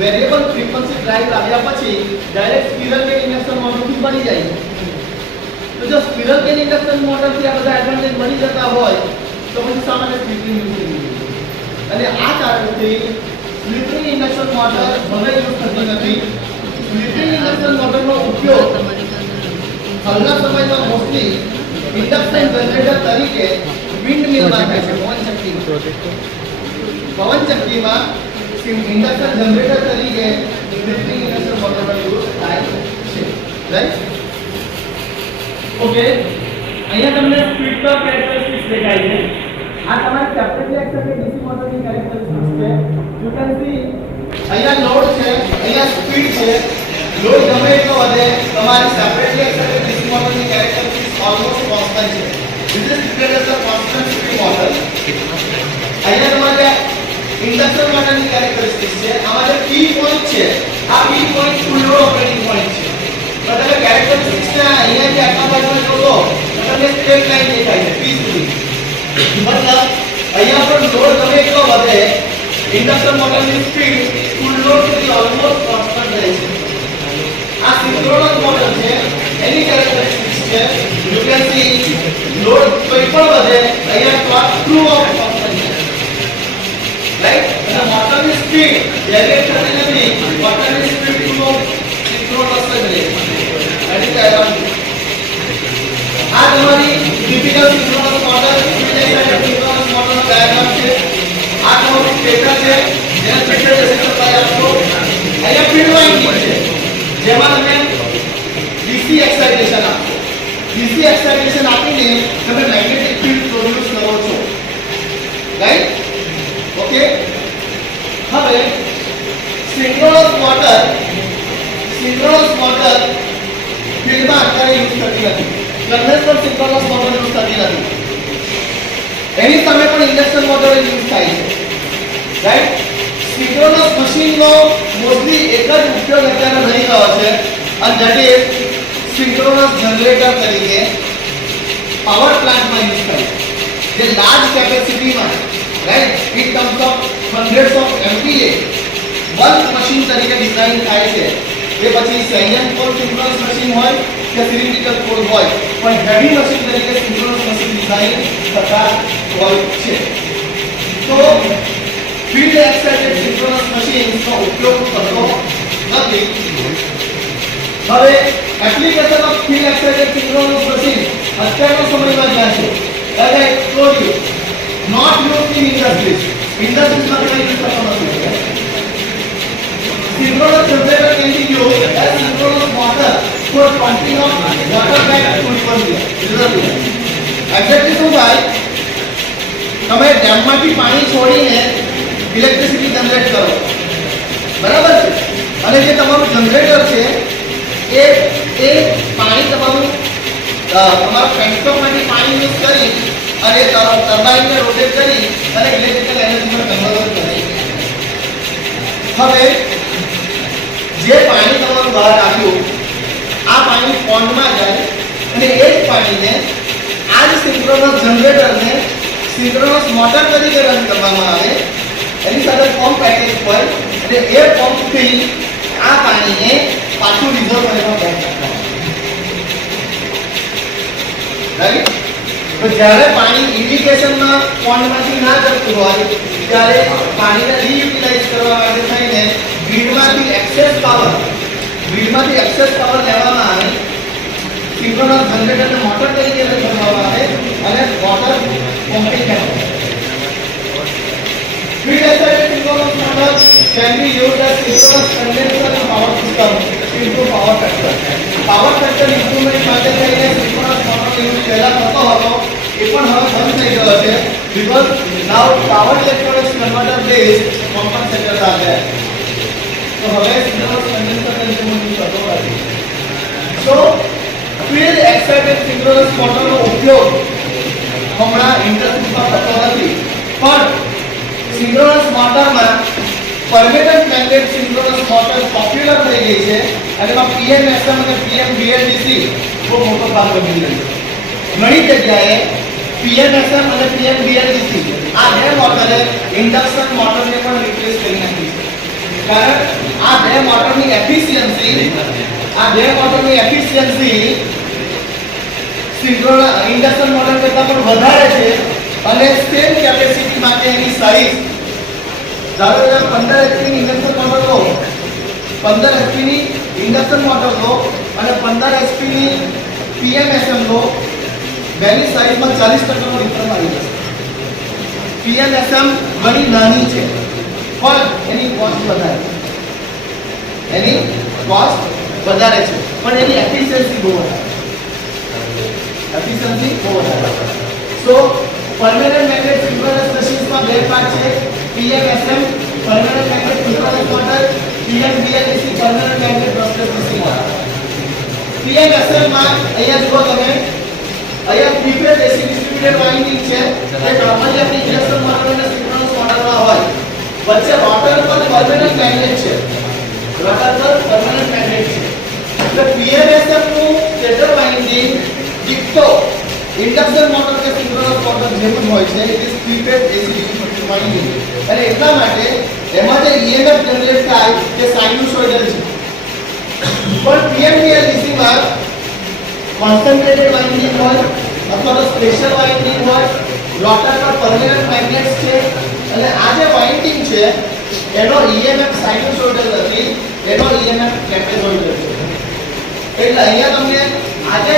વેરિયેબલ ફ્રીક્વન્સી ડ્રાઈવ આવ્યા પછી ડાયરેક્ટ સ્ક્વિરલ કેજ ઇન્ડક્શન મોટરથી મળી જાય છે. તો જો સ્ક્વિરલ કેજ ઇન્ડક્શન મોટરથી આ બધા એડવાન્ટેજ મળી જતા હોય તો પછી સામાન્ય સ્પ્લિટિંગ યુઝ થઈ. અને આ કારણથી સ્પ્લિટિંગ ઇન્ડક્શન મોટર હવે યુઝ થતી નથી. સ્પ્લિટિંગ ઇન્ડક્શન મોટરનો ઉપયોગ હાલના સમયમાં મોસ્ટલી ઇન્ડક્શન જનરેટર તરીકે વિન્ડ મિલમાં થાય છે. પવન ચક્કીમાં ઇન્ડક્શન જનરેટર તરીકે સ્પ્લિટિંગ ઇન્ડક્શન મોટરનો યુઝ થાય છે, રાઈટ? ઓકે, અહીંયા તમને સ્પીડ ટોર્ક કેરેક્ટરિસ્ટિક્સ દેખાય છે. આ તમારી સેપરેટલી એક્સાઇટેડ ડીસી મોટરની કેરેક્ટરિસ્ટિક્સ છે. યુ કેન સી અહીંયા લોડ છે, અહીંયા સ્પીડ છે. લોડ ગમે એટલો વધે, તમારી સેપરેટલી એક્સાઇટેડ ડીસી મોટરની કેરેક્ટરિસ્ટિક્સ ઓલમોસ્ટ કોન્સ્ટન્ટ છે. This is declared as a constant speed motor. અહીંયા તમારે ઇન્ડક્શન મોટરની કેરેક્ટરિસ્ટિક્સ છે. આમાં જે કી પોઈન્ટ છે, આ key point full load operating point છે. તો તમે કેરેક્ટરિસ્ટિક્સ ને અહીંયા જે આખા ભાગમાં જોશો તો તમને સ્ટ્રેટ લાઈન દેખાય છે P સુધી. મતલબ અહીંયા પર લોડ ગમે એટલો વધે, ઇન્ડક્શન મોટરની સ્પીડ ફૂલ લોડ સુધી ઓલમોસ્ટ કોન્સ્ટન્ટ રહે છે. આ સિંક્રોનસ મોટર છે, એની કેરેક્ટરિસ્ટિક્સ છે. યુ કેન સી લોડ કોઈ પણ વધે, અહીંયા ટોર્ક થ્રુ ઓફ કોન્સ્ટન્ટ છે, રાઈટ? અને મોટરની સ્પીડ ડેવિએટ થતી નથી. મોટરની સ્પીડ થ્રુ ઓફ સિંક્રોનસ જ રહે. એની કહેવાનું આ તમારી typical synchronous motor, speed excited synchronous મોટરનો ડાયાગ્રામ છે. આ તમારું સ્ટેટર છે, જેને સ્ટેટર રેઝિસ્ટર કહે આપો. અહીંયા ફીલ્ડ વાઇન્ડિંગ છે, જેમાં તમે ડીસી એક્સાઇટેશન આપો. ડીસી એક્સાઇટેશન આપીને તમે મેગ્નેટિક ફીલ્ડ પ્રોડ્યુસ કરો છો. ઓકે હવે સિંક્રોનસ મોટર ફિલ્ડમાં અત્યારે યુઝ થતી નથી કન્વેન્શનલ સિંક્રોનસ મોટર યુઝ થતી નથી એની સામે પણ ઇન્ડક્શન મોટર યુઝ થાય છે રાઈટ સિંક્રોનસ મશીનનો મોસ્ટલી એક જ ઉપયોગ અત્યારે રહી ગયો છે અને ધેટ ઇઝ સિંક્રોનસ જનરેટર તરીકે પાવર પ્લાન્ટમાં યુઝ થાય છે જે લાર્જ કેપેસિટીમાં right in terms of hundreds of MPA bulk machine તરીકે ડિઝાઇન થાય છે એ પછી સેલિયન્ટ પોલ સિંક્રોનસ મશીન હોય કે સિલિન્ડ્રિકલ પોલ હોય પણ હેવી મશીન તરીકે સિંક્રોનસ મશીન ડિઝાઇન થતા હોય છે તો ફીલ્ડ એક્સાઇટેડ સિંક્રોનસ મશીનનો ઉપયોગ થતો નથી હવે application of field excited synchronous machine અત્યારનો સમયમાં જ્યાં છે as I told you not use in ઇન્ડસ્ટ્રીઝમાં કઈ યુઝ થતો નથી synchronous generator can be used as synchronous motor for pumping of water back to river. Exactly શું થાય તમે ડેમમાંથી પાણી છોડીને ઇલેક્ટ્રિસિટી જનરેટ કરો બરાબર છે અને જે તમારું જનરેટર છે એ પાણી તમારું તમારા પેન્ટોપમાંથી પાણી યુઝ કરી અને ટર્બાઇનને રોટેટ કરી અને ઇલેક્ટ્રિકલ એનર્જીમાં કન્વર્ટ કરે હવે જે પાણી તમારું બહાર આવ્યું આ પાણી પોન્ડમાં જાય અને એ જ પાણીને આ જ સિંક્રોનસ જનરેટરને સિંક્રોનસ મોટર તરીકે રન કરવામાં આવે એની સાથે પંપ પેકેજ હોય અને એ પંપથી આ પાણીને પાછું રિઝર્વરમાં બેક રાખવામાં રાઈટ તો જ્યારે પાણી ઇરિગેશનમાં પોન્ડમાંથી ના જતું હોય ત્યારે પાણીને રીયુટિલાઇઝ કરવા માટે થઈને ગ્રીડમાંથી એક્સેસ પાવર લેવામાં આવે સિંક્રોનસ જનરેટરને મોટર તરીકે રન કરવામાં આવે અને વોટર પમ્પિંગ થાય field excited synchronous motor can be used as synchronous condenser and power system to improve power factor improvement માટે થઈને સિંક્રોનસ મોટરનો યુઝ પહેલા થતો હતો એ પણ હવે બંધ થઈ ગયો છે because now power electronics converter based compensators are there તો હવે સિંક્રોનસ કન્ડેન્સર તરીકે યુઝ થતો નથી so ફીલ્ડ એક્સાઇટેડ સિંક્રોનસ મોટરનો ઉપયોગ હમણાં ઇન્ડસ્ટ્રીમાં થતો નથી પણ સિંક્રોનસ મોટરમાં permanent magnet synchronous motor popular થઈ ગઈ છે અને એમાં પીએમએસએમ અને પીએમવીએલડીસી બહુ મોટો ભાગ બની ગયો ઘણી જગ્યાએ પીએમએસએમ અને પીએમવીએલડીસી આ બે મોટરે ઇન્ડક્શન મોટરને પણ રિપ્લેસ કરી નાખી છે કારણ આ બે મોટરની એફિશિયન્સી સિંક્રોનસ ઇન્ડક્શન મોટર કરતાં પણ વધારે છે અને સેમ કેપેસિટી માટે એની સાઇઝ ધારો કે 15 HP ની ઇન્ડક્શન મોટર લો 15 HP ની ઇન્ડક્શન મોટર લો અને 15 HP ની પીએમએસએમ લો બેની સાઇઝમાં 40% નો ડિફરન્સ આવી જશે પીએમએસએમ ઘણી નાની છે પણ એની કોસ્ટ વધારે છે પણ એની એફિશિયન્સી બહુ વધારે સો પરમેનન્ટ મેગ્નેટ સિંક્રોનસ મશીન્સમાં બે પાર્ટ છે PMSM permanent magnet synchronous motor PMVLDC permanent magnet brushless machine PMSM માં અહીંયા જુઓ તમે અહીંયા three phase AC distributed winding છે જે નોર્મલી આપણી ઇન્ડક્શન મોટર અને સિંક્રોનસ મોટરમાં હોય વચ્ચે રોટર પર પરમેનન્ટ મેગ્નેટ છે એટલે પીએમએસએમ નું સ્ટેટર વાઇન્ડિંગ ડિક્ટો ઇન્ડક્શન મોટર કે સિંક્રોનસ મોટર જેવું જ હોય છે it is three phase AC distributed winding અને એટલા માટે એમાં જે ઈએમએફ જનરેટ થાય તે સાઇનુસોઇડલ છે પણ પીએમવીએલડીસી માં કોન્સન્ટ્રેટેડ વાઇન્ડિંગ હોય અથવા તો સ્પેશિયલ વાઇન્ડિંગ હોય રોટર પર પરમેનન્ટ મેગ્નેટ્સ છે અને આ જે વાઇન્ડિંગ છે એનો ઈએમએફ સાઇનુસોઇડલ નથી એનો ઈએમએફ ટ્રેપેઝોઇડલ છે એટલે અહીંયા તમને આજે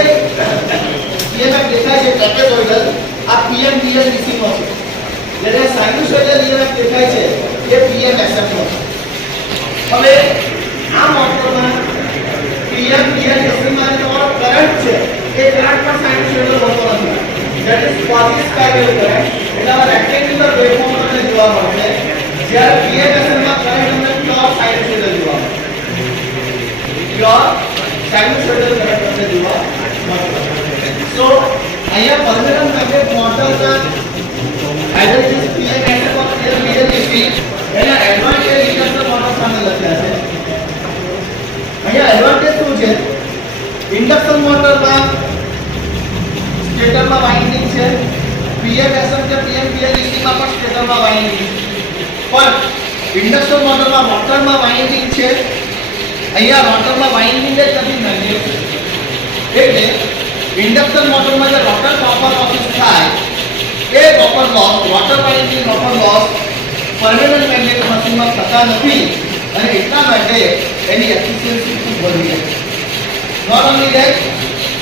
ઈએમએફ દેખાય છે ટ્રેપેઝોઇડલ આ પીએમવીએલડીસી નો છે એટલે સાઇનુસોઇડલ ઈએમએફ દેખાય છે એ પીએમએસએમ નો છે હવે આ મોટરમાં પીએમવીએલડીસી માં તમારો કરંટ છે એ કરંટ પર સાઇનુસોઇડલ હોતો નથી ધેટ ઇઝ ક્વાઝી સ્પાઇરલ કરંટ એટલા રેક્ટેન્ગ્યુલર વેવફોર્મ તમને જોવા મળશે જ્યારે પીએમએસએમ માં કરંટ તમને પ્યોર સાઇનસોઇડલ જોવા મળશે પ્યોર સાઇનસોઇડલ કરંટ તમને જોવા મળશે સો અહીંયા પરમેનન્ટ મેગ્નેટ મોટરના એડવાન્ટેજ પીએમએસએમ ઓર પીએમવીએલડીસી એના એડવાન્ટેજ ઇન્ડક્ટર મોટર સામે લખ્યા છે અહીંયા એડવાન્ટેજ શું છે ઇન્ડક્શન મોટરમાં સ્ટેટરમાં વાઇન્ડિંગ છે પીએમએસએમ કે પીએમવીએલડીસી માં પણ સ્ટેટરમાં વાઇન્ડિંગ પણ ઇન્ડક્શન મોટરમાં રોટરમાં વાઇન્ડિંગ છે અહીંયા રોટરમાં વાઇન્ડિંગ જ નથી મેગ્નેટ એટલે ઇન્ડક્શન મોટરમાં જે રોટર કોપર લોસ થાય એ copper loss rotor winding copper loss permanent magnet મશીનમાં થતા નથી અને એટલા માટે એની એફિશિયન્સી ખૂબ વધી જાય નોટ ઓન્લી ધેટ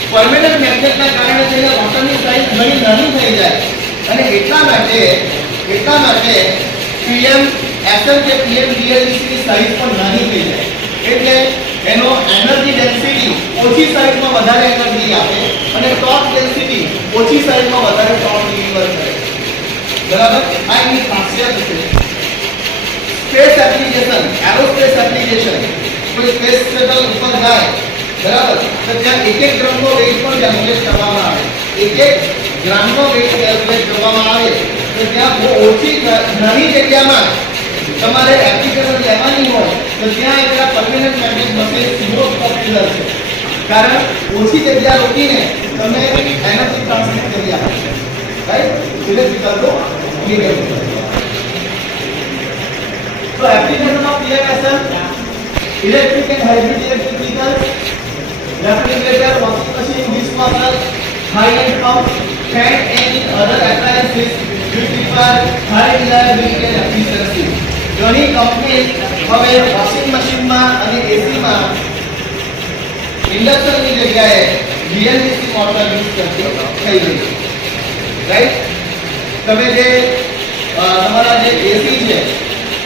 પરમેનન્ટ મેગ્નેટના કારણે તેના રોટરની સાઇઝ ઘણી નાની થઈ જાય અને એટલા માટે પીએમ એસએમ કે પીએમ ડીએલડીસી ની સાઇઝ પણ નાની થઈ જાય એટલે એનો એનર્જી ડેન્સિટી ઓછી સાઇઝમાં વધારે એનર્જી આપે અને ટોર્ક ડેન્સિટી ઓછી સાઇઝમાં વધારે ટોર્ક ડિલિવર કરે બરાબર આ એની ખાસિયત છે સ્પેસ એપ્લિકેશન એરોસ્પેસ એપ્લિકેશન કોઈ સ્પેસ શટલ ઉપર જાય બરાબર તો ત્યાં એક ગ્રામનો વેઇટ પણ કેલ્ક્યુલેટ કરવામાં આવે એક ગ્રામનો વેઇટ કેલ્ક્યુલેટ કરવામાં આવે તો ત્યાં બહુ ઓછી નાની જગ્યામાં તમારે એપ્લિકેશન લેવાની હોય તો ત્યાં એક permanent magnet machine most popular છે કારણ ઓછી જગ્યા રોકીને તમે એનર્જી ટ્રાન્સમિટ કરી આપો છો રાઈટ ઇલેક્ટ્રિકલ તો So application of PMSM, electric and hybrid electric vehicles, refrigerator, washing machine, dishwasher, high-end pump, fan and other appliances which require high reliability and efficiency. ઘણી કંપની હવે વોશિંગ મશીનમાં અને એસીમાં ઇન્ડક્શનની જગ્યાએ વીએલડીસી મોટર યુઝ કરતી થઈ ગઈ છે રાઈટ તમે જે તમારા જે એસી છે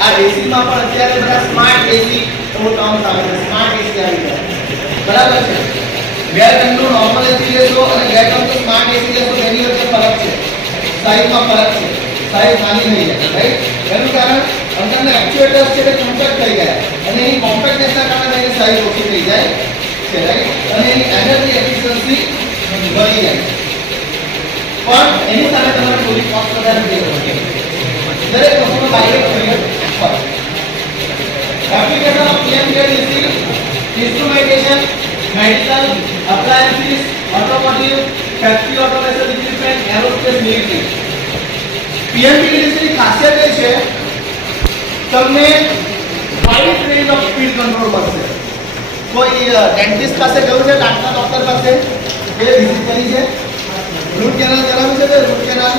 આ એસીમાં પણ અત્યારે બધા સ્માર્ટ એસી એવો ટર્મ આવે છે સ્માર્ટ એસી આવી ગયા બરાબર છે બે ટનનું નોર્મલ એસી લેશો અને બે ટનનું સ્માર્ટ એસી લેશો તેની વચ્ચે ફરક છે સાઈઝમાં ફરક છે સાઈઝ નાની થઈ જાય રાઈટ એનું કારણ અંદરના એક્ચ્યુએટર્સ છે તે કોમ્પેક્ટ થઈ ગયા અને એની કોમ્પેક્ટનેસના કારણે એની સાઈઝ ઓછી થઈ જાય છે રાઈટ અને એની એનર્જી એફિશિયન્સી વધી જાય પણ એની સાથે તમારે થોડી કોસ્ટ વધારે દેવી પડે દરેક વસ્તુનો ડાયરેક્ટ રિલેટ હોય application of PMVLDC instrumentation medical appliances automotive factory automation equipment aerospace military PMVLDC ની ખાસિયત એ છે તમને high range of speed control મળશે કોઈ ડેન્ટિસ્ટ પાસે ગયું છે દાંતના ડોક્ટર પાસે એ વિઝિટ કરી છે રૂટ કેનાલ કરાવ્યું છે કે રૂટ કેનાલ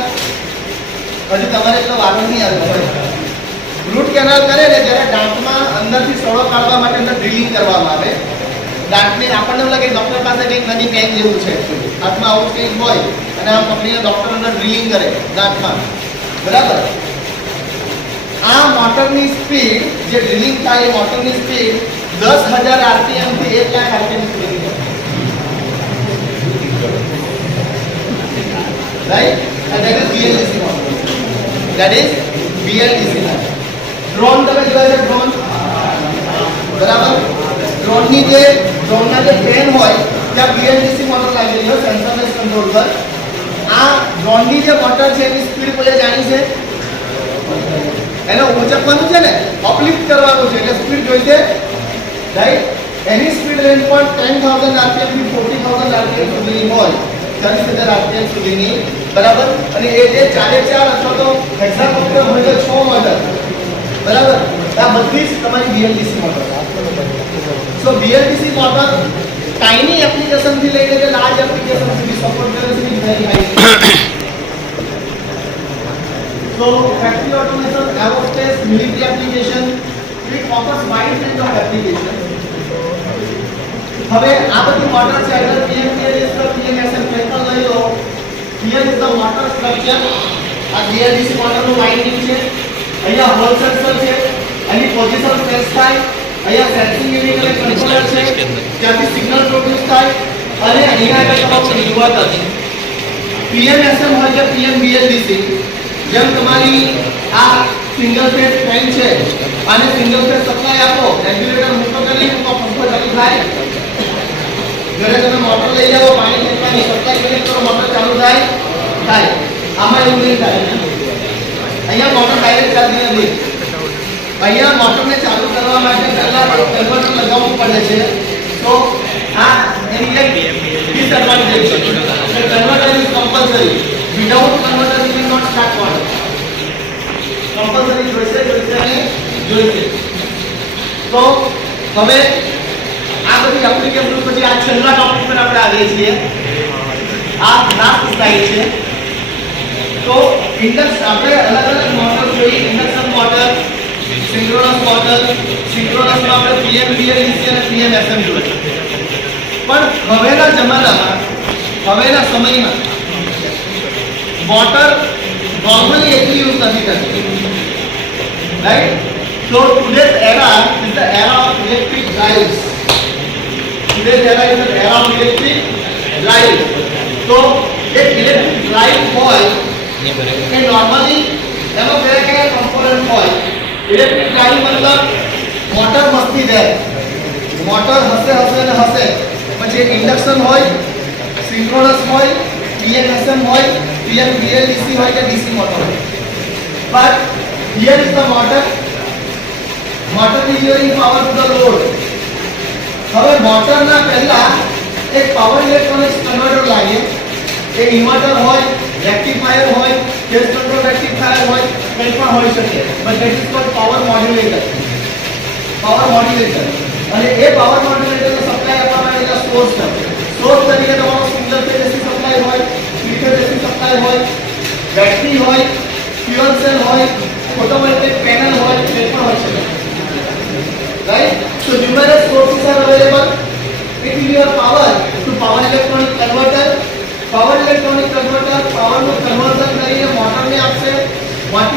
હજી તમારે એટલો વારો નહીં આવ્યો રૂટ કેનાલ કરે ને જ્યારે દાંતમાં અંદરથી સડો કાઢવા માટે અંદર ડ્રિલિંગ કરવામાં આવે દાંતને આપણને એવું લાગે ડોક્ટર પાસે કંઈક નાની પેન જેવું છે હાથમાં આવું કંઈક હોય અને આમ પકડીને ડોક્ટર અંદર ડ્રિલિંગ કરે દાંતમાં બરાબર આ મોટરની સ્પીડ જે ડ્રિલિંગ થાય એ મોટરની સ્પીડ 10,000 આરપીએમ થી 1 લાખ આરપીએમ સુધી છે right and that is BLDC model that is BLDC model drone તમે જોયા છે ડ્રોન બરાબર ડ્રોનની જે ડ્રોનના જે ફેન હોય ત્યાં BLDC મોટર લાગેલી હોય સેન્સર બેઝ કંટ્રોલ પર આ ડ્રોનની જે મોટર છે એની સ્પીડ કોઈ જાણી છે એને ઊંચકવાનું છે ને અપલિફ્ટ કરવાનું છે એટલે સ્પીડ જોઈશે રાઈટ એની સ્પીડ રેન્જ પણ 10,000 આરપીએમ થી 40,000 આરપીએમ સુધીની હોય 40,000 આરપીએમ સુધીની બરાબર અને એ જે 4x4 અથવા તો હેક્સાકોપ્ટર હોય તો 6 મોટર બરાબર આ બધી જ તમારી બીએલડીસી મોટર સો બીએલડીસી મોટર ટાઇની એપ્લિકેશન થી લઈને કે લાર્જ એપ્લિકેશન સુધી સપોર્ટ કરે છે very high so factory automation aerospace military application it offers wide range of application હવે આ બધી મોટર છે અગર પીએમવીએલડીસી પર પીએમએસએમ પેપર લઈ લો here is the motor structure આ બીએલડીસી મોટરનું વાઇન્ડિંગ છે અહીંયા હોલ સેન્સર છે એની પોઝિશન સેન્સ થાય અહીંયા સેન્સિંગ યુનિટ અને કંટ્રોલર છે ત્યાંથી સિગ્નલ પ્રોડ્યુસ થાય અને અહીંયા આગળ તમારું ઇન્વર્ટર છે પીએમએસએમ હોય કે પીએમવીએલડીસી જેમ તમારી આ સિંગલ ફેઝ ફેન છે અને સિંગલ ફેઝ સપ્લાય આપો, રેગ્યુલેટર મૂકો કે નહીં મૂકો, પંખો ચાલુ થાય. ઘરે તમે મોટર લઈ જાઓ, પાણી ખેંચવાની સપ્લાય કનેક્ટ કરો, મોટર ચાલુ થાય. આમાં એવું નહીં થાય. અહીંયા મોટર ડાયરેક્ટ ચાલતી નથી. અહીંયા મોટરને ચાલુ કરવા માટે પહેલા કન્વર્ટર લગાવવું પડે છે. તો આ એની એક ડિસએડવાન્ટેજ છે. Converter is compulsory. Without converter you will not start motor. Compulsory જોઈશે અને જોઈશે. તો હવે આ બધી એપ્લિકેશન પછી આ છેલ્લા ટોપિક પર આપણે આવીએ છીએ. આ લાસ્ટ સ્લાઇડ છે. તો ઇન્ડક્શન આપણે અલગ અલગ મોટર જોઈએ. ઇન્ડક્શન મોટર, સિંક્રોનસ મોટર, સિંક્રોનસમાં આપણે PM VLDC અને PM SM જોઈએ. પણ હવેના જમાનામાં, હવેના સમયમાં મોટર નોર્મલી એટલી યુઝ નથી થતી, right? So today's era is the era of electric drives. Today's era is the era of electric drive. So એક ઇલેક્ટ્રિક ડ્રાઈવ હોય કે નોર્મલી એનો કયા કમ્પોનન્ટ હોય. ઇલેક્ટ્રિક ડ્રાઈવ મતલબ મોટર મસ્તી દે, મોટર હશે ને હશે. પછી ઇન્ડક્શન હોય, સિંક્રોનસ હોય, PMSM હોય, PM VLDC હોય કે DC મોટર હોય. But here is the motor delivering power to the load. હવે મોટરના પહેલા એક પાવર ઇલેક્ટ્રોનિક્સ કન્વર્ટર લાગે. એક ઇન્વર્ટર હોય, રેક્ટિફાયર હોય, ફેઝ કંટ્રોલ રેક્ટિફાયર હોય, કંઈ પણ હોઈ શકે. But that is called power modulator. Power modulator. અને એ પાવર મોડ્યુલેટરને સપ્લાય આપવા માટે સોર્સ છે. સોર્સ તરીકે તમારો સિંગલ ફેઝ એસી સપ્લાય હોય, થ્રી ફેઝ એસી સપ્લાય હોય, બેટરી હોય, ફ્યુઅલ સેલ હોય, ફોટોવોલ્ટેઇક પેનલ હોય, એ પણ હોઈ શકે. Right? So numerous sources are available. It will your power to power electronic converter. Power electronic converter power નું કન્વર્ઝન કરીને મોટરને આપશે. Motor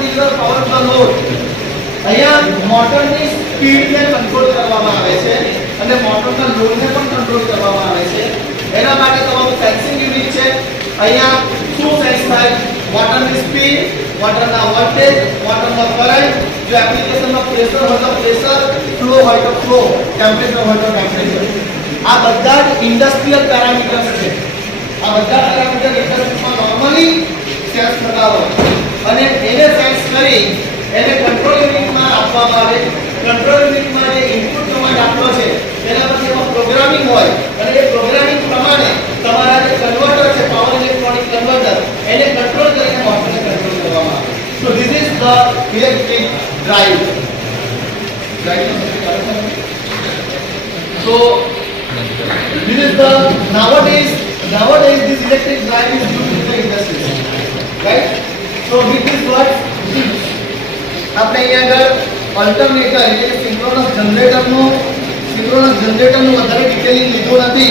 deliver power to the load. અહીંયા મોટરની સ્પીડને કંટ્રોલ કરવામાં આવે છે અને મોટરના લોડને પણ કંટ્રોલ કરવામાં આવે છે. એના માટે તમારું સેન્સિંગ યુનિટ છે. અહીંયા શું સેન્સ થાય? મોટરની સ્પીડ, મોટરના વોલ્ટેજ, મોટરનો કરંટ, જો એપ્લિકેશનમાં પ્રેશર હોય તો પ્રેશર, ફ્લો હોય તો ફ્લો, ટેમ્પરેચર હોય તો ટેમ્પરેચર. આ બધા જ ઇન્ડસ્ટ્રીયલ પેરામીટર્સ છે. આ બધા પેરામીટર ઇન્ડસ્ટ્રીમાં નોર્મલી સેન્સ થતા હોય અને એને સેન્સ કરી એને કંટ્રોલ યુનિટમાં આપવામાં આવે. કંટ્રોલ યુનિટમાં જે ઇનપુટ કમાન્ડ આપેલો છે તેના પછી એમાં પ્રોગ્રામિંગ હોય અને એ પ્રોગ્રામિંગ પ્રમાણે તમારા જે કન્વર્ટર છે, પાવર ઇલેક્ટ્રોનિક કન્વર્ટર, એને કંટ્રોલ કરીને મોટરને કંટ્રોલ કરવામાં આવે. So this is the electric drive. So this is the nowadays this electric drive is used in the industry, right? So with this what આપણે અહીંયા આગળ અલ્ટરનેટર એટલે કે સિંક્રોનસ જનરેટરનું વધારે ડિટેલિંગ લીધું નથી.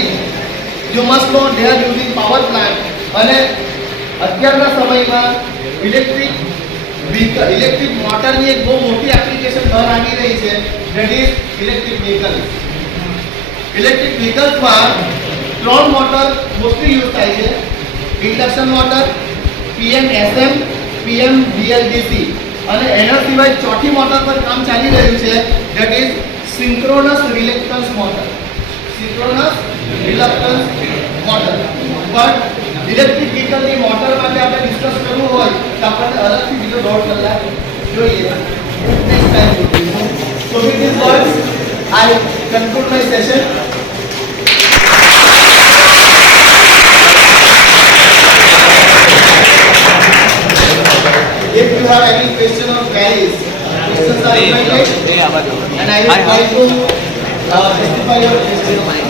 You must know they are using power plant. અને અત્યારના સમયમાં ઇલેક્ટ્રિક મોટરની એક બહુ મોટી એપ્લિકેશન બહાર આવી રહી છે, that is electric vehicle. Electric વ્હીકલ્સમાં 3 મોટર મોસ્ટલી યુઝ થાય છે. Induction motor, PMSM, PM VLDC. અને એના સિવાય ચોથી મોટર પર કામ ચાલી રહ્યું છે, that is synchronous reluctance motor. Synchronous reluctance motor. પણ ઇલેક્ટ્રિક વ્હીકલની મોટર માટે આપણે ડિસ્કસ કરવું હોય તો આપણને અલગથી બીજો 1.5 કલાક જોઈએ. નેક્સ્ટ ટાઈમ જોઈશું. So with these words I conclude my session. If you have any question or queries, questions are invited and I will try to justify your question.